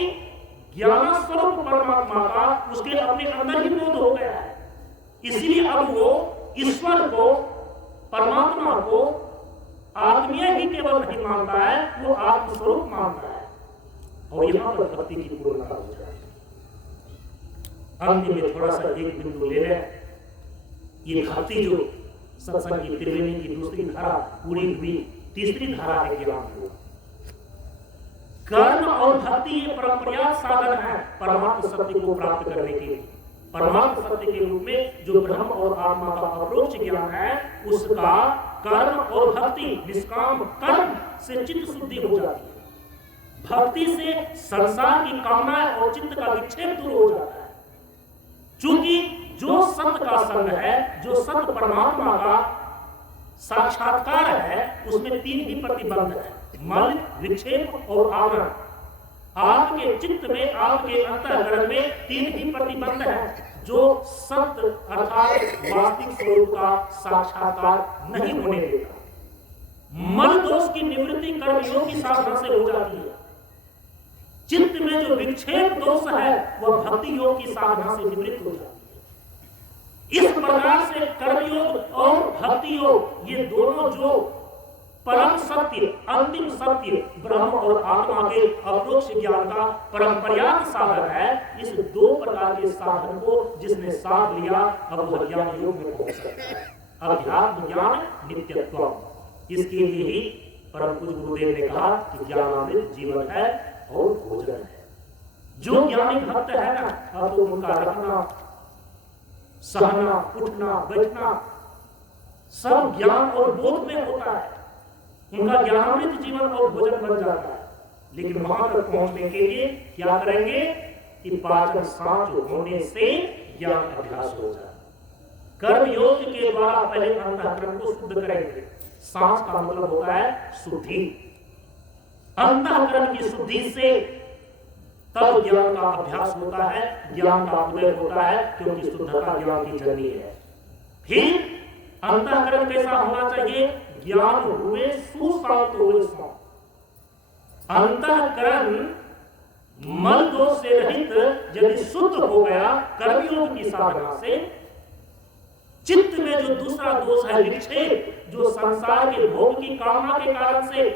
ज्ञान स्वरूप परमात्मा का उसके अपने अंदर ही बोध हो गया है। इसलिए अब वो ईश्वर को, परमात्मा को आत्मीय ही केवल नहीं मानता है, वो आत्मस्वरूप मानता है। और यहाँ पर भक्ति की पूर्णता हो जाती है। अंत में थोड़ा सा एक बिंदु ले लें। ये भक्ति जो सत्संग की त्रिवेणी की दूसरी धारा पूरी हुई, तीसरी धारा है ज्ञान योग। कर्म और भक्ति ये परंपरागत साधन है परमात्म सत्य को प्राप्त करने के लिए। परमात्म सत्य के रूप में जो ब्रह्म और आत्मा का अप्रोक्ष ज्ञान है, उसका कर्म और भक्ति निष्काम कर्म से चित्त शुद्धि हो जाती है। भक्ति से संसार की कामनाएं और चित्त का विक्षेप दूर हो जाता है। चूंकि जो सत्य का संग है, जो सत्य परमात्मा का साक्षात्कार है, उसमें तीन ही प्रतिबंध है, मल, विक्षेप और आवरण। आपके चित्त में, आपके अंतःकरण में तीन ही प्रतिबंध है जो सत्य अर्थात वास्तविक स्वरूप का साक्षात्कार नहीं होने देता। मल दोष की निवृत्ति कर्मयोग की साधना से हो जाती है। चित्त में जो विक्षेप दोष है वह भक्ति योग की साधना से निवृत्त हो जाती है। इस प्रकार से कर्मयोग और भक्ति योग ये दोनों जो परम सत्य, अंतिम सत्य ब्रह्म और आत्मा के अप्रोक्ष ज्ञान का परंपरागत साधन है, इस दो प्रकार के साधन को जिसने साध लिया अब वह ज्ञान योग में पहुंच सकता है। अध्यात्म ज्ञान नित्यत्व। इसके लिए ही परम पूज्य गुरुदेव ने कहा कि ज्ञानामृत जीवन है और भोजन है। जो ज्ञानी भक्त है ना, अब तो उनका रहना, सहना, उठना, बैठना सब ज्ञान और बोध में होता है। उनका ज्ञानामृत जीवन और भोजन बन जाता है। लेकिन वहां तक पहुंचने के लिए क्या करेंगे कि पाचन सांच होने से ज्ञान अभ्यास हो जाए। कर्म योग के द्वारा पहले अंतःकरण को शुद्ध करेंगे। सांच का मतलब होता है शुद्धि। अंतःकरण की शुद्धि से तब ज्ञान का अभ्यास होता है, ज्ञान का उदय होता है, क्योंकि शुद्धता ज्ञान की जननी है। फिर अंतःकरण कैसा होना चाहिए? ज्ञान हुए सुशांत हुए शांत। अंतःकरण मल दोष से रहित यदि शुद्ध हो गया कर्मयोग की साधना से, चित्त में जो दूसरा दोष है विक्षेप, जो संसार के भोग की कामना के कारण से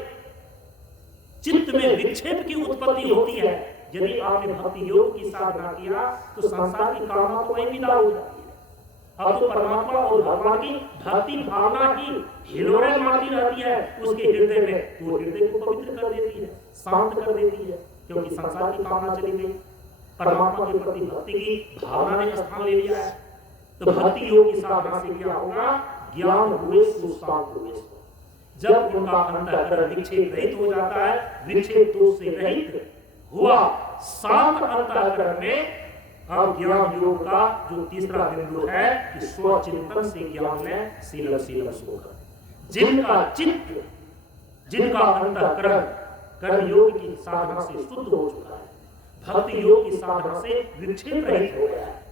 चित्त में विक्षेप की उत्पत्ति होती है, यदि आपने भक्ति योग की साधना किया तो संसार की कामना तो वही विदा हो जाती है। अब तो परमात्मा और भगवान की भक्ति भावना की हिलोरें मारती रहती है उसके हृदय में, तो हृदय को पवित्र कर देती है, शांत कर देती है, क्योंकि संसार की कामना चली गई, परमात्मा के प्रति भक्ति की भावना ने स्थान ले लिया है। तो भक्ति योग की साधना से क्या होगा? ज्ञान हुए सुशांत हुए। जब उनका अंतःकरण विक्षेप रहित हो जाता है, विक्षेप दोष से रहित हुआ शांत अंतःकरण में, अब ज्ञान योग का जो तीसरा बिंदु है कि स्वचिंतन से ज्ञान में शीलम शीलम सोकर जिनका चित्त, जिनका अंतःकरण कर्म योग की साधना से शुद्ध हो चुका है, भक्ति योग की साधना से विक्षेप रहित हो गया है,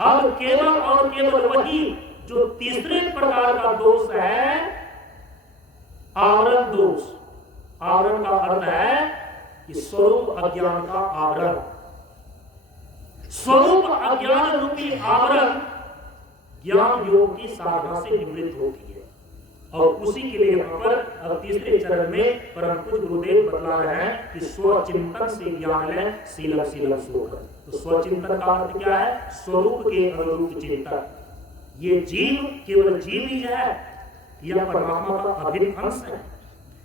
अब केवल और केवल वही जो तीसरे प्रकार का दोष है आवरण दोष। आवरण का अर्थ है कि स्वरूप अज्ञान का आवरण। स्वरूप अज्ञान रूपी आवरण ज्ञान योग की साधना से निवृत्त होती है। और उसी के लिए यहाँ पर अब तीसरे चरण में परम पूज्य गुरुदेव बतला रहे हैं कि स्वचिंतन से ज्ञान है शीलम शीलम सोकर। तो स्वचिंतन का अर्थ क्या है? स्वरूप के अनुरूप चिंतन। ये जीव केवल जीव ही है या परमात्मा का अभिन्न अंश है?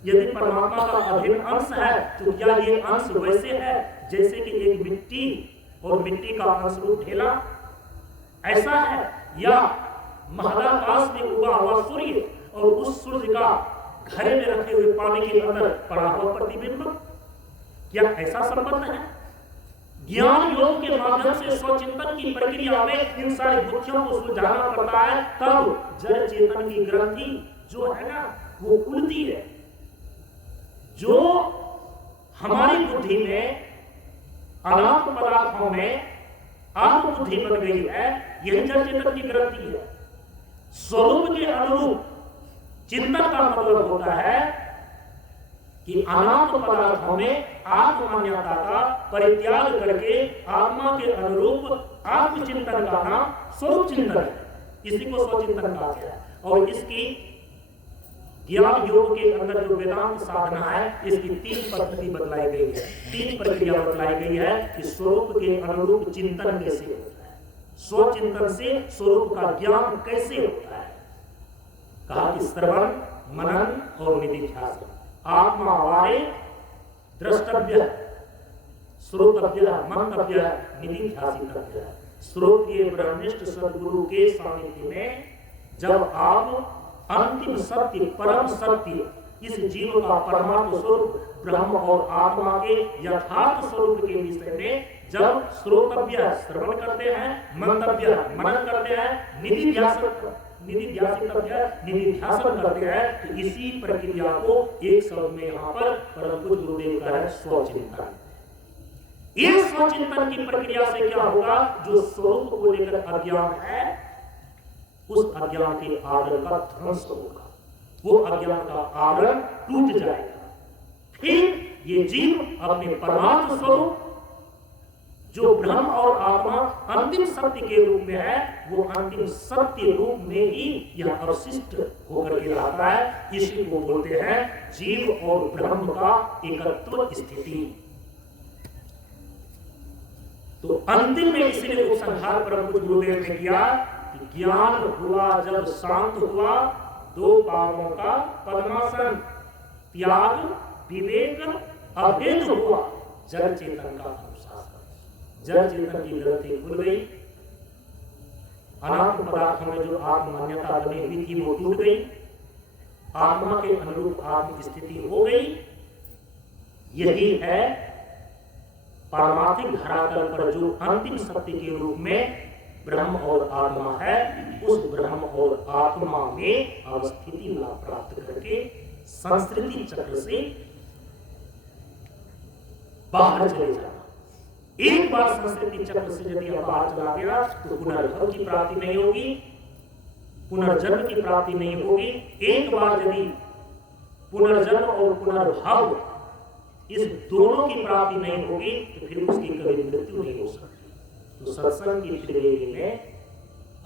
यदि परमात्मा का अभिन्न अंश है तो क्या ये अंश वैसे है जैसे कि एक मिट्टी और मिट्टी का अंश रूप ढेला ऐसा है, या महाकाश में उगा हुआ सूर्य और उस सूर्य का घड़े में रखे हुए पानी के अंदर पड़ा हुआ प्रतिबिंब? क्या ऐसा संबंध है? ज्ञान योग के माध्यम से स्वचिंतन की प्रक्रिया में इन सारी बुद्धियों को सुलझाना पड़ता है, तब जड़ चेतन की ग्रंथि जो है ना वो खुलती है। जो हमारी बुद्धि में अनात्म पदार्थों में आत्म बुद्धि बन गई है, यही जड़ चेतन की ग्रंथि है। स्वरूप के अनुरूप चिंतन का मतलब होता है कि अनात्म पदार्थों में आत्ममान्यता का परित्याग करके आत्मा के अनुरूप आत्मचिंतन का नाम स्वरूप चिंतन है। इसी को स्वचिंतन कहा गया है। और इसकी ज्ञान योग के अंदर जो वेदांत साधना है इसकी 3 पद्धति बतलाई गई है, 3 प्रक्रिया बतलाई गई है कि स्वरूप के अनुरूप चिंतन कैसे होता है, स्वचिंतन से स्वरूप का ज्ञान कैसे होता है। कहा कि श्रवण, मनन और निधिध्यासन। आत्मा वारे द्रष्टव्य, श्रोतव्य, मंतव्य, निधिध्यासितव्य। श्रोत्रिय ब्रह्मनिष्ठ सद्गुरु के सानिध्य में जब आप अंतिम सत्य, परम सत्य, इस जीव का परमात्म स्वरूप ब्रह्म और आत्मा के यथार्थ स्वरूप के विषय में जब श्रोतव्य श्रवण करते हैं, मंतव्य मनन करते हैं, निधिध्यासन करते हैं, तो इसी प्रक्रिया को एक शब्द में यहाँ पर परम पूज्य गुरुदेव का है स्वचिंतन। इस स्वचिंतन की प्रक्रिया से क्या होगा, जो स्वरूप को लेकर अज्ञान है उस अज्ञान के आवरण का ध्वंस होगा, वो अज्ञान का आवरण टूट जाएगा। फिर ये जीव अपने परमात्म स्वरूप जो ब्रह्म और आत्मा अंतिम सत्य के रूप में है, वो अंतिम सत्य रूप में ही यह अवशिष्ट होकर के रहता है। इसी को बोलते हैं जीव और ब्रह्म का एकत्व स्थिति। तो अंतिम में इसलिए उपसंहार परम पूज्य गुरुदेव ने किया कि ज्ञान हुआ जब शांत हुआ, 2 पावों का पद्मासन, त्याग, विवेक, अभेद हुआ, जड़ चेतन का अनुशासन। जड़ चेतन की ग्रंथि खुल गई, अनात्म पदार्थों में जो आत्ममान्यता बनी हुई थी वो टूट गई, आत्मा के अनुरूप आत्म स्थिति हो गई। यही है पारमार्थिक धरातल पर जो अंतिम सत्य के रूप में ब्रह्म और आत्मा है, उस ब्रह्म और आत्मा में अवस्थिति लाभ प्राप्त करके संस्कृति चक्र से बाहर चले जाना। एक बार संस्कृति चक्र से यदि बाहर चला गया तो पुनर्भव की प्राप्ति नहीं होगी, पुनर्जन्म की प्राप्ति नहीं होगी। एक बार यदि पुनर्जन्म और पुनर्भव इस दोनों की प्राप्ति नहीं होगी तो फिर उसकी कभी मृत्यु नहीं हो सकती। तो सत्संग की त्रिवेणी में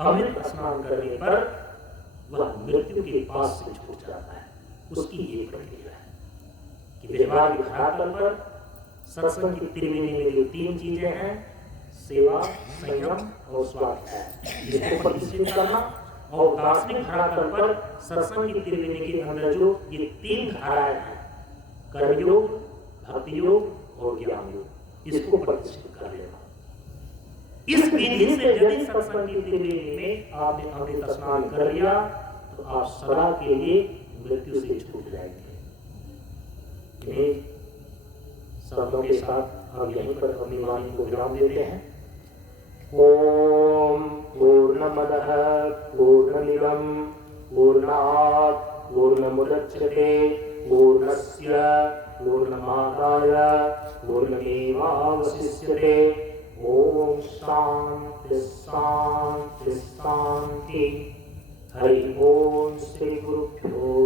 अमृत स्नान करने पर वह मृत्यु के पास से छूट जाता है। उसकी ये प्रक्रिया है कि व्यवहार के धरातल पर सत्संग की त्रिवेणी में जो 3 चीजें हैं, सेवा, संयम और स्वाध्याय, इसको प्रतिष्ठित करना। और दार्शनिक धरातल पर सत्संग की त्रिवेणी के अंदर जो ये 3 धाराएं हैं, कर्मयोग, भक्ति योग और ज्ञान योग, इसको प्रतिष्ठित कर लेना। इस विधि से यदि सत्संग की त्रिवेणी में आपने अमृत स्नान कर लिया तो आप सदा के लिए मृत्यु से छूट जाएंगे। इन्हीं शब्दों के साथ हम यहीं पर अपनी वाणी को विराम देते हैं। ओम पूर्णमदः पूर्णमिदं पूर्णात् पूर्णमुदच्यते पूर्णस्य पूर्णमादाय पूर्णमेवावशिष्यते। ओम शांति शांति शांति। हरि ओम श्री गुरुभ्यो